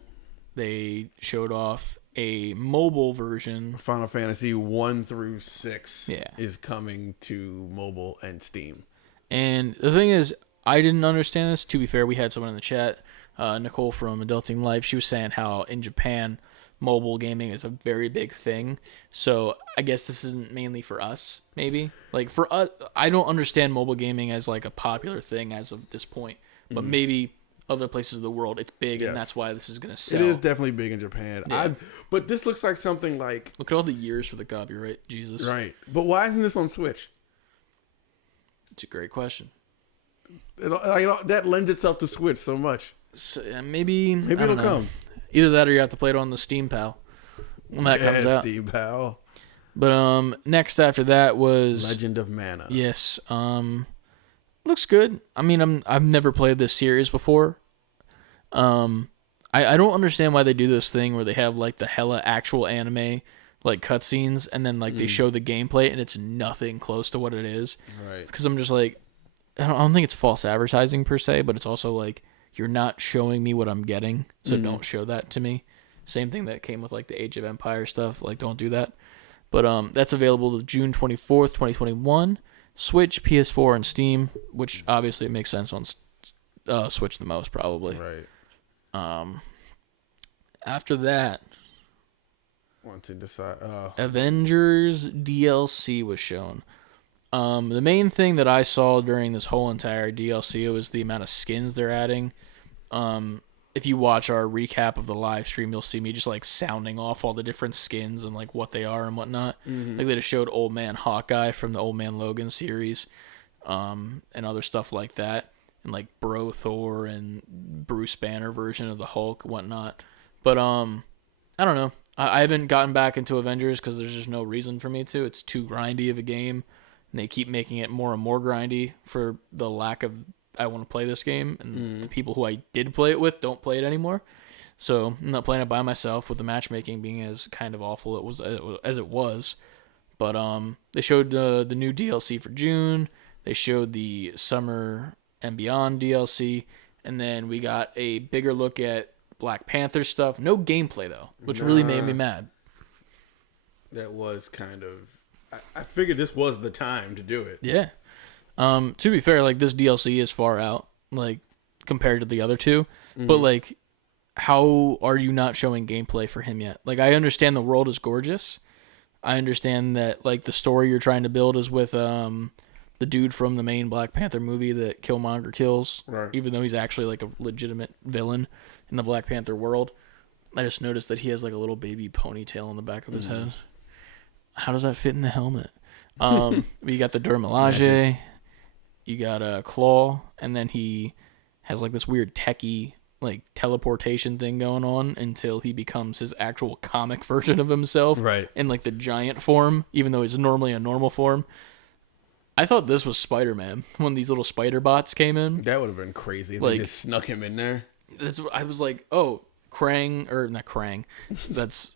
they showed off a mobile version. Final Fantasy 1 through 6 is coming to mobile and Steam. And the thing is, I didn't understand this. To be fair, we had someone in the chat, Nicole from Adulting Life. She was saying how in Japan, mobile gaming is a very big thing. So I guess this isn't mainly for us, maybe. Like, for us, I don't understand mobile gaming as like a popular thing as of this point. But maybe other places of the world, it's big, and that's why this is going to sell. It is definitely big in Japan. Yeah. But this looks like something like... Look at all the years for the copyright, Jesus. Right. But why isn't this on Switch? It's a great question. That lends itself to Switch so much. So, maybe it'll come. Either that or you have to play it on the Steam Pal when that comes out. Steam Pal. But next after that was Legend of Mana. Yes. Looks good. I mean, I've never played this series before. I don't understand why they do this thing where they have like the hella actual anime like cutscenes and then like they show the gameplay and it's nothing close to what it is. Right. Because I'm just like, I don't think it's false advertising per se, but it's also like you're not showing me what I'm getting, so don't show that to me. Same thing that came with like the Age of Empire stuff. Like, don't do that. But that's available June 24th, 2021. Switch, PS4, and Steam, which obviously it makes sense on Switch the most probably. Right. After that, Want to decide. Avengers DLC was shown. The main thing that I saw during this whole entire DLC was the amount of skins they're adding. If you watch our recap of the live stream, you'll see me just like sounding off all the different skins and like what they are and whatnot. Like they just showed Old Man Hawkeye from the Old Man Logan series, and other stuff like that, and like Bro Thor and Bruce Banner version of the Hulk, whatnot. But I don't know. I haven't gotten back into Avengers because there's just no reason for me to. It's too grindy of a game, and they keep making it more and more grindy for the lack of I want to play this game, and the people who I did play it with don't play it anymore. So I'm not playing it by myself with the matchmaking being as kind of awful as it was. But they showed the new DLC for June. They showed the Summer and Beyond DLC, and then we got a bigger look at Black Panther stuff. No gameplay though, which really made me mad. That was kind of. I figured this was the time to do it. Yeah. To be fair, like this DLC is far out, like compared to the other two. But like, how are you not showing gameplay for him yet? Like, I understand the world is gorgeous. I understand that like the story you're trying to build is with the dude from the main Black Panther movie that Killmonger kills, right, even though he's actually like a legitimate villain in the Black Panther world. I just noticed that he has like a little baby ponytail on the back of his head. How does that fit in the helmet? You got the Dora Milaje, you got Claw, and then he has like this weird techie like teleportation thing going on until he becomes his actual comic version of himself, right, in like the giant form, even though he's normally a normal form. I thought this was Spider-Man when these little spider bots came in. That would have been crazy if like, they just snuck him in there. I was like, oh, Krang, or not Krang, that's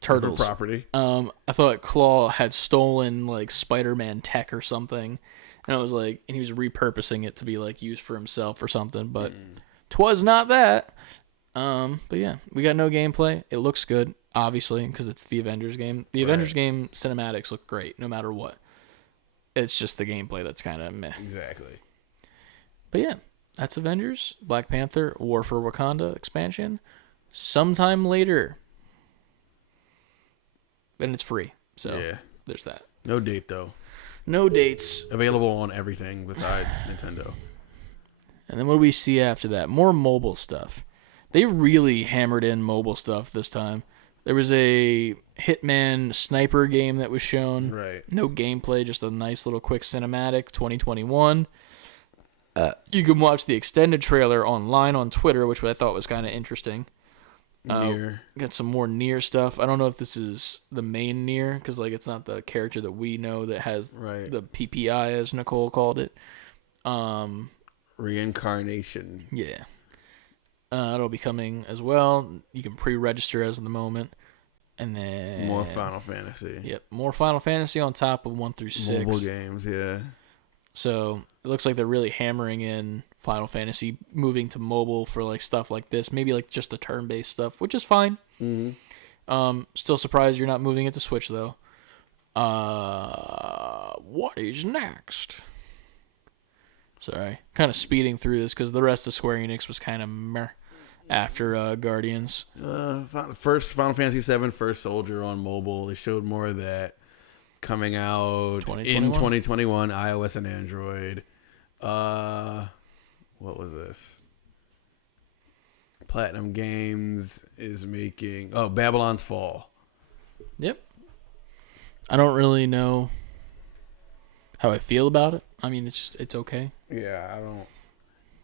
Turtles. Property. I thought Claw had stolen like Spider-Man tech or something, and I was like, and he was repurposing it to be like used for himself or something, but 'twas not that. But yeah, we got no gameplay. It looks good, obviously, because it's the Avengers game. The Avengers game cinematics look great, no matter what. It's just the gameplay that's kind of meh. Exactly. But yeah, that's Avengers, Black Panther, War for Wakanda expansion. Sometime later. And it's free. So yeah, there's that. No date, though. No dates. Available on everything besides Nintendo. And then what do we see after that? More mobile stuff. They really hammered in mobile stuff this time. There was a Hitman sniper game that was shown. Right. No gameplay, just a nice little quick cinematic, 2021. You can watch the extended trailer online on Twitter, which I thought was kind of interesting. Nier. Got some more Nier stuff. I don't know if this is the main Nier, because like it's not the character that we know that has the PPI, as Nicole called it. Reincarnation. Yeah. It'll be coming as well. You can pre-register as of the moment. And then more Final Fantasy. Yep, more Final Fantasy on top of 1 through 6. Mobile games, yeah. So it looks like they're really hammering in Final Fantasy, moving to mobile for like stuff like this. Maybe like just the turn-based stuff, which is fine. Still surprised you're not moving it to Switch though. What is next? Sorry, kind of speeding through this because the rest of Square-Enix was kind of meh after Guardians. First Final Fantasy VII First Soldier on mobile. They showed more of that coming out in 2021, iOS and Android. What was this? Platinum Games is making Babylon's Fall. Yep. I don't really know how I feel about it. I mean, it's okay. Yeah,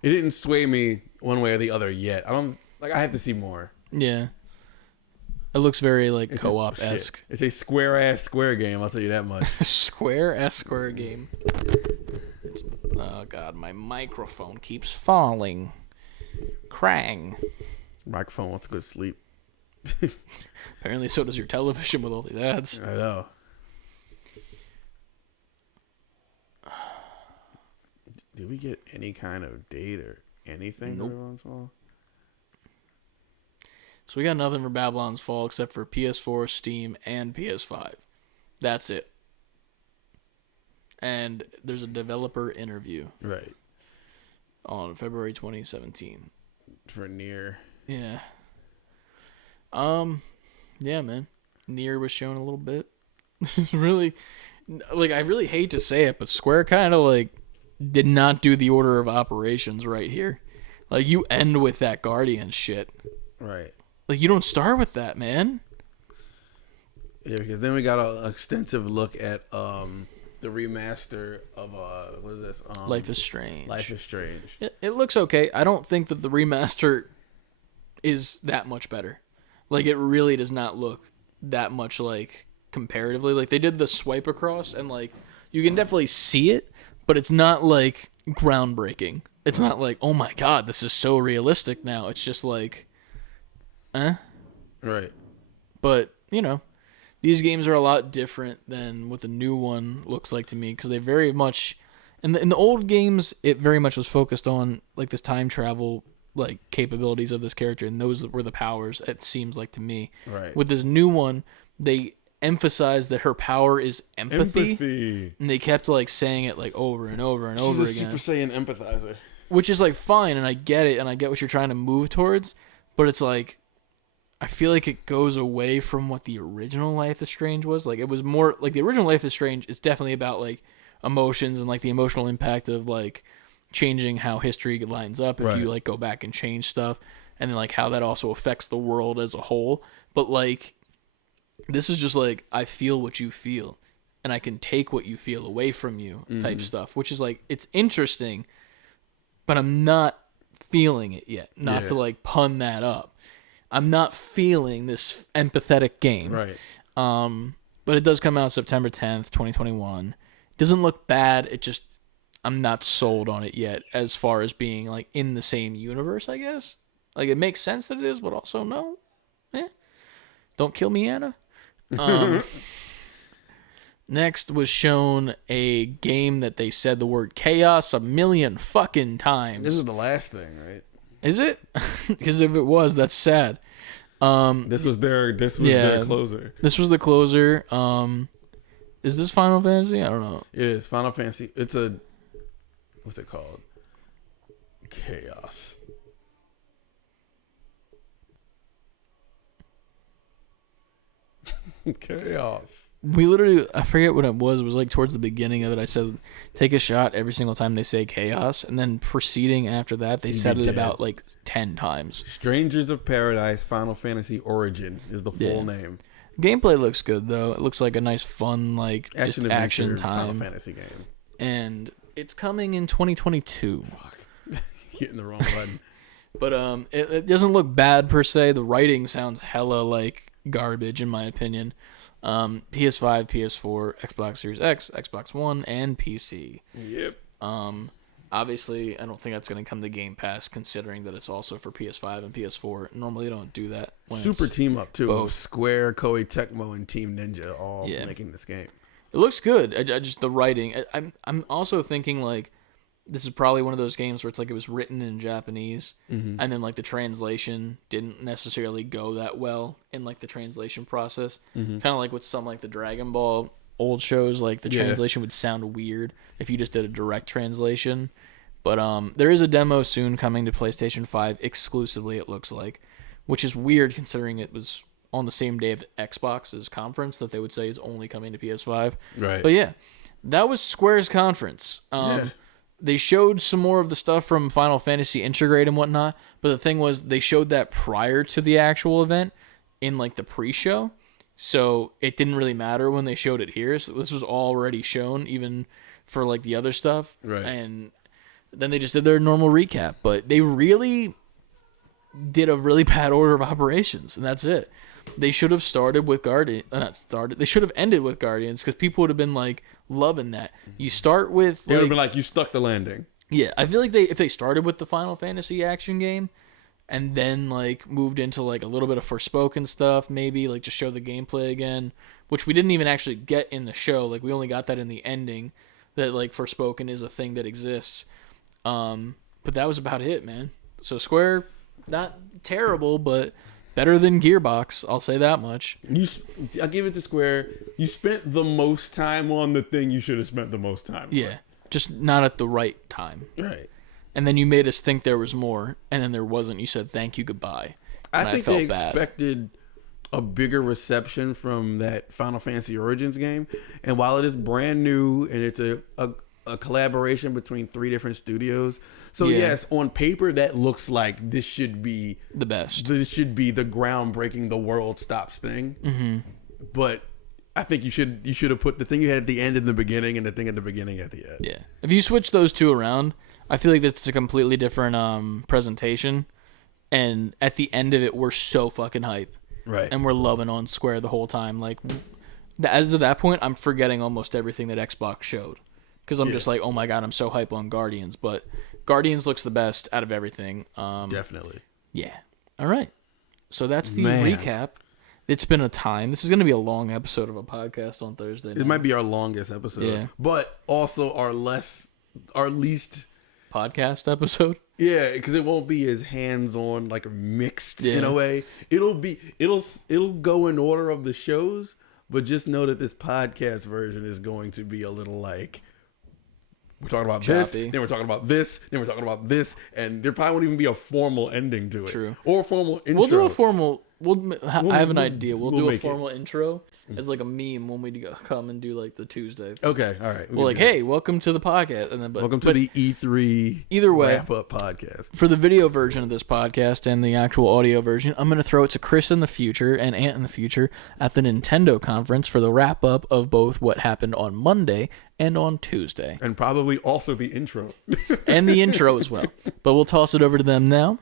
it didn't sway me one way or the other yet. I have to see more. Yeah. It looks very like co-op-esque. It's a Square game, I'll tell you that much. Square game. Oh god, my microphone keeps falling. Krang. Microphone wants to go to sleep. Apparently so does your television with all these ads. I know. Did we get any kind of date or anything? Nope. So we got nothing for Babylon's Fall except for PS4, Steam, and PS5. That's it. And there's a developer interview. Right. On February 2017. For Nier. Yeah. Yeah, man. Nier was shown a little bit. Really, like, I really hate to say it, but Square kind of, like, did not do the order of operations right here. Like, you end with that Guardian shit. Right. Like, you don't start with that, man. Yeah, because then we got an extensive look at the remaster of what is this? Life is Strange. Life is Strange. It looks okay. I don't think that the remaster is that much better. Like, it really does not look that much, like, comparatively. Like, they did the swipe across, and, like, you can definitely see it, but it's not, like, groundbreaking. It's not like, oh my god, this is so realistic now. It's just like, Right. But, you know, these games are a lot different than what the new one looks like to me, because they very much, in the old games, it very much was focused on, like, this time travel, like, capabilities of this character, and those were the powers, it seems like to me. Right. With this new one, they emphasize that her power is empathy. And they kept, like, saying it, like, over and over and over again. She's a Super Saiyan empathizer. Which is, like, fine, and I get it, and I get what you're trying to move towards, but it's like, I feel like it goes away from what the original Life is Strange was. Like, it was more, like, the original Life is Strange is definitely about, like, emotions and, like, the emotional impact of, like, changing how history lines up if you, like, go back and change stuff, and then, like, how that also affects the world as a whole. But, like, this is just, like, I feel what you feel, and I can take what you feel away from you type stuff, which is, like, it's interesting, but I'm not feeling it yet. Not to, like, pun that up. I'm not feeling this empathetic game. Right. But it does come out September 10th, 2021. Doesn't look bad. It just, I'm not sold on it yet as far as being, like, in the same universe, I guess. Like, it makes sense that it is, but also no. Don't kill me, Anna. Next was shown a game that they said the word chaos a million fucking times. This is the last thing, right? Is it? Because if it was, that's sad. This was their closer. This was the closer. Is this Final Fantasy? I don't know. It is Final Fantasy. It's a, what's it called? Chaos. Chaos. We literally, I forget what it was. It was like towards the beginning of it. I said, take a shot every single time they say chaos. And then proceeding after that, they said it about like 10 times. Strangers of Paradise Final Fantasy Origin is the full name. Gameplay looks good, though. It looks like a nice, fun, like, action time. Final Fantasy game. And it's coming in 2022. Fuck. Hitting the wrong button. But it doesn't look bad per se. The writing sounds hella like garbage in my opinion. PS5, PS4, Xbox Series X, Xbox One, and PC. Yep. Obviously, I don't think that's going to come to Game Pass, considering that it's also for PS5 and PS4. Normally, you don't do that. Super team up too. Both. Square, Koei Tecmo, and Team Ninja all making this game. It looks good. I just the writing. I'm also thinking like this is probably one of those games where it's like it was written in Japanese, and then like the translation didn't necessarily go that well in like the translation process. Kind of like with some like the Dragon Ball old shows, like the translation would sound weird if you just did a direct translation. But there is a demo soon coming to PlayStation 5 exclusively, it looks like, which is weird considering it was on the same day of Xbox's conference that they would say is only coming to PS5. Right. But yeah, that was Square's conference. They showed some more of the stuff from Final Fantasy Integrate and whatnot, but the thing was they showed that prior to the actual event in like the pre-show, so it didn't really matter when they showed it here. So this was already shown even for like the other stuff. Right. And then they just did their normal recap, but they really did a really bad order of operations, and that's it. They should have started with Guardian. Not started. They should have ended with Guardians because people would have been like loving that. You start with. They would have been like, you stuck the landing. Yeah, I feel like if they started with the Final Fantasy action game, and then like moved into like a little bit of Forspoken stuff, maybe like just show the gameplay again, which we didn't even actually get in the show. Like we only got that in the ending, that like Forspoken is a thing that exists. But that was about it, man. So Square, not terrible, but better than Gearbox. I'll say that much. I'll give it to Square. You spent the most time on the thing you should have spent the most time on. Yeah, just not at the right time. Right. And then you made us think there was more, and then there wasn't. You said thank you, goodbye. I think they expected a bigger reception from that Final Fantasy Origins game. And while it is brand new and it's a collaboration between 3 different studios. So yes, on paper that looks like this should be the best. This should be the groundbreaking, the world stops thing. Mm-hmm. But I think you should have put the thing you had at the end in the beginning and the thing at the beginning at the end. Yeah. If you switch those two around, I feel like that's a completely different presentation. And at the end of it, we're so fucking hype. Right. And we're loving on Square the whole time. Like, as of that point, I'm forgetting almost everything that Xbox showed. Because I'm just like, oh my god, I'm so hype on Guardians. But Guardians looks the best out of everything. Definitely. Yeah. All right. So that's the recap. It's been a time. This is going to be a long episode of a podcast on Thursday night. It might be our longest episode. Yeah. But also our least podcast episode. Yeah, because it won't be as hands-on, like mixed in a way. It'll go in order of the shows, but just know that this podcast version is going to be a little like, we're talking about this, then we're talking about this, then we're talking about this, and there probably won't even be a formal ending to it. True. Or a formal intro. We'll do a formal. I have an idea. We'll do a formal intro as like a meme when we come and do like the Tuesday. Okay, all right. We're like, hey, welcome to the podcast, and then welcome to the E3 either way wrap up podcast. For the video version of this podcast and the actual audio version, I'm gonna throw it to Chris in the future and Ant in the future at the Nintendo conference for the wrap up of both what happened on Monday and on Tuesday, and probably also the intro and the intro as well. But we'll toss it over to them now.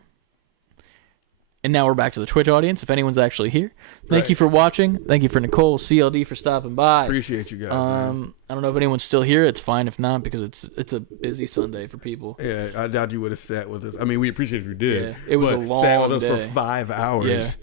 And now we're back to the Twitch audience, if anyone's actually here. Thank you for watching. Thank you for Nicole, CLD, for stopping by. Appreciate you guys, man. I don't know if anyone's still here. It's fine if not, because it's a busy Sunday for people. Yeah, I doubt you would have sat with us. I mean, we appreciate if you did. Yeah, it was a long day. Sat with us for 5 hours.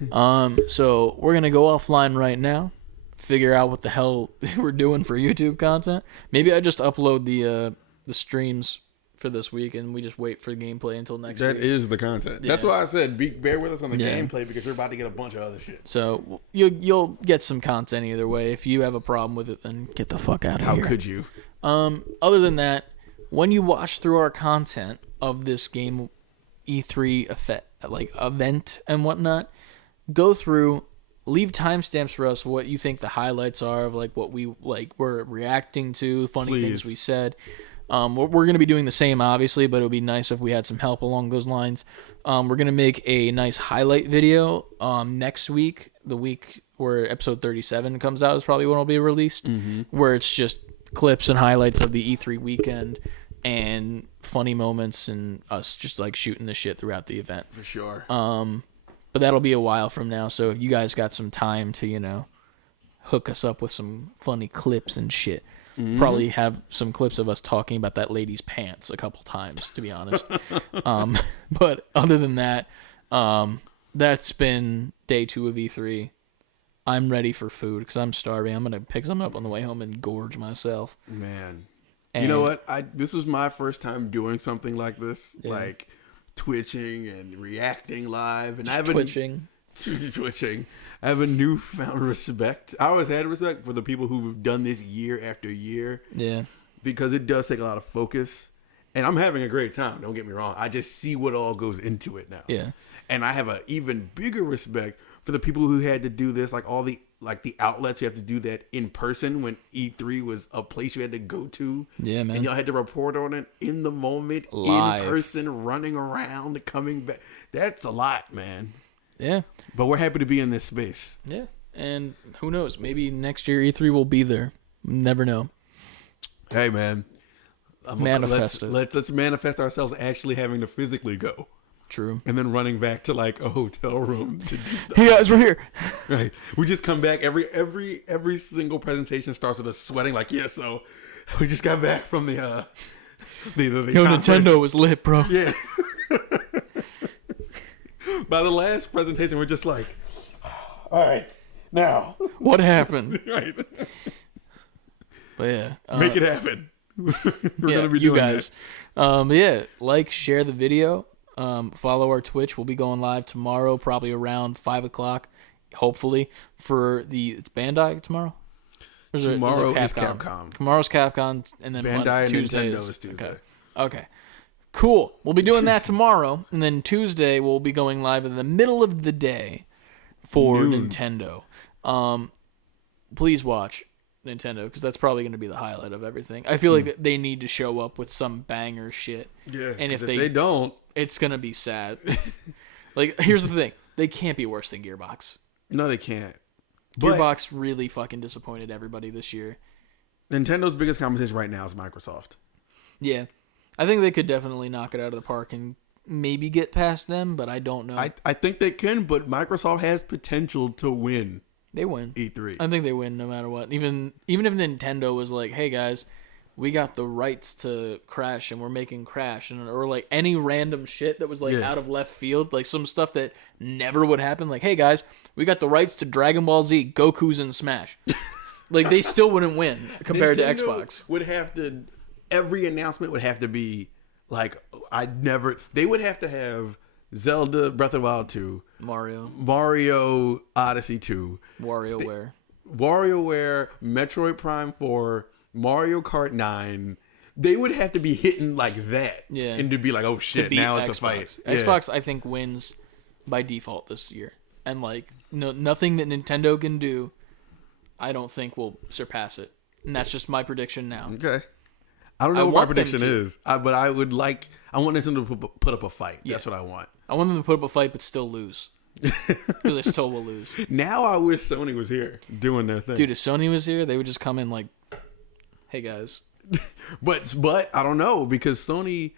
Yeah. So we're going to go offline right now, figure out what the hell we're doing for YouTube content. Maybe I just upload the streams for this week, and we just wait for gameplay until next week. That is the content. That's why I said bear with us on the gameplay, because you're about to get a bunch of other shit. So you'll get some content either way. If you have a problem with it, then get the fuck out of here. How could you? Other than that, when you watch through our content of this game E3 event and whatnot, go through, leave timestamps for us what you think the highlights are of like what we were reacting to, funny things we said. We're going to be doing the same, obviously, but it would be nice if we had some help along those lines. We're going to make a nice highlight video next week. The week where episode 37 comes out is probably when it'll be released, where it's just clips and highlights of the E3 weekend and funny moments and us just like shooting the shit throughout the event. For sure. But that'll be a while from now, so if you guys got some time to, hook us up with some funny clips and shit. Probably have some clips of us talking about that lady's pants a couple times, to be honest. But other than that, that's been day 2 of E3. I'm ready for food because I'm starving. I'm going to pick something up on the way home and gorge myself. Man. And you know what? This was my first time doing something like this, like twitching and reacting live. And twitching. I have a newfound respect. I always had respect for the people who've done this year after year. Yeah. Because it does take a lot of focus. And I'm having a great time. Don't get me wrong. I just see what all goes into it now. Yeah. And I have an even bigger respect for the people who had to do this, like all the outlets who have to do that in person when E3 was a place you had to go to. Yeah, man. And y'all had to report on it in the moment, live. In person, running around, coming back. That's a lot, man. Yeah. But we're happy to be in this space. Yeah. And who knows? Maybe next year E3 will be there. Never know. Hey, man. Manifest it. Let's manifest ourselves actually having to physically go. True. And then running back to like a hotel room to do stuff. Hey guys, we're here. Right. We just come back. Every single presentation starts with us sweating. Like, yeah, so we just got back from the Yo, conference. Nintendo was lit, bro. Yeah. By the last presentation, we're just like, all right, now What happened? right. But yeah, Make it happen. We're gonna be you doing guys. Yeah, like, share the video. Follow our Twitch. We'll be going live tomorrow, probably around 5:00. Hopefully, for it's Bandai tomorrow. Tomorrow is Capcom. Tomorrow's Capcom, and then Bandai and Tuesday Nintendo is Tuesday. Okay. Cool. We'll be doing that tomorrow, and then Tuesday we'll be going live in the middle of the day for Nintendo. Please watch Nintendo, because that's probably going to be the highlight of everything. I feel like they need to show up with some banger shit. Yeah, and if they don't, it's going to be sad. Like, here's the thing. They can't be worse than Gearbox. No, they can't. Gearbox really fucking disappointed everybody this year. Nintendo's biggest competition right now is Microsoft. Yeah. I think they could definitely knock it out of the park and maybe get past them, but I don't know. I think they can, but Microsoft has potential to win. They win. E3. I think they win no matter what. Even if Nintendo was like, hey guys, we got the rights to Crash and we're making Crash, or like any random shit that was like out of left field, like some stuff that never would happen, like, hey guys, we got the rights to Dragon Ball Z, Goku's in Smash. Like, they still wouldn't win compared Nintendo to Xbox. Would have to, every announcement would have to be like, they would have to have Zelda Breath of the Wild 2, Mario Odyssey 2, WarioWare, Metroid Prime 4, Mario Kart 9. They would have to be hitting like that, and to be like, oh shit, now it's a fight. Xbox, I think, wins by default this year, and like nothing that Nintendo can do, I don't think will surpass it, and that's just my prediction now. Okay. I don't know what my prediction is, but I want Nintendo to put up a fight. That's what I want. I want them to put up a fight, but still lose. Because they still will lose. Now I wish Sony was here doing their thing. Dude, if Sony was here, they would just come in like, hey guys. But I don't know, because Sony,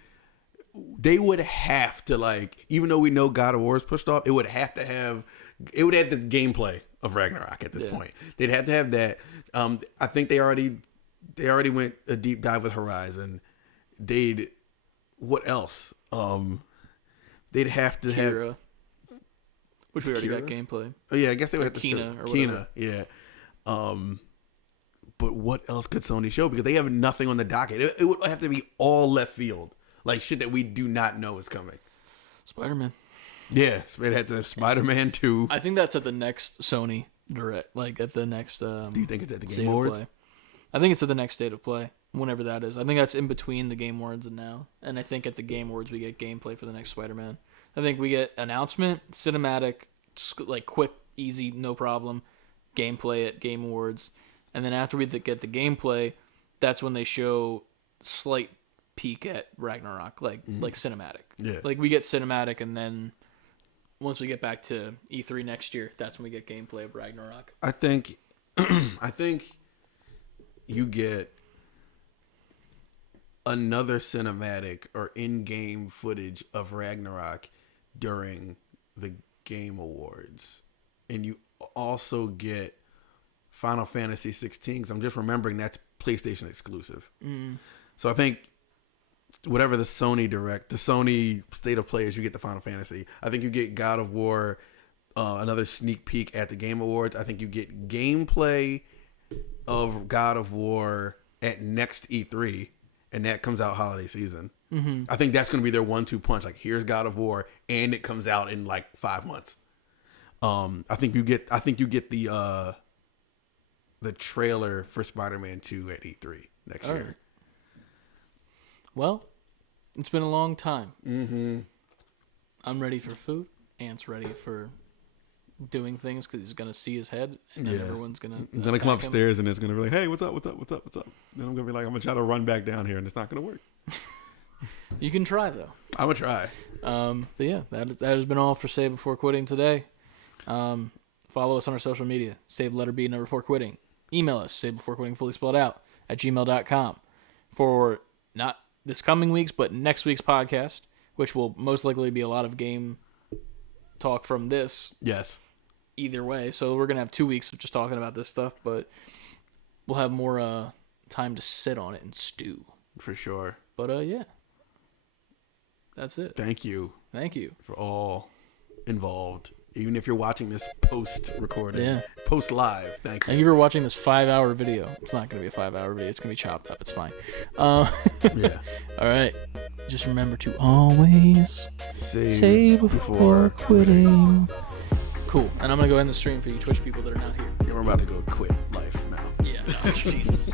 they would have to, like, even though we know God of War is pushed off, it would have the gameplay of Ragnarok at this point. They'd have to have that. I think they already went a deep dive with Horizon. What else? They'd have to Kira, which we already got gameplay. Oh yeah, I guess they would have to Kina show or whatever. Kina, yeah. But what else could Sony show? Because they have nothing on the docket. It would have to be all left field, like shit that we do not know is coming. Spider-Man. Yeah, it had to have Spider-Man 2. I think that's at the next Sony Direct, like at the next. Do you think it's at the State Game of Awards? Play. I think it's at the next State of Play, whenever that is. I think that's in between the Game Awards and now. And I think at the Game Awards we get gameplay for the next Spider-Man. I think we get announcement, cinematic, like quick, easy, no problem, gameplay at Game Awards. And then after we get the gameplay, that's when they show slight peek at Ragnarok, like cinematic. Yeah. Like we get cinematic, and then once we get back to E3 next year, that's when we get gameplay of Ragnarok. I think you get another cinematic or in-game footage of Ragnarok during the Game Awards, and you also get Final Fantasy 16, because I'm just remembering that's PlayStation exclusive. So I think whatever the Sony Direct, the Sony State of Play is, you get the Final Fantasy. I think you get God of War, another sneak peek at the Game Awards. I think you get gameplay of God of War at next E3, and that comes out holiday season. I think that's going to be their 1-2 punch. Like, here's God of War, and it comes out in like 5 months. I think you get the trailer for Spider-Man 2 at E3 next year. Right. Well, it's been a long time. I'm ready for food. Ant's ready for doing things because he's gonna see his head, and then everyone's gonna come upstairs and it's gonna be like, hey, what's up? Then I'm gonna be like, I'm gonna try to run back down here, and it's not gonna work. You can try though. I'm gonna try. But yeah, that has been all for Save Before Quitting today. Follow us on our social media. Save letter B number 4 quitting. Email us, savebeforequitting fully spelled out @gmail.com for not this coming week's but next week's podcast. which will most likely be a lot of game talk from this. Yes. Either way, so we're gonna have 2 weeks of just talking about this stuff, but we'll have more time to sit on it and stew. For sure. But yeah, that's it. Thank you for all involved. Even if you're watching this post-recording, post-live, thank you. Thank you for watching this 5-hour video. It's not going to be a 5-hour video. It's going to be chopped up. It's fine. Yeah. All right. Just remember to always save before quitting. Cool. And I'm going to go end the stream for you Twitch people that are not here. Yeah, we're about to go quit life now. Yeah. Jesus.